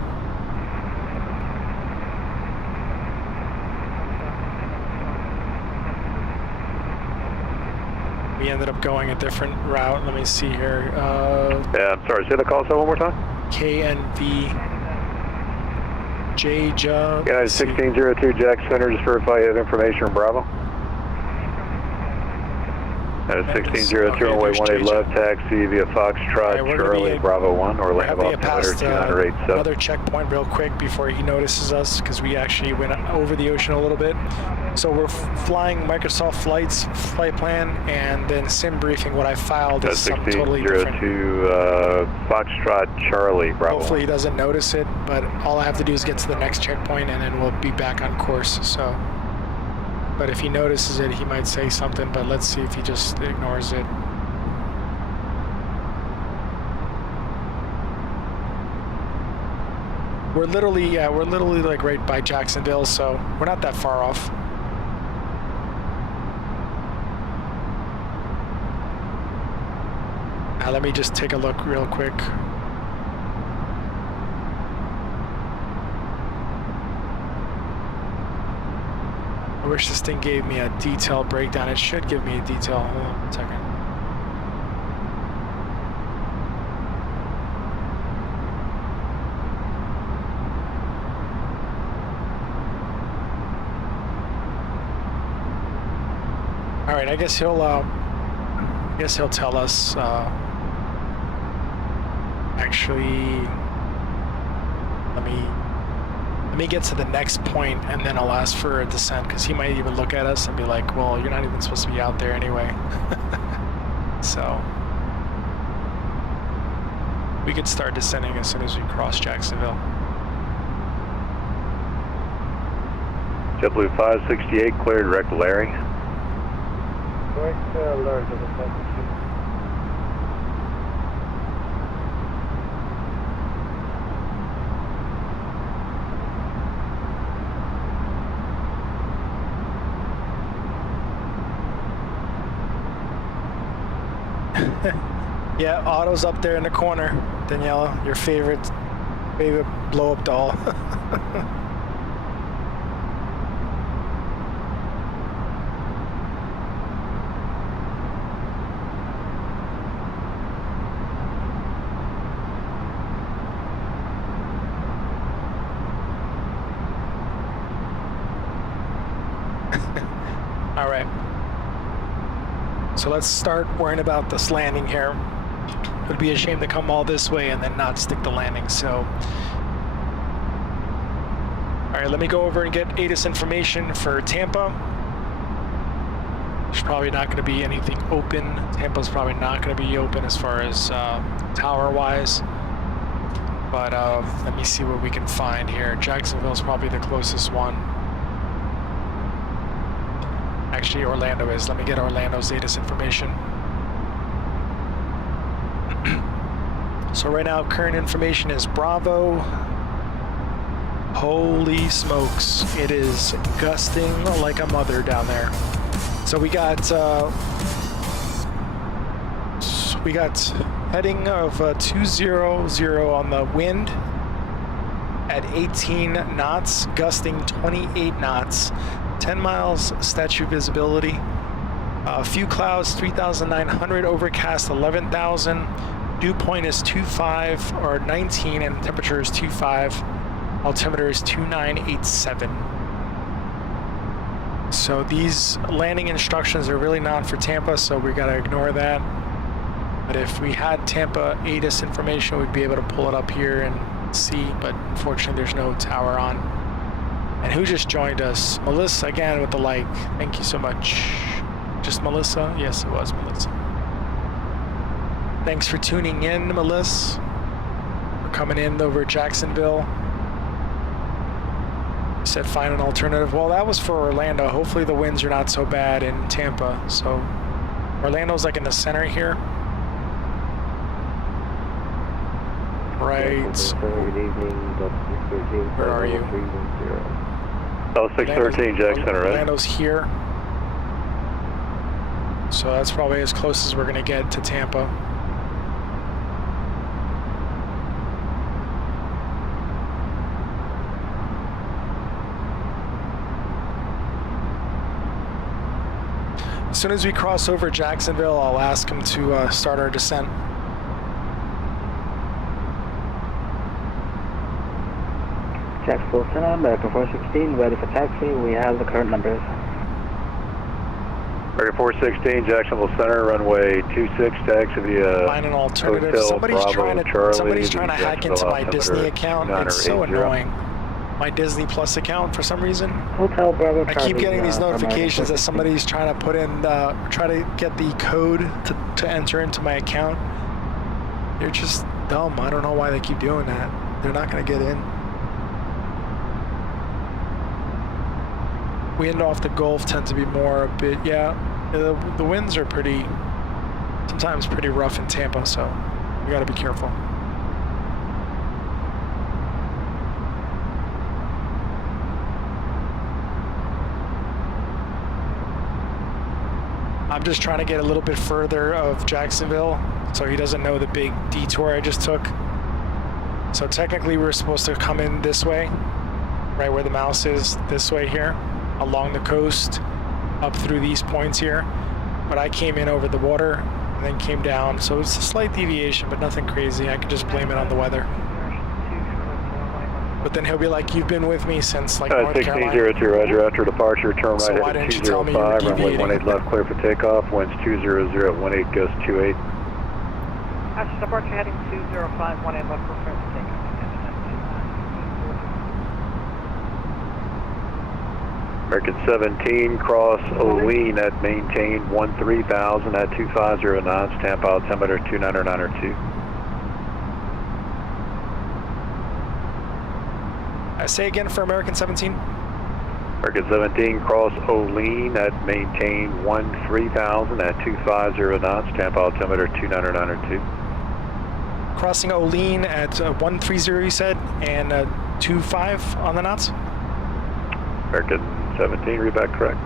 We ended up going a different route. Let me see here. Yeah, I'm sorry. Say the call sign one more time. KNV JJA. Yeah, 1602 Jack Center. Just verify you have information from Bravo. 1602 runway 18 left, taxi via Foxtrot, Charlie, Bravo 1, or land altimeter 287. Another checkpoint real quick before he notices us, because we actually went over the ocean a little bit. So we're flying Microsoft Flight's flight plan, and then sim briefing. What I filed is something totally different. 1602 Foxtrot, Charlie, Bravo 1. Hopefully he doesn't notice it, but all I have to do is get to the next checkpoint, and then we'll be back on course. So. But if he notices it, he might say something, but let's see if he just ignores it. We're literally like right by Jacksonville, so we're not that far off. Now let me just take a look real quick. I wish this thing gave me a detailed breakdown. It should give me a detail. Hold on a second. All right, I guess he'll tell us. Actually, let me get to the next point, and then I'll ask for a descent, because he might even look at us and be like, well, you're not even supposed to be out there anyway. So We could start descending as soon as we cross Jacksonville. JetBlue 568 cleared direct Larry. Direct Larry to the 72. Yeah, Otto's up there in the corner. Daniela, your favorite blow-up doll. All right. So let's start worrying about this landing here. It would be a shame to come all this way and then not stick the landing, so. All right, let me go over and get ATIS information for Tampa. There's probably not gonna be anything open. Tampa's probably not gonna be open as far as tower-wise. But let me see what we can find here. Jacksonville's probably the closest one. Actually, Orlando is. Let me get Orlando's ATIS information. So right now, current information is Bravo. Holy smokes. It is gusting like a mother down there. So we got heading of 200 on the wind at 18 knots, gusting 28 knots. 10 miles statute visibility. A few clouds, 3,900, overcast 11,000. Dew point is 25 or 19, and temperature is 25. Altimeter is 2987. So these landing instructions are really not for Tampa, so we gotta ignore that. But if we had Tampa ATIS information, we'd be able to pull it up here and see, but unfortunately there's no tower on. And who just joined us? Melissa again with the like. Thank you so much. Just Melissa? Yes, it was Melissa. Thanks for tuning in, Melissa. We're coming in over Jacksonville. You said find an alternative. Well, that was for Orlando. Hopefully the winds are not so bad in Tampa. So Orlando's like in the center here. Right. Where are you? Oh, 613 Jack Center, right? Orlando's here. So that's probably as close as we're going to get to Tampa. As soon as we cross over Jacksonville, I'll ask him to start our descent. Jacksonville Center, American 416, ready for taxi. We have the current numbers. American 416, Jacksonville Center, runway 26, taxi via Find an alternative. Hotel somebody's Bravo trying to Charlie, hack into my Disney account. It's so 980. annoying. My Disney Plus account for some reason. Hotel Bravo I Charlie, keep getting these American notifications that 416. somebody's trying to put in, try to get the code to enter into my account. They're just dumb. I don't know why they keep doing that. They're not going to get in. Wind off the Gulf tends to be more a bit, yeah. The winds are sometimes pretty rough in Tampa, so we got to be careful. I'm just trying to get a little bit further of Jacksonville so he doesn't know the big detour I just took. So technically we're supposed to come in this way, right where the mouse is, this way here, along the coast, up through these points here. But I came in over the water and then came down, so it's a slight deviation, but nothing crazy. I can just blame it on the weather. But then he'll be like, you've been with me since like North Carolina. 1602, roger. After departure, turn So right why at didn't you tell me you were 205, runway deviating? 18 left, clear for takeoff. Winds 200 at 18, ghost 28. After departure heading 205, 18 left, prepare for takeoff. American 17, cross Olean at maintain 13,000 at 250 knots, Tampa altimeter 29902. Say again for American 17. American 17, cross Olean at maintain 13,000 at 250 knots, Tampa altimeter 29902. Crossing Olean at 130, you said, and 25 on the knots? American 17, read back correct.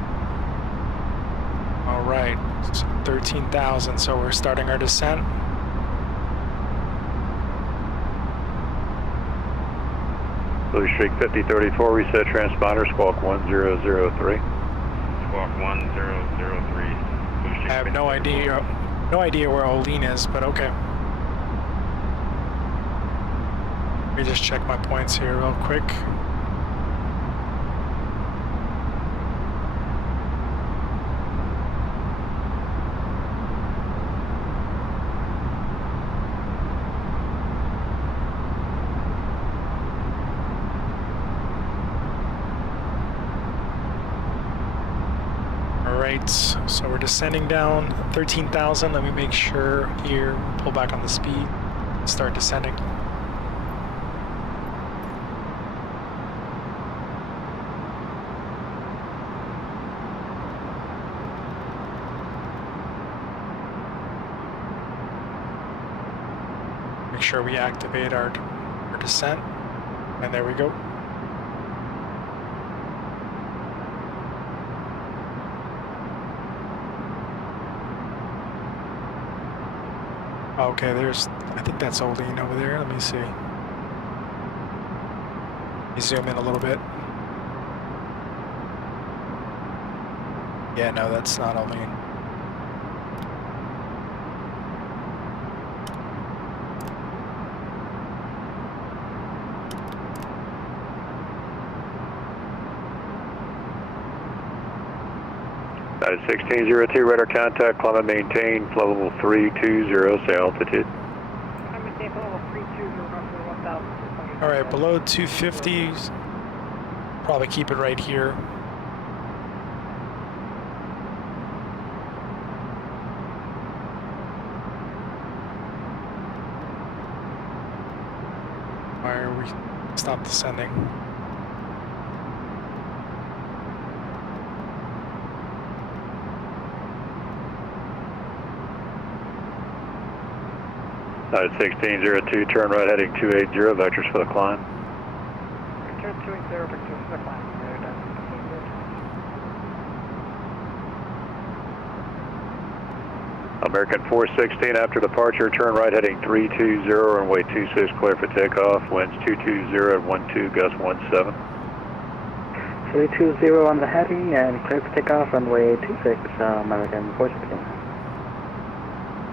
All right, so 13,000, so we're starting our descent. Blue Streak 5034, reset transponder, squawk 1003. Squawk 1003. I have no idea where Olean is, but okay. Let me just check my points here real quick. So we're descending down 13,000. Let me make sure here, pull back on the speed, start descending. Make sure we activate our descent, and there we go. Okay, I think that's Olean over there. Let me see. Let me zoom in a little bit. Yeah, no, that's not Olean. That is 1602, radar contact, climb and maintain, flow level 320, say altitude. I'm maintain flow level 320, roughly 1,000. All right, below 250, probably keep it right here. Why are we stop descending? At 1602, turn right heading 280, vectors for the climb. Return 280, vectors for the climb. American 416, after departure, turn right heading 320, runway 26, clear for takeoff, winds 220 at 12, gust 17. 320 on the heading and clear for takeoff, runway 26, American 416.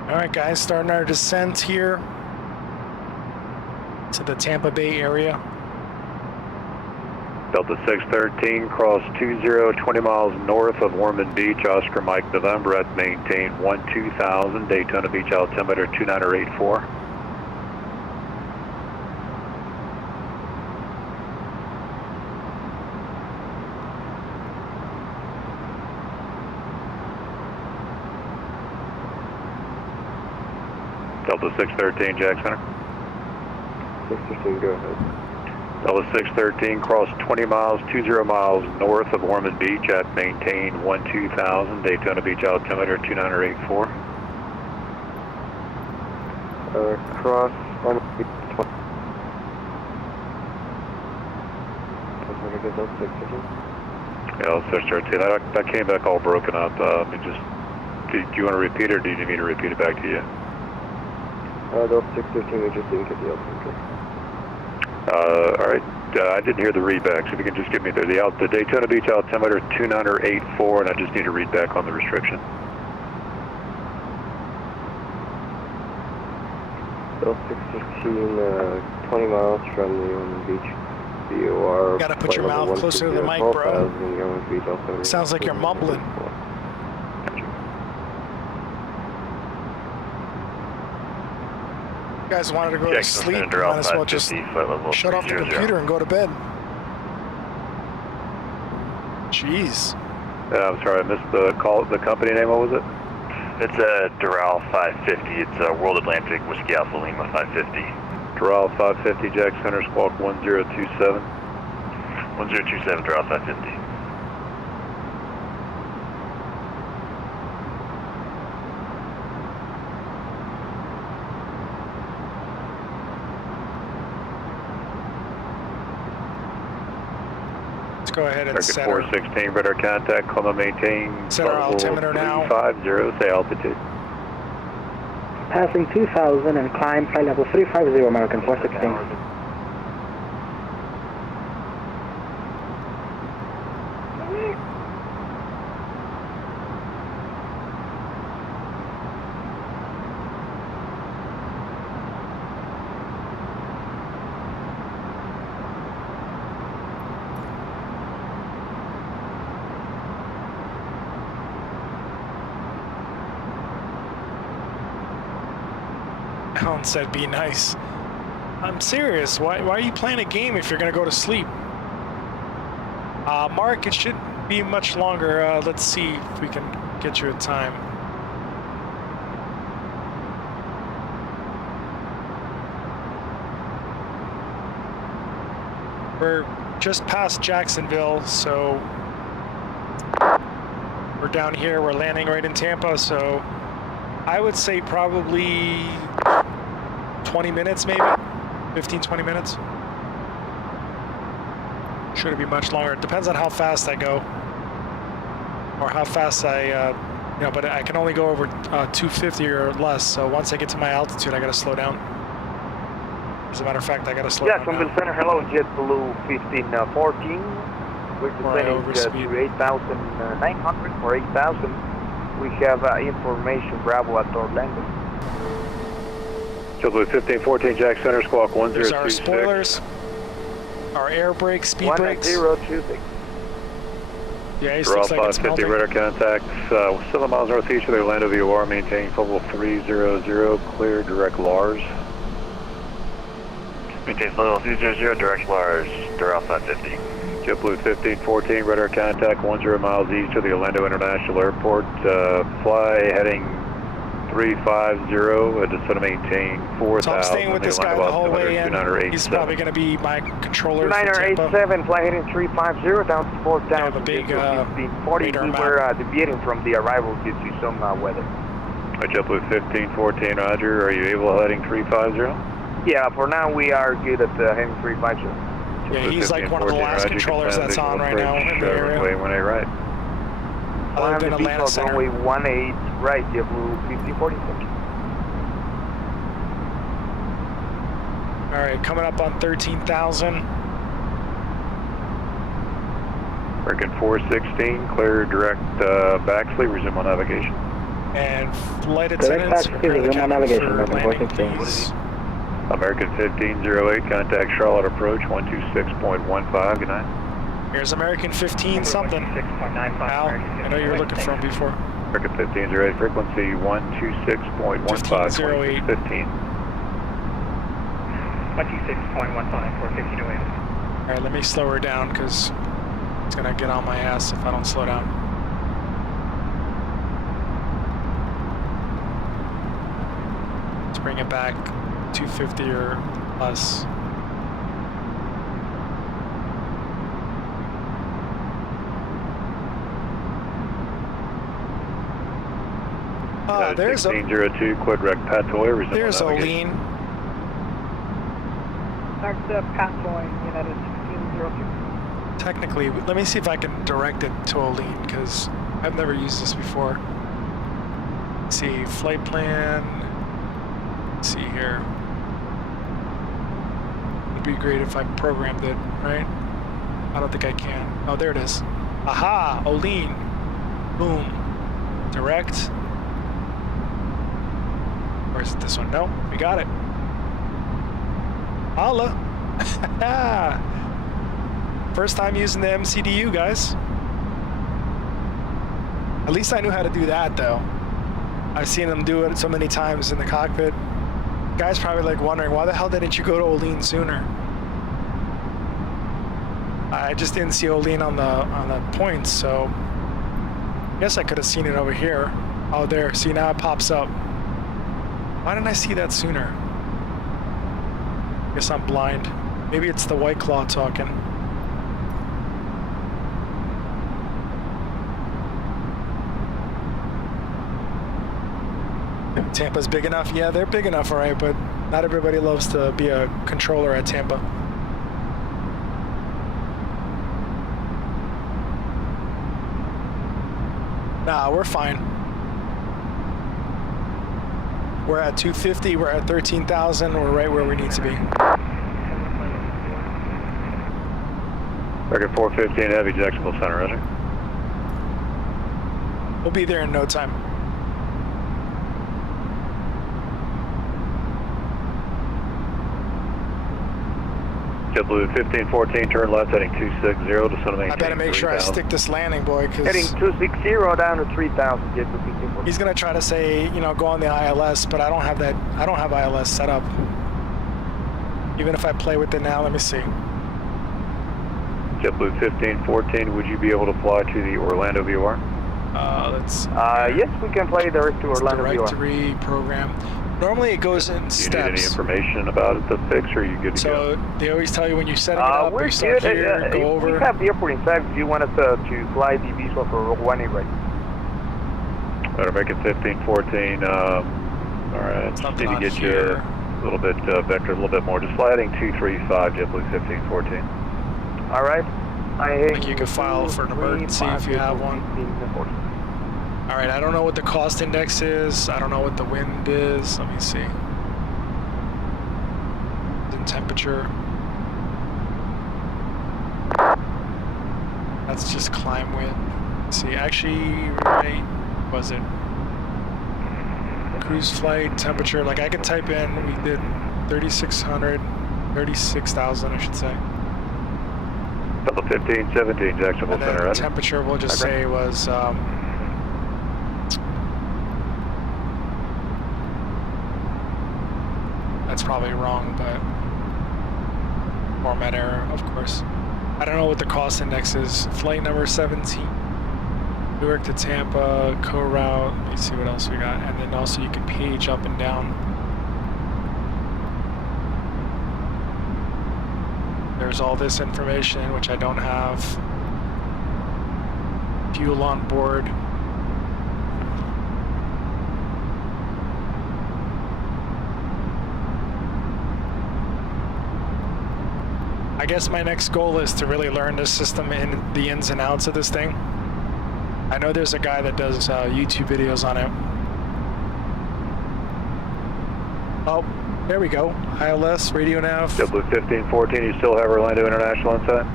All right, guys, starting our descent here to the Tampa Bay area. Delta 613, cross 20, 20 miles north of Ormond Beach, Oscar Mike November at maintain 12,000, Daytona Beach altimeter 2984. Delta 613, Jack Center. 613, go ahead. Delta 613, cross 20 miles, 20 miles north of Ormond Beach at maintain 12,000, Daytona Beach altimeter 2984. Cross Ormond Beach 20. Delta 613. Yeah, Delta 613, that came back all broken up. Do you want to repeat it, or do you need me to repeat it back to you? Delta 613, we just didn't get the altimeter. All right, I didn't hear the readback, so if you can just give me the Daytona Beach altimeter 2984, and I just need to read back on the restriction. Delta 615, 20 miles from the Ormond Beach. VOR. You gotta put your mouth closer to the mic, bro. Sounds like you're mumbling. You guys wanted to go to sleep, might as well just shut off the computer and go to bed. Jeez. I'm sorry, I missed the call. The company name, what was it? It's a Doral 550. It's a World Atlantic Whiskey Alpha Lima 550. Doral 550, Jack Center, squawk 1027. 1027, draw 550. Let's go ahead and American set our, 416, radar contact, Columbia maintain. set our altimeter now. 350, say altitude. Passing 2000 and climb flight level 350, American 416. Alan said, be nice. I'm serious. Why are you playing a game if you're going to go to sleep? Mark, it should be much longer. Let's see if we can get you a time. We're just past Jacksonville, so we're down here. We're landing right in Tampa, so I would say probably 20 minutes, maybe 15, 20 minutes. Shouldn't be much longer. It depends on how fast I go, or how fast I, but I can only go over 250 or less. So once I get to my altitude, I gotta slow down. As a matter of fact, I gotta slow down. Jacksonville Center, hello, JetBlue 1514. We're descending to 8,900 or 8,000. We have information Bravo at Orlando. JetBlue 1514, Jack Center, squawk 1026. There's our spoilers, our air brakes, speed brakes. 1026. Yeah, it Draw looks like it's 550, melting. radar contacts, 7 miles northeast of the Orlando VOR, maintaining level 300, clear, direct Lars. Maintain level 300, direct Lars, draw 550. JetBlue 1514, radar contact 10 miles east of the Orlando International Airport, fly heading 350, just to maintain 4,000. So I'm staying with this guy the whole way in. He's probably going to be my controller. 2987, fly heading 350 down to 4,000. I have a big 1540. We were deviating from the arrival due to some weather. JetBlue 1514, Roger. Are you able heading 350? Yeah, for now we are good at heading 350. Yeah, he's like one of the last controllers that's on right now in the area. Runway 18 right. I live in Atlanta Center. Runway 18 right, JetBlue 1546. All right, coming up on 13,000. American 416, clear direct Baxley, resume on navigation. And flight attendants, prepare the cabin for landing, please. American 1508, contact Charlotte approach 126.15, good night. Here's American 15 something. Al, I know you were looking for him before. American 1508, frequency 126.15, 1508. 15. 126.15 for 1508. All right, let me slow her down because it's gonna get on my ass if I don't slow down. Let's bring it back 250 or less. There's 1602, Quadrac Patoy, resume there's on navigation. Olene. Taxi Patoy, United 1602. Technically, let me see if I can direct it to Olene because I've never used this before. Let's see, flight plan. Let's see here. It'd be great if I programmed it, right? I don't think I can. Oh, there it is. Aha, Olene. Boom. Direct. Or is it this one? No, we got it. Holla. First time using the MCDU, guys. At least I knew how to do that, though. I've seen them do it so many times in the cockpit. Guys probably like wondering, why the hell didn't you go to Olene sooner? I just didn't see Olene on the points, so I guess I could have seen it over here. Oh, there. See, now it pops up. Why didn't I see that sooner? Guess I'm blind. Maybe it's the White Claw talking. Tampa's big enough? Yeah, they're big enough, all right, but not everybody loves to be a controller at Tampa. Nah, we're fine. We're at 250, we're at 13,000, we're right where we need to be. Record 415 Heavy, Jacksonville Center, Roger. We'll be there in no time. JetBlue 1514, turn left heading 260 to Sonoma. I better make sure I stick this landing, boy, because Heading 260 down to 3000, JetBlue 1514. he's gonna try to say, you know, go on the ILS, but I don't have that. I don't have ILS set up. Even if I play with it now, let me see. JetBlue 1514, would you be able to fly to the Orlando VOR? Let's. Yes, we can play direct to Orlando VOR. Directory program. Normally it goes in Do you steps. need any information about it to fix, or are you good to go? So they always tell you when you're setting it up, We're you start good. here, go over. We have the airport in fact. If you want us to fly the visual for 1A right. Better make it 1514. Alright, just need to get you a little bit vector, a little bit more. Just sliding 235, JetBlue 1514. Alright. I think you can file for an emergency if you have one. Alright, I don't know what the cost index is. I don't know what the wind is. Let me see. In temperature. That's just climb wind. Let's see, actually, right, was it? Cruise flight, temperature, like I could type in, we did 3,600, 36,000 I should say. Double 1517, Jacksonville And then Center, the Roger. temperature we'll just say was, that's probably wrong, but format error, of course. I don't know what the cost index is. Flight number 17, Newark to Tampa, co-route. Let me see what else we got. And then also you can page up and down. There's all this information, which I don't have. Fuel on board. I guess my next goal is to really learn this system and the ins and outs of this thing. I know there's a guy that does YouTube videos on it. Oh, there we go. ILS, radio nav. JetBlue 1514, you still have Orlando International inside?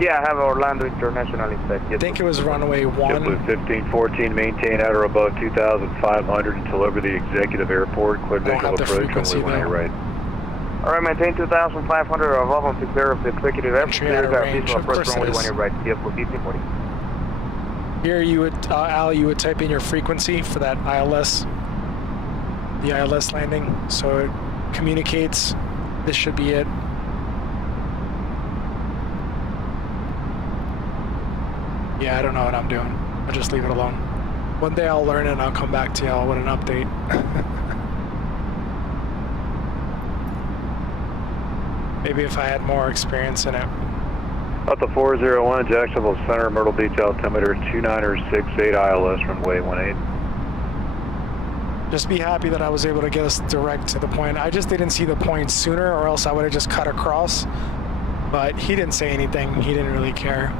Yeah, I have Orlando International inside. I think it was runway 1. JetBlue 1514, maintain at or above 2,500 until over the executive airport. Clear visual approach, runway 1 at your right. Alright, maintain 2,500 or above on take care of the executive airport. Entry out of range, Visual of approach, course it runway is. 1 at your right, JetBlue 1540. Here you would, Al, you would type in your frequency for that ILS, the ILS landing, so it communicates. This should be it. Yeah, I don't know what I'm doing. I'll just leave it alone. One day I'll learn it and I'll come back to y'all with an update. Maybe if I had more experience in it. Delta 401, Jacksonville Center, Myrtle Beach altimeter 2968 ILS, runway 18. Just be happy that I was able to get us direct to the point. I just didn't see the point sooner, or else I would have just cut across. But he didn't say anything. He didn't really care.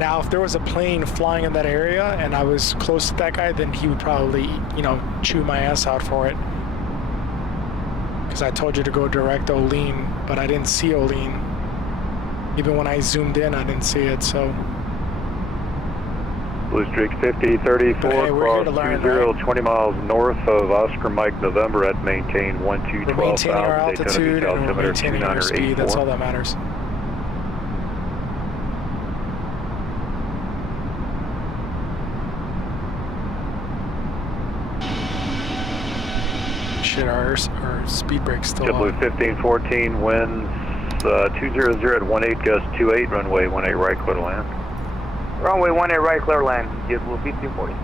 Now, if there was a plane flying in that area and I was close to that guy, then he would probably, you know, chew my ass out for it. Because I told you to go direct Olean, but I didn't see Olean. Even when I zoomed in, I didn't see it, so. Blue Streak 5034, Hey, we're here cross to learn, 20, 20 miles north of Oscar Mike November at maintain We're 1212,000, maintaining our Daytona Beach altitude and we're altimeter maintaining our speed. That's all 2984. that matters. Shit, our speed brake's still JetBlue on. 1514, winds 200 at 18, gust 28, runway 18 right, clear to land. Runway 1 at right, clear land, JetBlue 1540.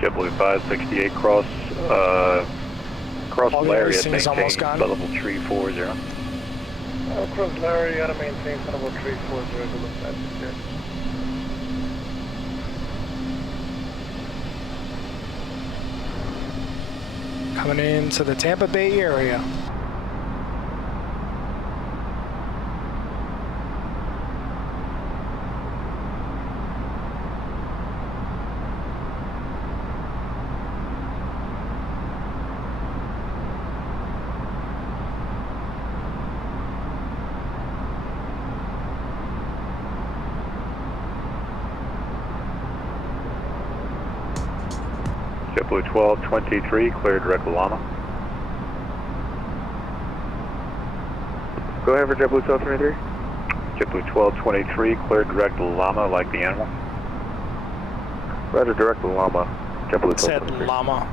JetBlue 568, cross Cross All the Larry at icing is almost maintain gone. level 340. Cross Larry, gotta maintain level 340 to the side. Coming into the Tampa Bay area. JetBlue 1223, cleared direct Lama. Go ahead for JetBlue 1223. JetBlue 1223, cleared direct Lama like the animal. Roger, direct Lama. JetBlue Said 1223. llama.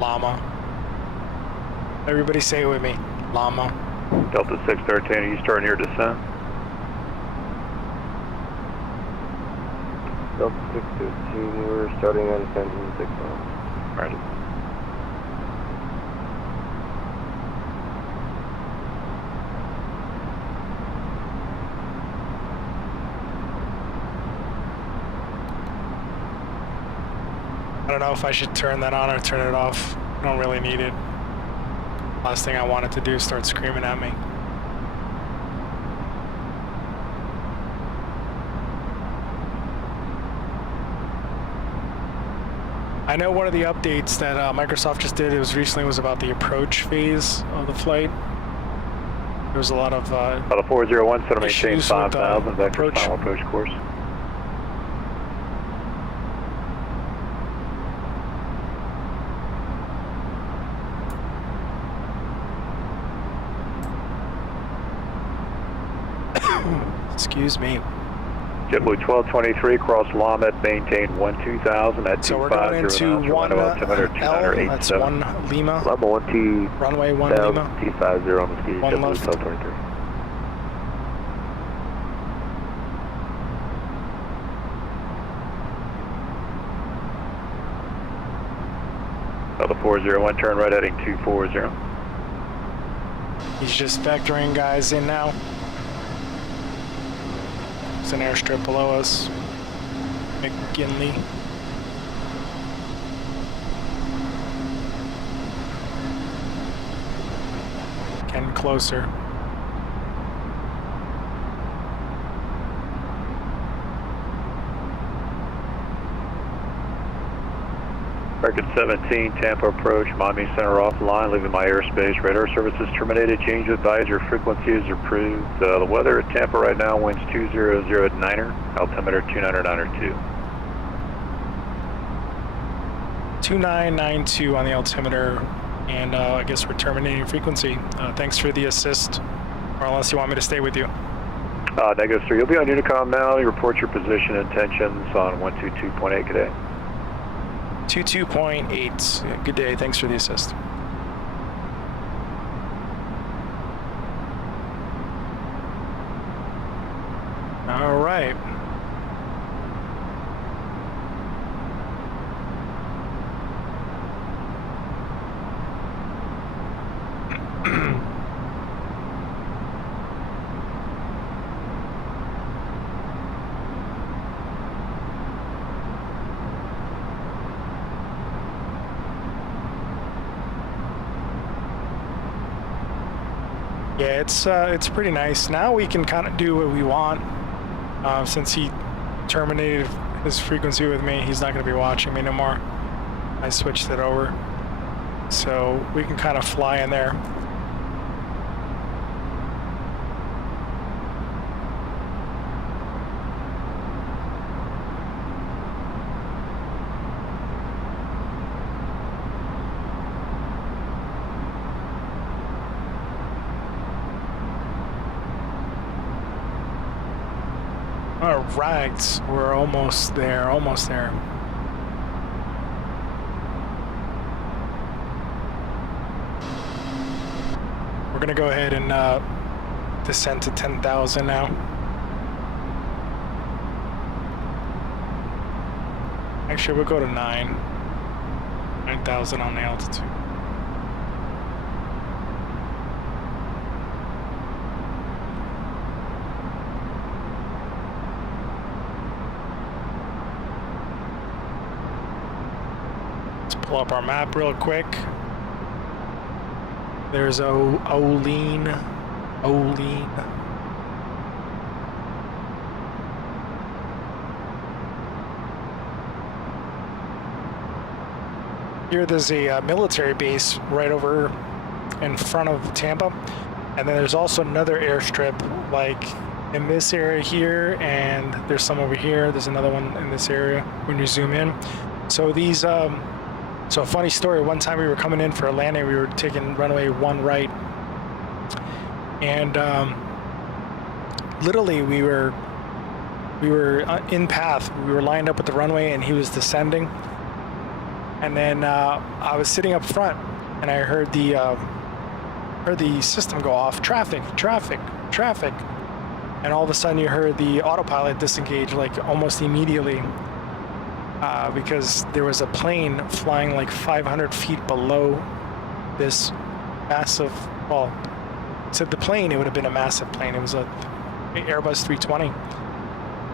Llama. Everybody say it with me. Llama. Delta 613, are you starting your descent? Delta 613, we're starting on 10-6 miles. Roger. I don't know if I should turn that on or turn it off. I don't really need it. Last thing I wanted to do is start screaming at me. I know one of the updates that Microsoft just did, was about the approach phase of the flight. There was a lot of Delta 401, center maintain issues with, 5000, vector approach. final approach course. Excuse me. JetBlue 1223, cross Lama at maintain 2000 at So we're going 250 into knots, one runway altimeter L, that's 2987. one Lima, Lama 1T, runway 1 Lima, T50 on the ski, One JetBlue left. 1223. Delta 401, turn right heading 240. he's just vectoring guys in now. There's an airstrip below us, McGinley. Getting closer. Record 17, Tampa approach, Miami Center offline, leaving my airspace. Radar services terminated, change of advisor, frequency is approved. The weather at Tampa right now, winds 200 at Niner, altimeter 2992. 2992 on the altimeter, and I guess we're terminating frequency. Thanks for the assist, or unless you want me to stay with you. Negative, sir. You'll be on Unicom now. You report your position and intentions on 122.8 today. 22.8. Yeah, good day. Thanks for the assist. All right. Yeah, it's pretty nice. Now we can kind of do what we want. Since he terminated his frequency with me, he's not going to be watching me no more. I switched it over. So we can kind of fly in there. All right, we're almost there, almost there. We're gonna go ahead and descend to 10,000 now. Actually, we'll go to 9. 9,000 on the altitude. Let's pull up our map real quick. There's Olean. Here there's a military base right over in front of Tampa, and then there's also another airstrip like in this area here, and there's some over here. There's another one in this area when you zoom in. So these, so a funny story, one time we were coming in for a landing, we were taking runway 1 right, and literally we were in path. We were lined up with the runway, and he was descending. And then I was sitting up front, and I heard the system go off. Traffic. And all of a sudden, you heard the autopilot disengage like almost immediately because there was a plane flying like 500 feet below this massive. Well, said the plane, it would have been a massive plane. It was a Airbus 320,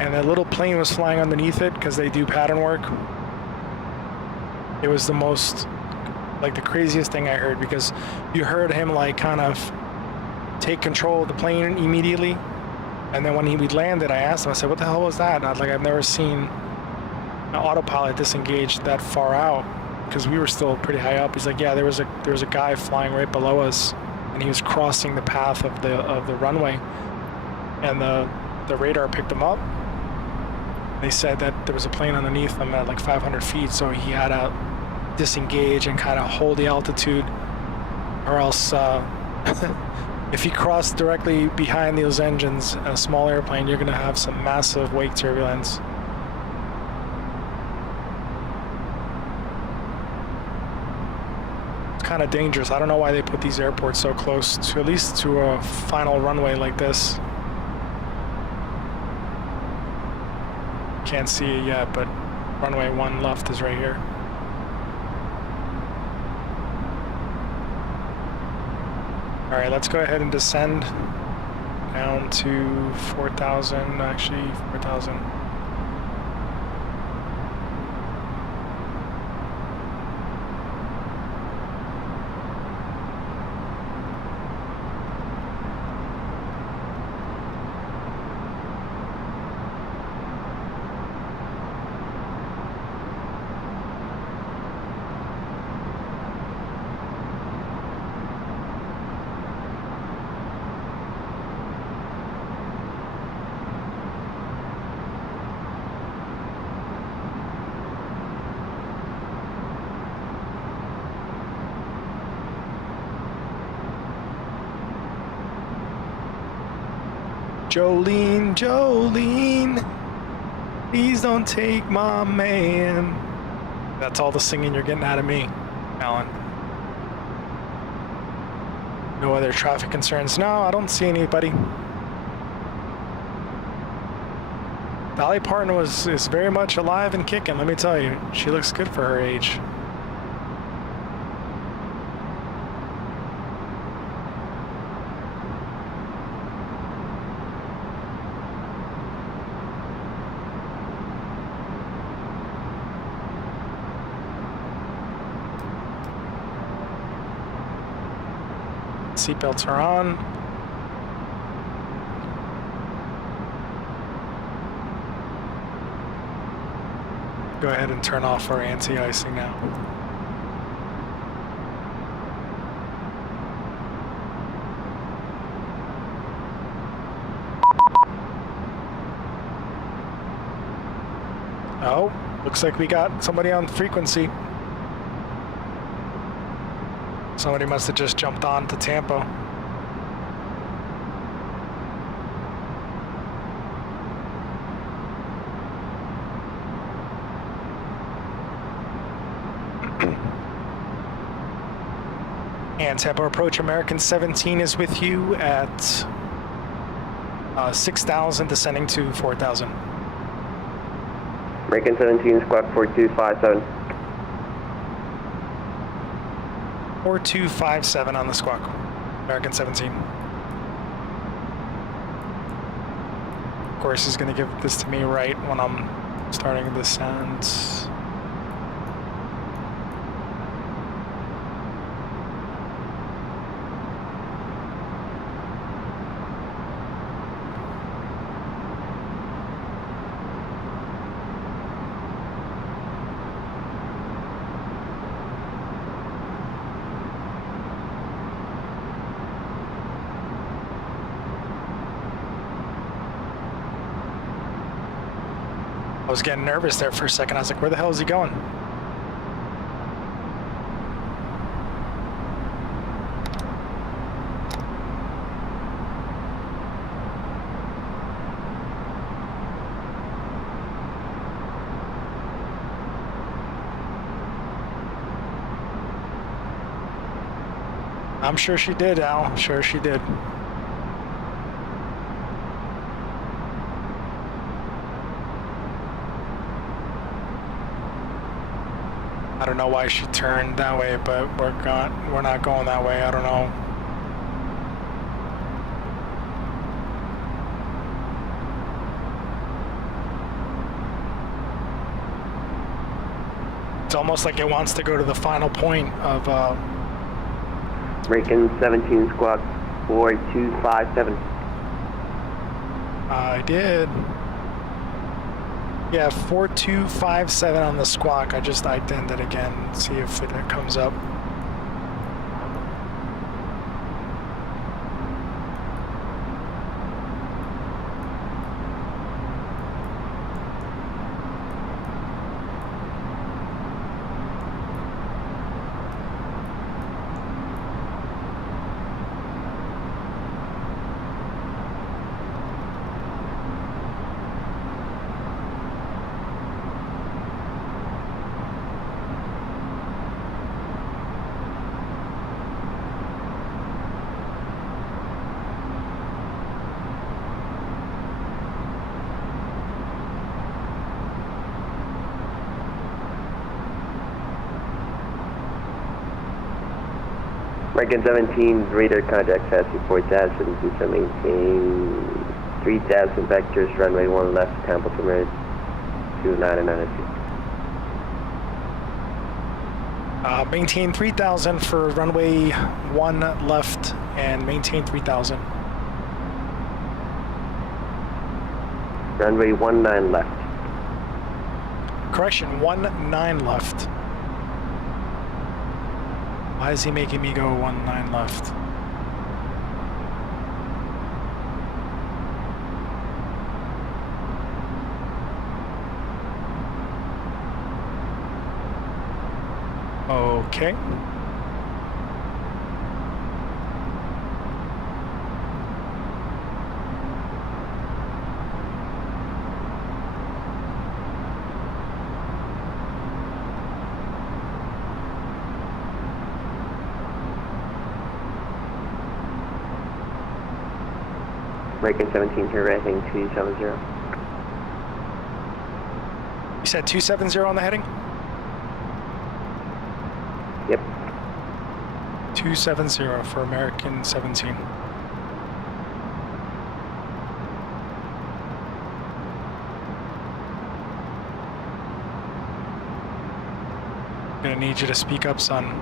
and that little plane was flying underneath it because they do pattern work. It was the most, like the craziest thing I heard, because you heard him like kind of take control of the plane immediately. And then when we landed, I asked him, I said, what the hell was that? And I was like, I've never seen an autopilot disengage that far out, because we were still pretty high up. He's like, yeah, there was a guy flying right below us, and he was crossing the path of the runway, and the radar picked him up. They said that there was a plane underneath him at like 500 feet, so he had to disengage and kind of hold the altitude, or else if he crossed directly behind those engines in a small airplane, you're going to have some massive wake turbulence. It's kind of dangerous. I don't know why they put these airports so close to, at least to a final runway like this. Can't see it yet, but runway 1 left is right here. All right, let's go ahead and descend down to 4,000, actually 4,000. Jolene, please don't take my man. That's all the singing you're getting out of me, Alan. No other traffic concerns? No, I don't see anybody. Dolly Parton is very much alive and kicking, let me tell you. She looks good for her age. Seatbelts are on. Go ahead and turn off our anti-icing now. Oh, looks like we got somebody on frequency. Somebody must have just jumped on to Tampa. And Tampa approach, American 17 is with you at 6,000, descending to 4,000. American 17, squawk 4257. 4257 on the squawk. American 17. Of course, he's going to give this to me right when I'm starting the descent. I was getting nervous there for a second. I was like, where the hell is he going? I'm sure she did, Al. I'm sure she did. I don't know why she turned that way, but we're not going that way. I don't know. It's almost like it wants to go to the final point of Rankin 17 squawk 4257. I did. Yeah, 4257 on the squawk. I just typed it again. See if it comes up. Rankin 17, radar contact Sassy 4000, do some maintain 3000 vectors, runway 1 left, Templeton Ridge, 2992. Maintain 3000 for runway 1 left and maintain 3000. Runway 19 left. Correction, 19 left. Why is he making me go 19 left? Okay. Rankin 17 here, heading 270. You said 270 on the heading? Yep. 270 for American 17. Gonna need you to speak up, son.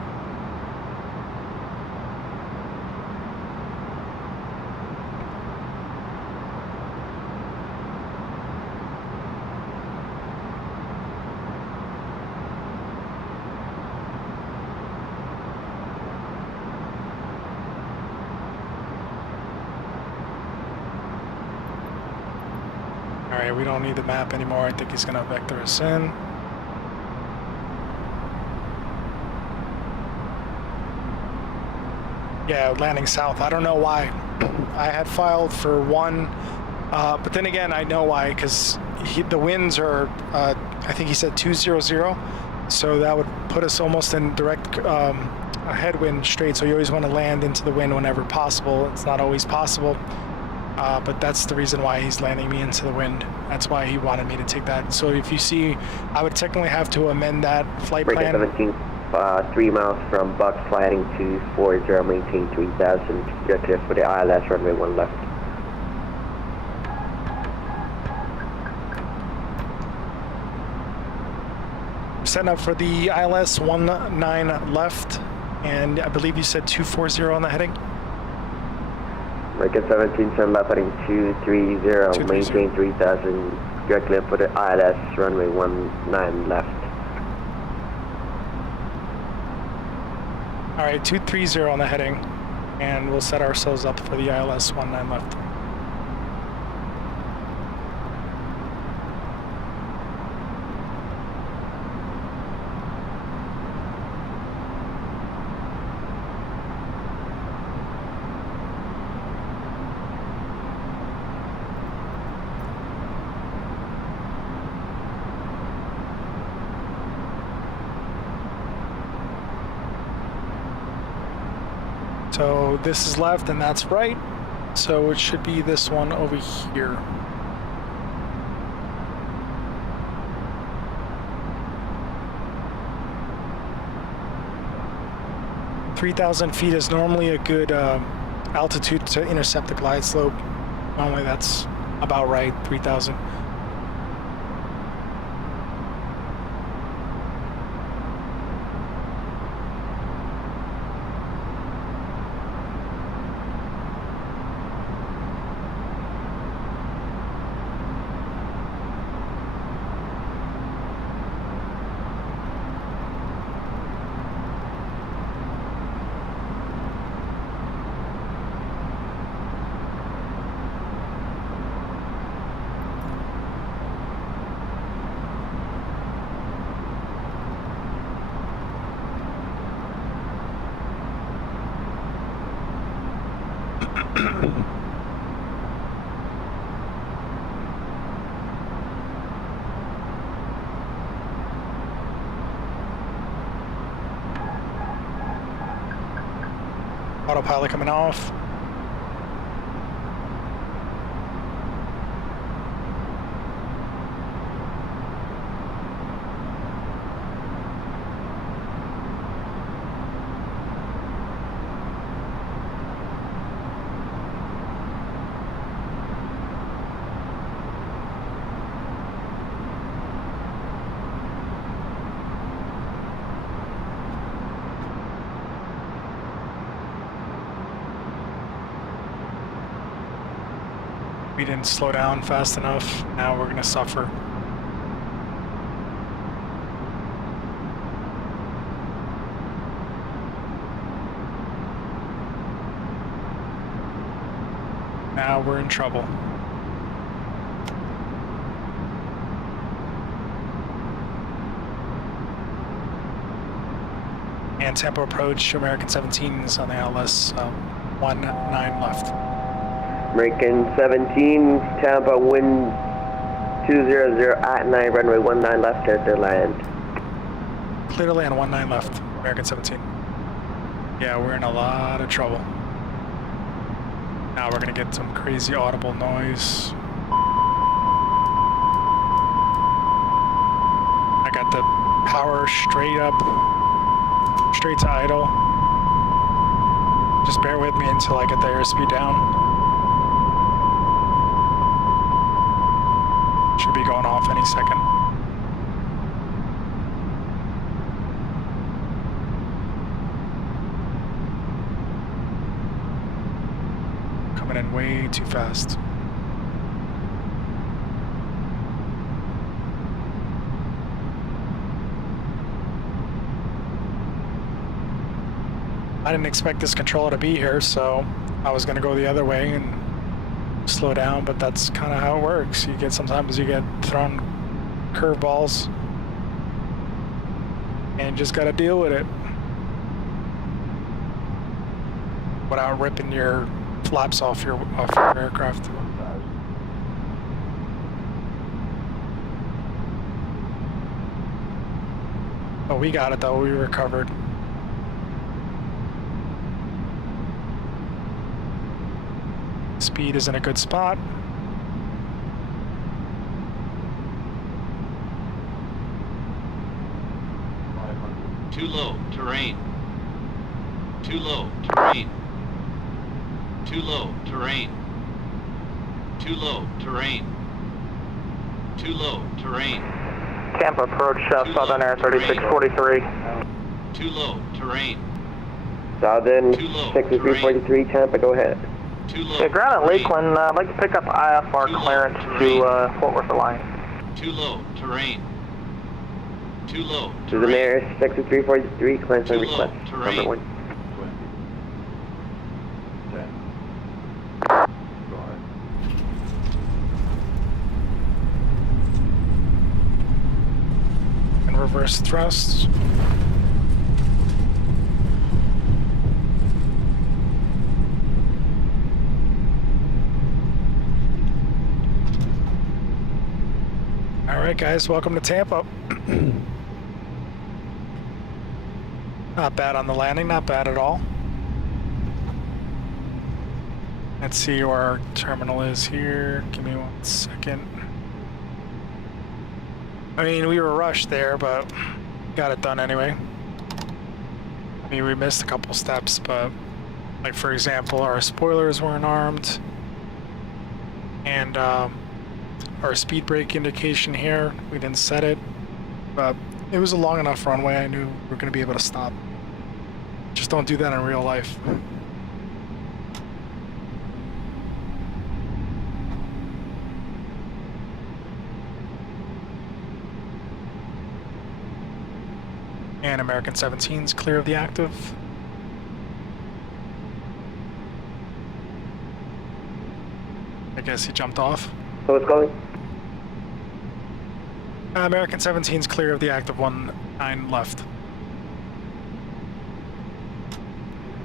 Alright, we don't need the map anymore. I think he's gonna vector us in. Yeah, landing south. I don't know why. I had filed for 1, but then again, I know why, because the winds are, I think he said 200, so that would put us almost in direct a headwind straight, so you always want to land into the wind whenever possible. It's not always possible, but that's the reason why he's landing me into the wind. That's why he wanted me to take that. So if you see, I would technically have to amend that flight plan. Rankin 17, 3 miles from Bucks, flying 240, maintain 3000, direct clear for the ILS, runway 1 left. Setting up for the ILS 19 left, and I believe you said 240 on the heading. American 17, turn left heading 230, maintain 3000, direct clear for the ILS, runway 19 left. All right, 230 on the heading, and we'll set ourselves up for the ILS 19 left. So this is left and that's right. So it should be this one over here. (3,000 feet) is normally a good altitude to intercept the glide slope. Normally that's about right, 3,000. Autopilot coming off. We didn't slow down fast enough. Now we're going to suffer. Now we're in trouble. And Tampa approach, American 17 is on the ILS 19 left. American 17, Tampa, wind 200 at 9, runway 19 left, clear to land. Clear to land, 19 left, American 17. Yeah, we're in a lot of trouble. Now we're gonna get some crazy audible noise. I got the power straight up, straight to idle. Just bear with me until I get the airspeed down. Should be going off any second. Coming in way too fast. I didn't expect this controller to be here, so I was going to go the other way and slow down, but that's kind of how it works. Sometimes you get thrown curveballs and you just got to deal with it without ripping your flaps off your aircraft. Oh, we got it though. We recovered. Speed is in a good spot. Too low, terrain. Too low, terrain. Too low, terrain. Too low, terrain. Too low, terrain. Tampa approach Southern Air 3643. Too low, terrain. Southern 6343, Tampa, go ahead. Too low, Okay, ground at terrain. Lakeland, I'd like to pick up IFR clearance to Fort Worth Alliance. Too low, terrain. Too low, To the terrain. mayor, 6343, clearance and Too low, request. terrain. Number 1. And reverse thrust. All right, guys, welcome to Tampa. Not bad on the landing, not bad at all. Let's see where our terminal is here. Give me 1 second. I mean, we were rushed there, but got it done anyway. I mean, we missed a couple steps, but like for example, our spoilers weren't armed, and our speed brake indication here, we didn't set it, but it was a long enough runway. I knew we were going to be able to stop. Just don't do that in real life. And American 17's clear of the active. I guess he jumped off. So it's going? American 17's clear of the active 19 left.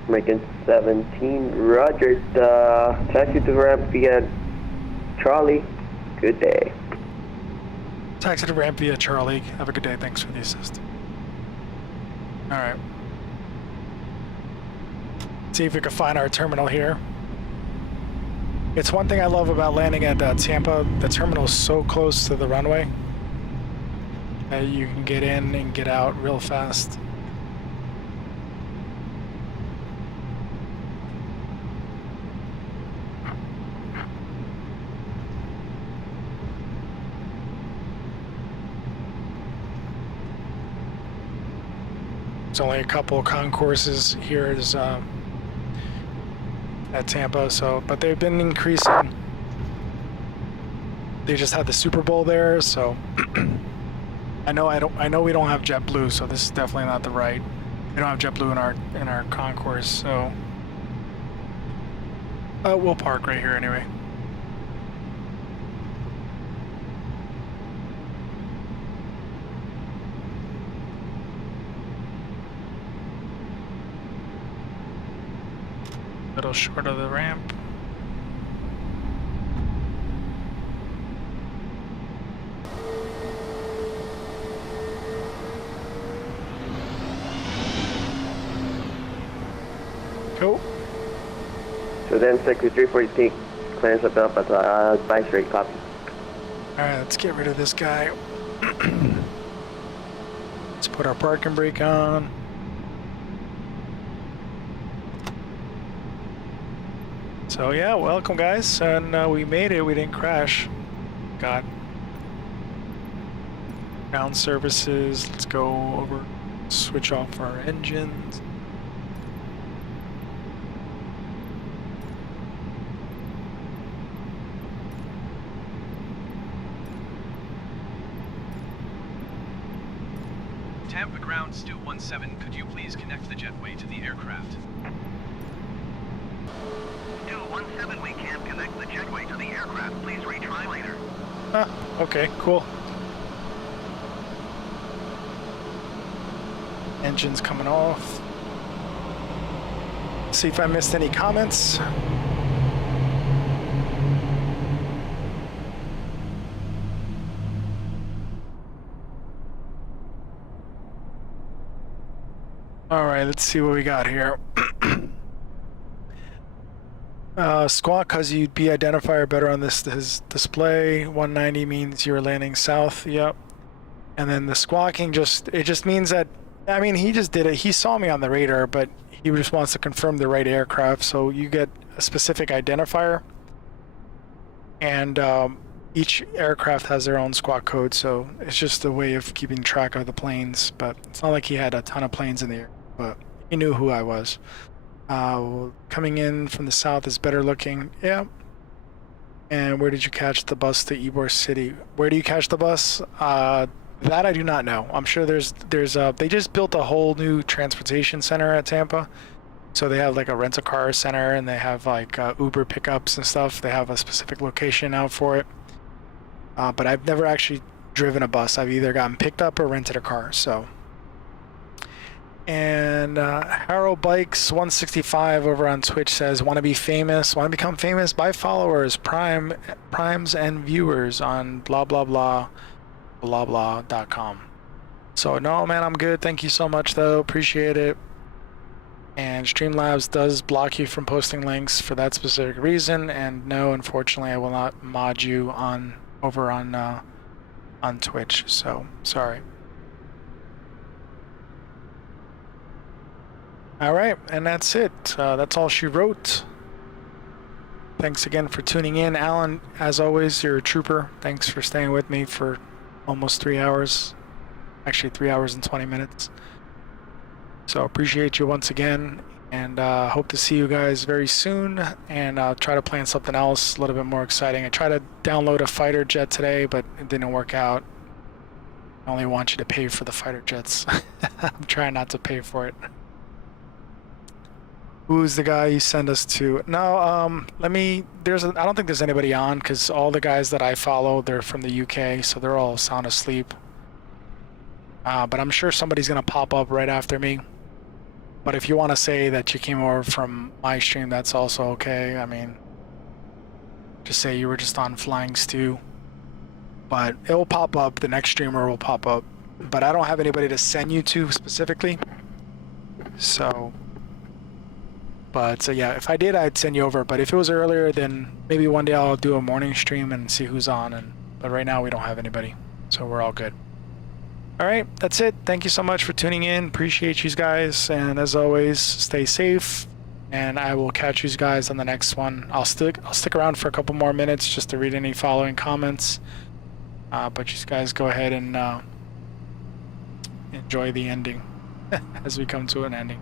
American 17, roger. Taxi to ramp via Charlie. Good day. Taxi to ramp via Charlie. Have a good day. Thanks for the assist. All right. See if we can find our terminal here. It's one thing I love about landing at Tampa. The terminal is so close to the runway that you can get in and get out real fast. There's only a couple concourses here at Tampa, so but they've been increasing. They just had the Super Bowl there, so I know we don't have JetBlue, so this is definitely not the right. We don't have JetBlue in our concourse, so we'll park right here anyway. Little short of the ramp. Cool. So then, Secretary 343, clearance up at advisory copy. Alright, let's get rid of this guy. Let's put our parking brake on. So yeah, welcome guys, and we made it. We didn't crash. Got ground services. Let's go over, switch off our engines. Tampa ground, Stu 17, could you please connect the jetway to the aircraft? Stu 17, we can't connect the jetway to the aircraft. Please retry later. Okay, cool. Engines coming off. See if I missed any comments. All right, let's see what we got here. Squawk, cause you'd be identifier better on this his display. 190 means you're landing south. Yep. And then the squawking just means that I mean, he just did it. He saw me on the radar, but he just wants to confirm the right aircraft. So you get a specific identifier, and each aircraft has their own squawk code. So it's just a way of keeping track of the planes. But it's not like he had a ton of planes in the air, but he knew who I was. Coming in from the south is better looking. Yeah. And where did you catch the bus to Ybor City? Where do you catch the bus? That I do not know. I'm sure there's they just built a whole new transportation center at Tampa. So they have like a rent-a-car center, and they have like Uber pickups and stuff. They have a specific location out for it. But I've never actually driven a bus. I've either gotten picked up or rented a car. So. And Harrow Bikes 165 over on Twitch says, want to be famous, want to become famous? Buy followers, primes and viewers on blah blah blah blah blah.com. So no, man, I'm good. Thank you so much though, appreciate it. And Streamlabs does block you from posting links for that specific reason, and no, unfortunately I will not mod you over on Twitch, so sorry. All right, and that's it. That's all she wrote. Thanks again for tuning in. Alan, as always, you're a trooper. Thanks for staying with me for almost 3 hours. Actually, 3 hours and 20 minutes. So appreciate you once again, and hope to see you guys very soon. And I'll try to plan something else a little bit more exciting. I tried to download a fighter jet today, but it didn't work out. I only want you to pay for the fighter jets. I'm trying not to pay for it. Who's the guy you send us to? No, I don't think there's anybody on, because all the guys that I follow, they're from the UK, so they're all sound asleep. But I'm sure somebody's gonna pop up right after me. But if you want to say that you came over from my stream, that's also okay. I mean, just say you were just on Flying Stew. But it will pop up, the next streamer will pop up. But I don't have anybody to send you to specifically. So... But yeah, if I did, I'd send you over. But if it was earlier, then maybe one day I'll do a morning stream and see who's on. But right now we don't have anybody, so we're all good. All right, that's it. Thank you so much for tuning in. Appreciate you guys, and as always, stay safe. And I will catch you guys on the next one. I'll stick around for a couple more minutes just to read any following comments. But you guys go ahead and enjoy the ending as we come to an ending.